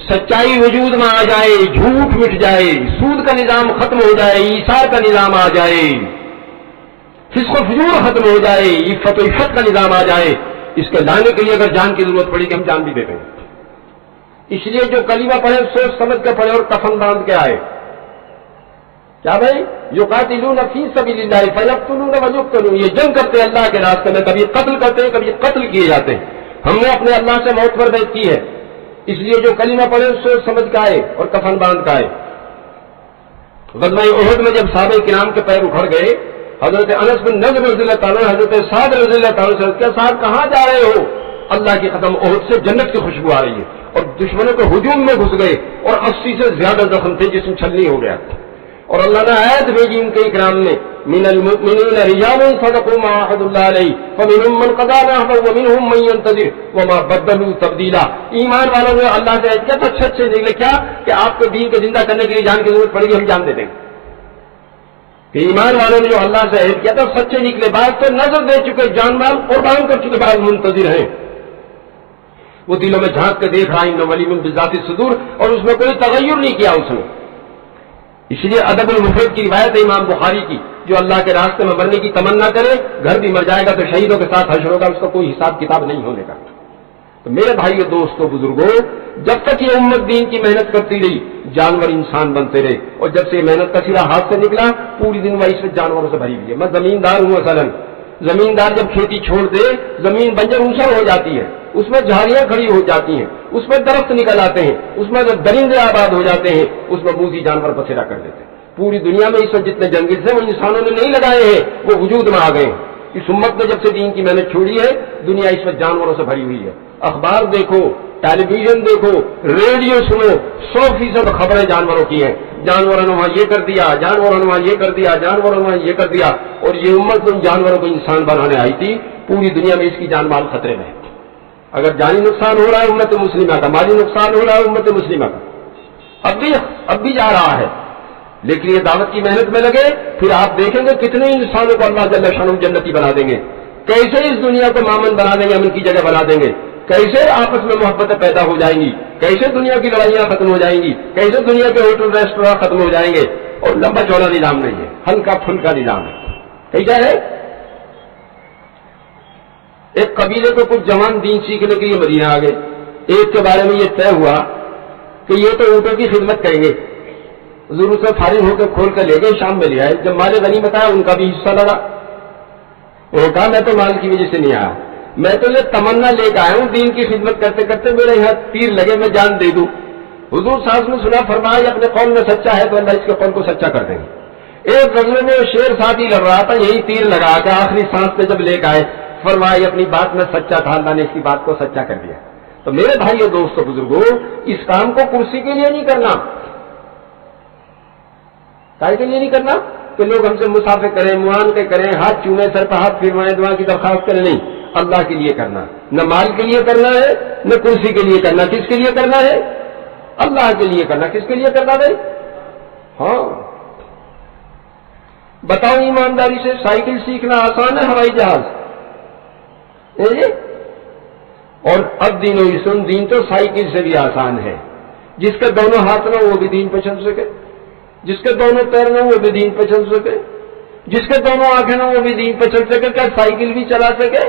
سچائی وجود میں آ جائے, جھوٹ مٹ جائے, سود کا نظام ختم ہو جائے, ایثار کا نظام آ جائے, فسق و فجور ختم ہو جائے, عفت و عفت کا نظام آ جائے, اس کے لانے کے لیے اگر جان کی ضرورت پڑی کہ ہم جان بھی دے دیں. اس لیے جو کلمہ پڑھے سوچ سمجھ کے پڑھے اور کفن باندھ کے آئے. کیا بھائی؟ یقاتلون فی سبیل اللہ فیقتلون ویقتلون, یہ جنگ کرتے ہیں اللہ کے راستے میں, کبھی قتل کرتے ہیں, کبھی قتل کیے جاتے ہیں. ہم نے اپنے اللہ سے موت پر بیعت کی ہے. اس لیے جو کلمہ پڑھے سوچ سمجھ کے آئے اور کفن باندھ کے آئے. غزوہ احد میں جب صحابہ کرام کے پیر اکھڑ گئے, حضرت انس بن نضر رضی اللہ تعالیٰ, حضرت سعد رضی اللہ تعالیٰ سے کیا صاحب کہاں جا رہے ہو؟ اللہ کی قسم احد سے جنت کی خوشبو آ رہی ہے. اور دشمنوں کے ہجوم میں گھس گئے اور 80 سے زیادہ زخم تھے, جسم چھلنی ہو گیا. اور اللہ نے آیت بھیجی ان کے اکرام میں, من المؤمنین رجال صدقوا ما عهد الله علیہ فمنهم من قضى نحبه ومنهم من ينتظر وما بدلوا تبدیلا. ایمان والوں نے اللہ سے کیا تو اچھے نکلے, کیا کہ آپ کو دین کو زندہ کرنے کے لیے جان کی ضرورت پڑے گی, ہم جان دے دیں گے. کہ ایمان والوں نے جو اللہ سے عہد کیا تھا سچے نکلے. بعض تو نظر دے چکے, جان مال قربان کر چکے, بعض منتظر ہیں, وہ دلوں میں جھانک کے دیکھ رہا ہے علیم بذات الصدور, اور اس میں کوئی تغیر نہیں کیا اس نے. اس لیے ادب المفرد کی روایت ہے امام بخاری کی, جو اللہ کے راستے میں مرنے کی تمنا کرے, گھر بھی مر جائے گا تو شہیدوں کے ساتھ حشر ہوگا, اس کا کوئی حساب کتاب نہیں ہونے کا. تو میرے بھائیو دوستو بزرگوں, جب تک یہ امت دین کی محنت کرتی رہی, جانور انسان بنتے رہے, اور جب سے یہ محنت کا سرا ہاتھ سے نکلا, پوری دن وہ اس میں جانوروں سے بھری ہوئی ہے. میں زمیندار ہوں مثلا, زمیندار جب کھیتی چھوڑ دے, زمین بنجر اوسر ہو جاتی ہے, اس میں جھاڑیاں کھڑی ہو جاتی ہیں, اس میں درخت نکل آتے ہیں, اس میں درندے آباد ہو جاتے ہیں, اس میں موذی جانور بسیرا کر دیتے ہیں. پوری دنیا میں اس وقت جتنے جنگل تھے وہ انسانوں نے نہیں لگائے ہیں, وہ وجود میں آ گئے ہیں. اس امت نے جب سے دین کی محنت چھوڑی ہے, دنیا اس وقت جانوروں سے بھری ہوئی ہے. اخبار دیکھو, ٹیلی ویژن دیکھو, ریڈیو سنو, 100% خبریں جانوروں کی ہیں. جانوروں نے وہاں یہ کر دیا, جانوروں نے وہاں یہ کر دیا, جانوروں نے وہاں یہ کر دیا. اور یہ امت ان جانوروں کو انسان بنانے آئی تھی. پوری دنیا میں اس کی جان مال خطرے میں ہے. اگر جانی نقصان ہو رہا ہے امت مسلمہ کا, مالی نقصان ہو رہا ہے امت مسلمہ کا, اب بھی جا رہا ہے. لیکن یہ دعوت کی محنت میں لگے, پھر آپ دیکھیں گے کتنے انسانوں کو اللہ جل شانہ جنتی بنا دیں گے, کیسے اس دنیا کو مامن بنا دیں گے, امن کی جگہ بنا دیں گے, کیسے آپس میں محبتیں پیدا ہو جائیں گی, کیسے دنیا کی لڑائیاں ختم ہو جائیں گی, کیسے دنیا کے ہوٹل ریسٹوراں ختم ہو جائیں گے. اور لمبا چوڑا نظام نہیں ہے, ہلکا پھلکا نظام ہے. کیسا ہے؟ ایک قبیلے کو کچھ جوان دین سیکھنے کے لیے مدینہ آ گئے. ایک کے بارے میں یہ طے ہوا کہ یہ تو اونٹوں کی خدمت کریں گے. حضور سے فارغ ہو کے کھول کر لے گئے, شام میں لے آئے. جب مال غنیمت آیا ان کا بھی حصہ لڑا. انہوں نے کہا میں تو مال کی وجہ سے نہیں آیا, میں تو یہ تمنا لے کے آیا ہوں دین کی خدمت کرتے کرتے میرے یہاں تیر لگے میں جان دے دوں. حضور صاحب نے سنا, فرمایا اپنے قول میں سچا ہے تو اللہ اس کے قول کو سچا کر دیں گے. ایک غزوے میں شیر ساتھ ہی لڑ رہا تھا, یہی تیر لگا کے آخری سانس پہ جب لے کے آئے, فرمایا اپنی بات میں سچا تھا, اللہ نے اس کی بات کو سچا کر دیا. تو میرے بھائیو دوستو بزرگوں, اس کام کو کرسی کے لیے نہیں کرنا. کائے کے لیے نہیں کرنا کہ لوگ ہم سے مسافے کریں, معانقے کریں, ہاتھ چومیں, سر پہ ہاتھ پھروائیں, دعا کی درخواست کریں. نہیں, اللہ کے لیے کرنا. نہ مال کے لیے کرنا ہے, نہ کرسی کے لیے کرنا. کس کے لیے کرنا ہے؟ اللہ کے لیے کرنا. کس کے لیے کرنا بھائی؟ ہاں بتاؤ ایمانداری سے, سائیکل سیکھنا آسان ہے, ہوائی جہاز؟ اور اب دین و سن, دین تو سائیکل سے بھی آسان ہے. جس کے دونوں ہاتھ نہ وہ بھی دین پہ چل سکے, جس کے دونوں پیر نہ وہ بھی دین پہ چل سکے, جس کے دونوں آنکھیں نہ وہ بھی دین پہ چل سکے. کیا سائیکل بھی چلا سکے؟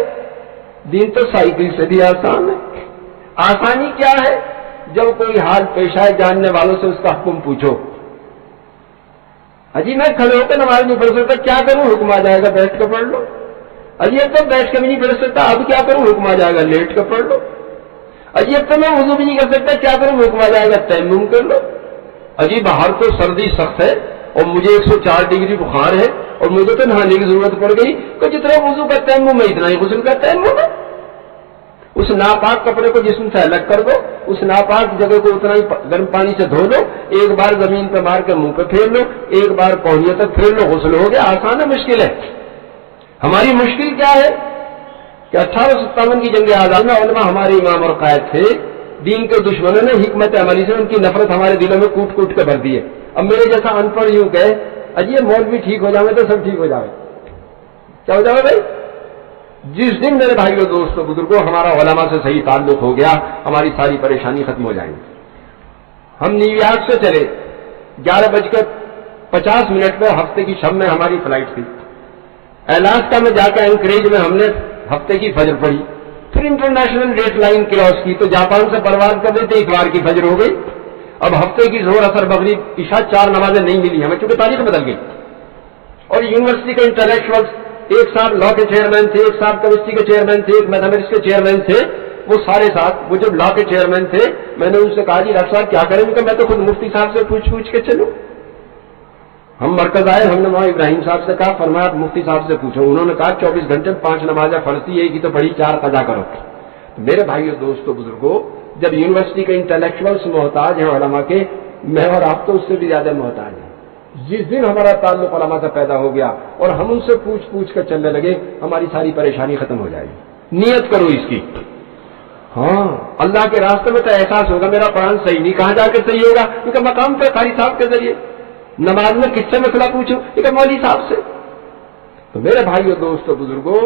دین تو سائیکل سے بھی آسان ہے. آسانی کیا ہے؟ جب کوئی حال پیش آئے, جاننے والوں سے اس کا حکم پوچھو. اجی میں کھڑے ہو کے نماز نہیں پڑھ سکتا، کیا کروں؟ حکم آ جائے گا بیٹھ کے پڑھ لو۔ اجی اب تو بیٹھ کے بھی نہیں پڑھ سکتا، اب کیا کروں؟ حکم آ جائے گا لیٹ کے پڑھ لو۔ اجی اب تو میں وضو بھی نہیں کر سکتا، کیا کروں؟ حکم آ جائے گا تیمم کر لو۔ اجی باہر تو سردی سخت ہے اور مجھے 104 ڈگری بخار ہے اور مجھے تو نہانے کی ضرورت پڑ گئی، کہ جتنا وضو کا تیمم ہے اتنا ہی غسل کا تیمم ہے۔ اس ناپاک کپڑے کو جسم سے الگ کر دو، اس ناپاک جگہ کو اتنا ہی گرم پانی سے دھو لو، ایک بار زمین پہ مار کے منہ پہ پھیر لو، ایک بار پہنچے تک پھیر لو، غسل ہو گیا۔ آسان ہے مشکل ہے؟ ہماری مشکل کیا ہے کہ 1857 کی جنگ آزادی میں علماء ہمارے امام اور قائد تھے، دین کے دشمنوں نے حکمت عملی سے ان کی نفرت ہمارے دلوں میں کوٹ کوٹ کے بھر دی ہے۔ اب میرے جیسا ان پڑھ یوں کہے اجی مولوی ٹھیک ہو جائے تو سب ٹھیک ہو جائے، کیا ہو جائے بھائی؟ جس دن میرے بھائیوں دوستوں بزرگوں ہمارا علماء سے صحیح تعلق ہو گیا، ہماری ساری پریشانی ختم ہو جائیں گی۔ ہم نیو یارک سے چلے 11:50 پہ، ہفتے کی شب میں ہماری فلائٹ تھی۔ الاسکا میں جا کے اینکریج میں ہم نے ہفتے کی فجر پڑھی، پھر انٹرنیشنل ڈیٹ لائن کراس کی تو جاپان سے پرواز کر رہے تھے، اتوار کی فجر ہو گئی۔ اب ہفتے کی ظہر اثر مغرب عشاء 4 نمازیں نہیں ملی ہمیں، چونکہ تاریخ بدل گئی۔ اور یونیورسٹی کے انٹلیکچوئلس، ایک صاحب لا کے چیئرمین تھے، ایک صاحب کیمسٹری کے چیئرمین تھے، ایک میتھمیٹکس کے چیئرمین تھے، وہ سارے ساتھ، وہ جب لا کے چیئرمین تھے میں نے ان سے کہا جی ڈاکٹر صاحب کیا کریں گے؟ میں تو خود مفتی صاحب سے پوچھ کے چلوں۔ ہم مرکز آئے، ہم نے وہاں ابراہیم صاحب سے کہا، فرمایا آپ مفتی صاحب سے پوچھو۔ انہوں نے کہا 24 گھنٹے میں 5 نمازیں فرض تھی، ایک ہی تو پڑھی، 4 قضا کرو۔ میرے بھائیو دوستو بزرگوں، جب یونیورسٹی کے انٹلیکچوئلس محتاج ہیں علماء کے، میں اور آپ تو اس سے بھی زیادہ محتاج ہیں۔ جس دن ہمارا تعلق علماء سے پیدا ہو گیا اور ہم ان سے پوچھ کر چلنے لگے، ہماری ساری پریشانی ختم ہو جائے گی۔ نیت کرو اس کی، ہاں اللہ کے راستے میں تو احساس ہوگا میرا قرآن صحیح نہیں، کہاں جا کے صحیح ہوگا؟ کیونکہ مقام پہ قاری صاحب کے ذریعے نماز میں کس سے مسئلہ پوچھو؟ کہ مولوی صاحب سے۔ تو میرے بھائیو دوستو بزرگوں،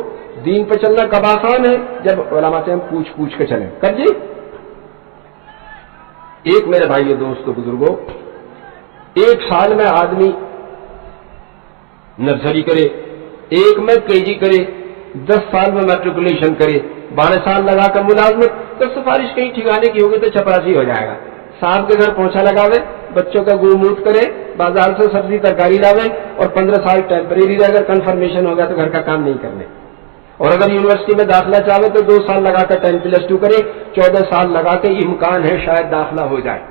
دین پہ چلنا کب آسان ہے؟ جب علماء سے ہم پوچھ کے چلیں۔ کب جی؟ ایک میرے بھائیو دوستو بزرگوں، 1 سال میں آدمی نرسری کرے، 1 میں KG کرے، 10 سال میں میٹریکولیشن کرے، 12 سال لگا کر ملازمت، تو سفارش کہیں ٹھکانے کی ہوگی تو چپراسی ہو جائے گا۔ صاحب کے گھر پہنچا لگاوے، بچوں کا گو-موت کرے، بازار سے سبزی ترکاری لاوے، اور 15 سال ٹیمپریری رہ اگر کنفرمیشن ہو گیا تو گھر کا کام نہیں کرنے۔ اور اگر یونیورسٹی میں داخلہ چاہے تو 2 سال لگا کر 10+2 کرے، 14 سال لگا کے امکان ہے شاید داخلہ ہو جائے۔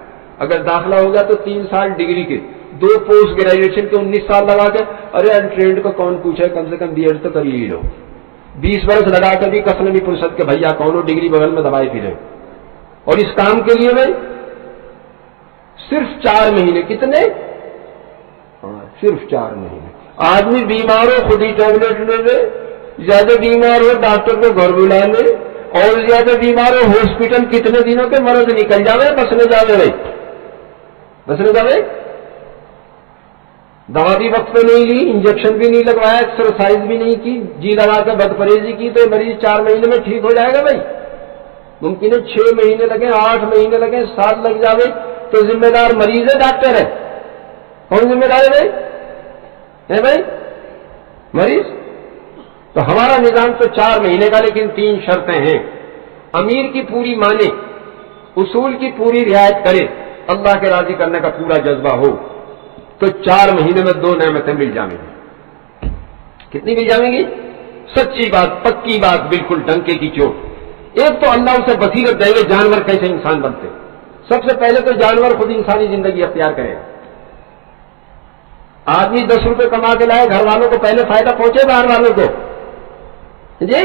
اگر داخلہ ہو گیا تو 3 سال ڈگری کے، 2 پوسٹ گریجویشن کے 19 سال لگا کے، ارے انٹرینڈ کو کون پوچھے، کم سے کم BEd تو کر ہی لو۔ 20 برس لگا کر بھی کس نے بھی فرصت کے بھیا کونوں ڈگری بغل میں دبائے پھرے۔ اور اس کام کے لیے میں صرف 4 مہینے، کتنے؟ صرف 4 مہینے۔ آدمی بیمار ہو خود ہی ٹیبلٹ لے لے، زیادہ بیمار ہو ڈاکٹر کو گھر بلا لے، اور زیادہ بیمار ہو ہاسپٹل کتنے دنوں کے مرض نکل جاوے، بسنے جاوے رہے، بسنے جاوے۔ دوا بھی وقت پہ نہیں لی، انجیکشن بھی نہیں لگوایا، ایکسرسائز بھی نہیں کی، جی لگا کر بد پرہیزی کی تو مریض 4 مہینے میں ٹھیک ہو جائے گا بھائی؟ ممکن ہے 6 مہینے لگے، 8 مہینے لگے، 7 لگ جاوے، تو ذمہ دار مریض ہے ڈاکٹر ہے؟ کون ذمہ دار ہے بھائی؟ مریض۔ تو ہمارا نظام تو 4 مہینے کا، لیکن 3 شرطیں ہیں۔ امیر کی پوری مانے، اصول کی پوری رعایت کرے، اللہ کے راضی کرنے کا پورا جذبہ ہو، تو 4 مہینے میں 2 نعمتیں مل جائیں گی۔ کتنی مل جائیں گی؟ سچی بات، پکی بات، بالکل ڈنکے کی چوٹ۔ ایک تو اللہ اسے بصیرت دیں گے جانور کیسے انسان بنتے۔ سب سے پہلے تو جانور خود انسانی زندگی اختیار کرے گا۔ آدمی 10 روپے کما کے لائے، گھر والوں کو پہلے فائدہ پہنچے، باہر والوں کو جی،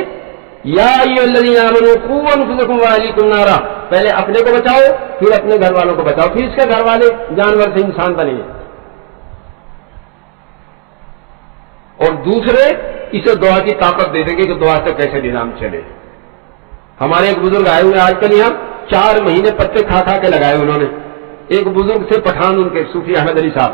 یا ایھا الذین آمنوا قوا انفسکم واہلیکم نارا، پہلے اپنے کو بچاؤ، پھر اپنے گھر والوں کو بچاؤ، پھر اس کے گھر والے جانور سے انسان بنے۔ اور دوسرے اسے دعا کی طاقت دے دیں گے کہ دعا سے کیسے نظام چلے۔ ہمارے ایک بزرگ آئے ہوئے آج کل یہاں، 4 مہینے پتے کھا کے لگائے انہوں نے۔ ایک بزرگ تھے پٹھان، ان کے صوفی احمد علی صاحب،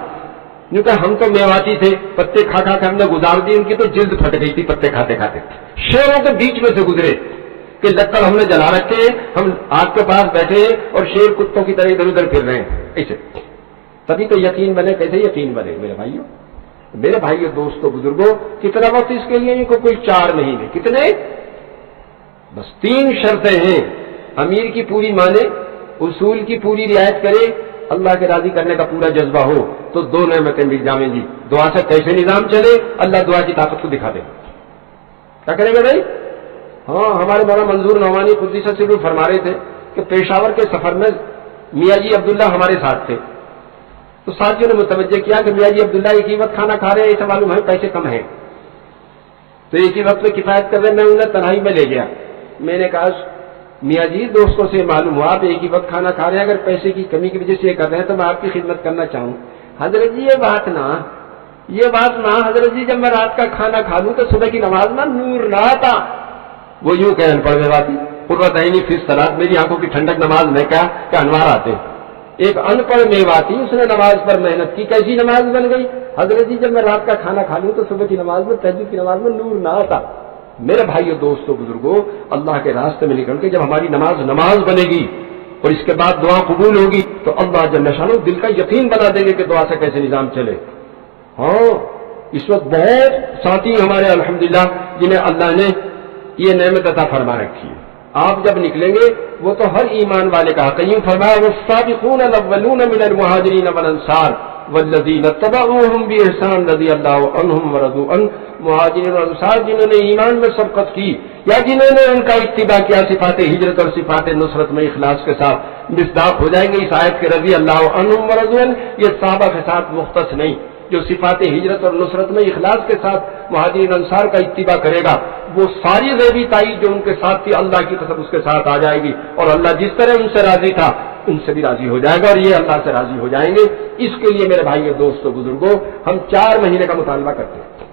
کیونکہ ہم تو میواتی تھے، پتے کھا کے ہم نے گزار دی، ان کی تو جلد پھٹ گئی تھی پتے کھاتے کھاتے۔ شیروں کے بیچ میں سے گزرے کہ لکڑ ہم نے جلا رکھے ہیں، ہم آگ کے پاس بیٹھے ہیں اور شیر کتوں کی طرح ادھر ادھر پھر رہے ہیں ایسے۔ تبھی تو یقین بنے۔ کیسے یقین بنے میرے بھائیوں؟ میرے بھائیوں دوستوں بزرگوں، کتنا وقت اس کے لیے؟ ان کو کوئی 4 مہینے۔ کتنے؟ بس 3 شرطیں ہیں۔ امیر کی پوری مانے، اصول کی پوری رعایت کرے، اللہ کے راضی کرنے کا پورا جذبہ ہو تو دو نعمتیں مل جائیں گی. دعا سے کیسے نظام چلے, اللہ دعا کی طاقت کو دکھا دے. کیا کریں گے بھائی؟ ہاں, ہمارے مولانا منظور نعمانی قدس سرور فرما رہے تھے کہ پیشاور کے سفر میں میاں جی عبداللہ ہمارے ساتھ تھے, تو ساتھیوں نے متوجہ کیا کہ میاں جی عبداللہ ایک ہی وقت کھانا کھا رہے ہیں, اسے معلوم ہے پیسے کم ہیں, تو ایک ہی وقت میں کفایت کر رہے. میں انہیں تنہائی میں لے گیا. میں نے کہا میاں جی دوستوں سے معلوم ہوا آپ ایک ہی وقت کھانا کھا رہے ہیں, اگر پیسے کی کمی کی وجہ سے یہ کر رہے ہیں تو میں آپ کی خدمت کرنا چاہوں. حضرت جی یہ بات نہ حضرت جی, جب میں رات کا کھانا کھا لوں تو صبح کی نماز میں نور نہ آتا. وہ یوں کہ ان پڑھ میں بات قرۃ عینی فی الصلاۃ, میری آنکھوں کی ٹھنڈک نماز میں کیا کہ انوار آتے. ایک ان پڑھ میواتی اس نے نماز پر محنت کی, کیسی نماز بن گئی. حضرت جی جب میں رات کا کھانا کھا لوں تو صبح کی نماز میں تہجد کی نماز میں نور نہ آتا. میرے بھائیو دوستو بزرگوں, اللہ کے راستے میں نکل کے جب ہماری نماز بنے گی اور اس کے بعد دعا قبول ہوگی تو اللہ جل شانہ دل کا یقین بنا دیں گے کہ دعا سے کیسے نظام چلے. ہاں, اس وقت بہت ساتھی ہمارے الحمدللہ جنہیں اللہ نے یہ نعمت عطا فرما رکھی ہے. آپ جب نکلیں گے وہ تو ہر ایمان والے کا حق. یوں فرمایا والسابقون الاولون من المہاجرین والانصار والذین اتبعوہم بإحسان رضی اللہ عنہم ورضوا عنہ. مہاجرین اور انصار جنہوں نے ایمان میں سبقت کی یا جنہوں نے ان کا اتباع کیا, صفات ہجرت اور صفات نصرت میں اخلاص کے ساتھ مصداق ہو جائیں گے اس آیت کے رضی اللہ عنہم ورضوا عنہ. یہ صحابہ کے ساتھ مختص نہیں, جو صفات ہجرت اور نصرت میں اخلاص کے ساتھ مہاجرین انصار کا اتباع کرے گا وہ ساری غیبی تائید جو ان کے ساتھ تھی اللہ کی قسم اس کے ساتھ آ جائے گی, اور اللہ جس طرح ان سے راضی تھا ان سے بھی راضی ہو جائے گا, اور یہ اللہ سے راضی ہو جائیں گے. اس کے لیے میرے بھائی دوستو بزرگوں ہم 4 مہینے کا مطالبہ کرتے ہیں.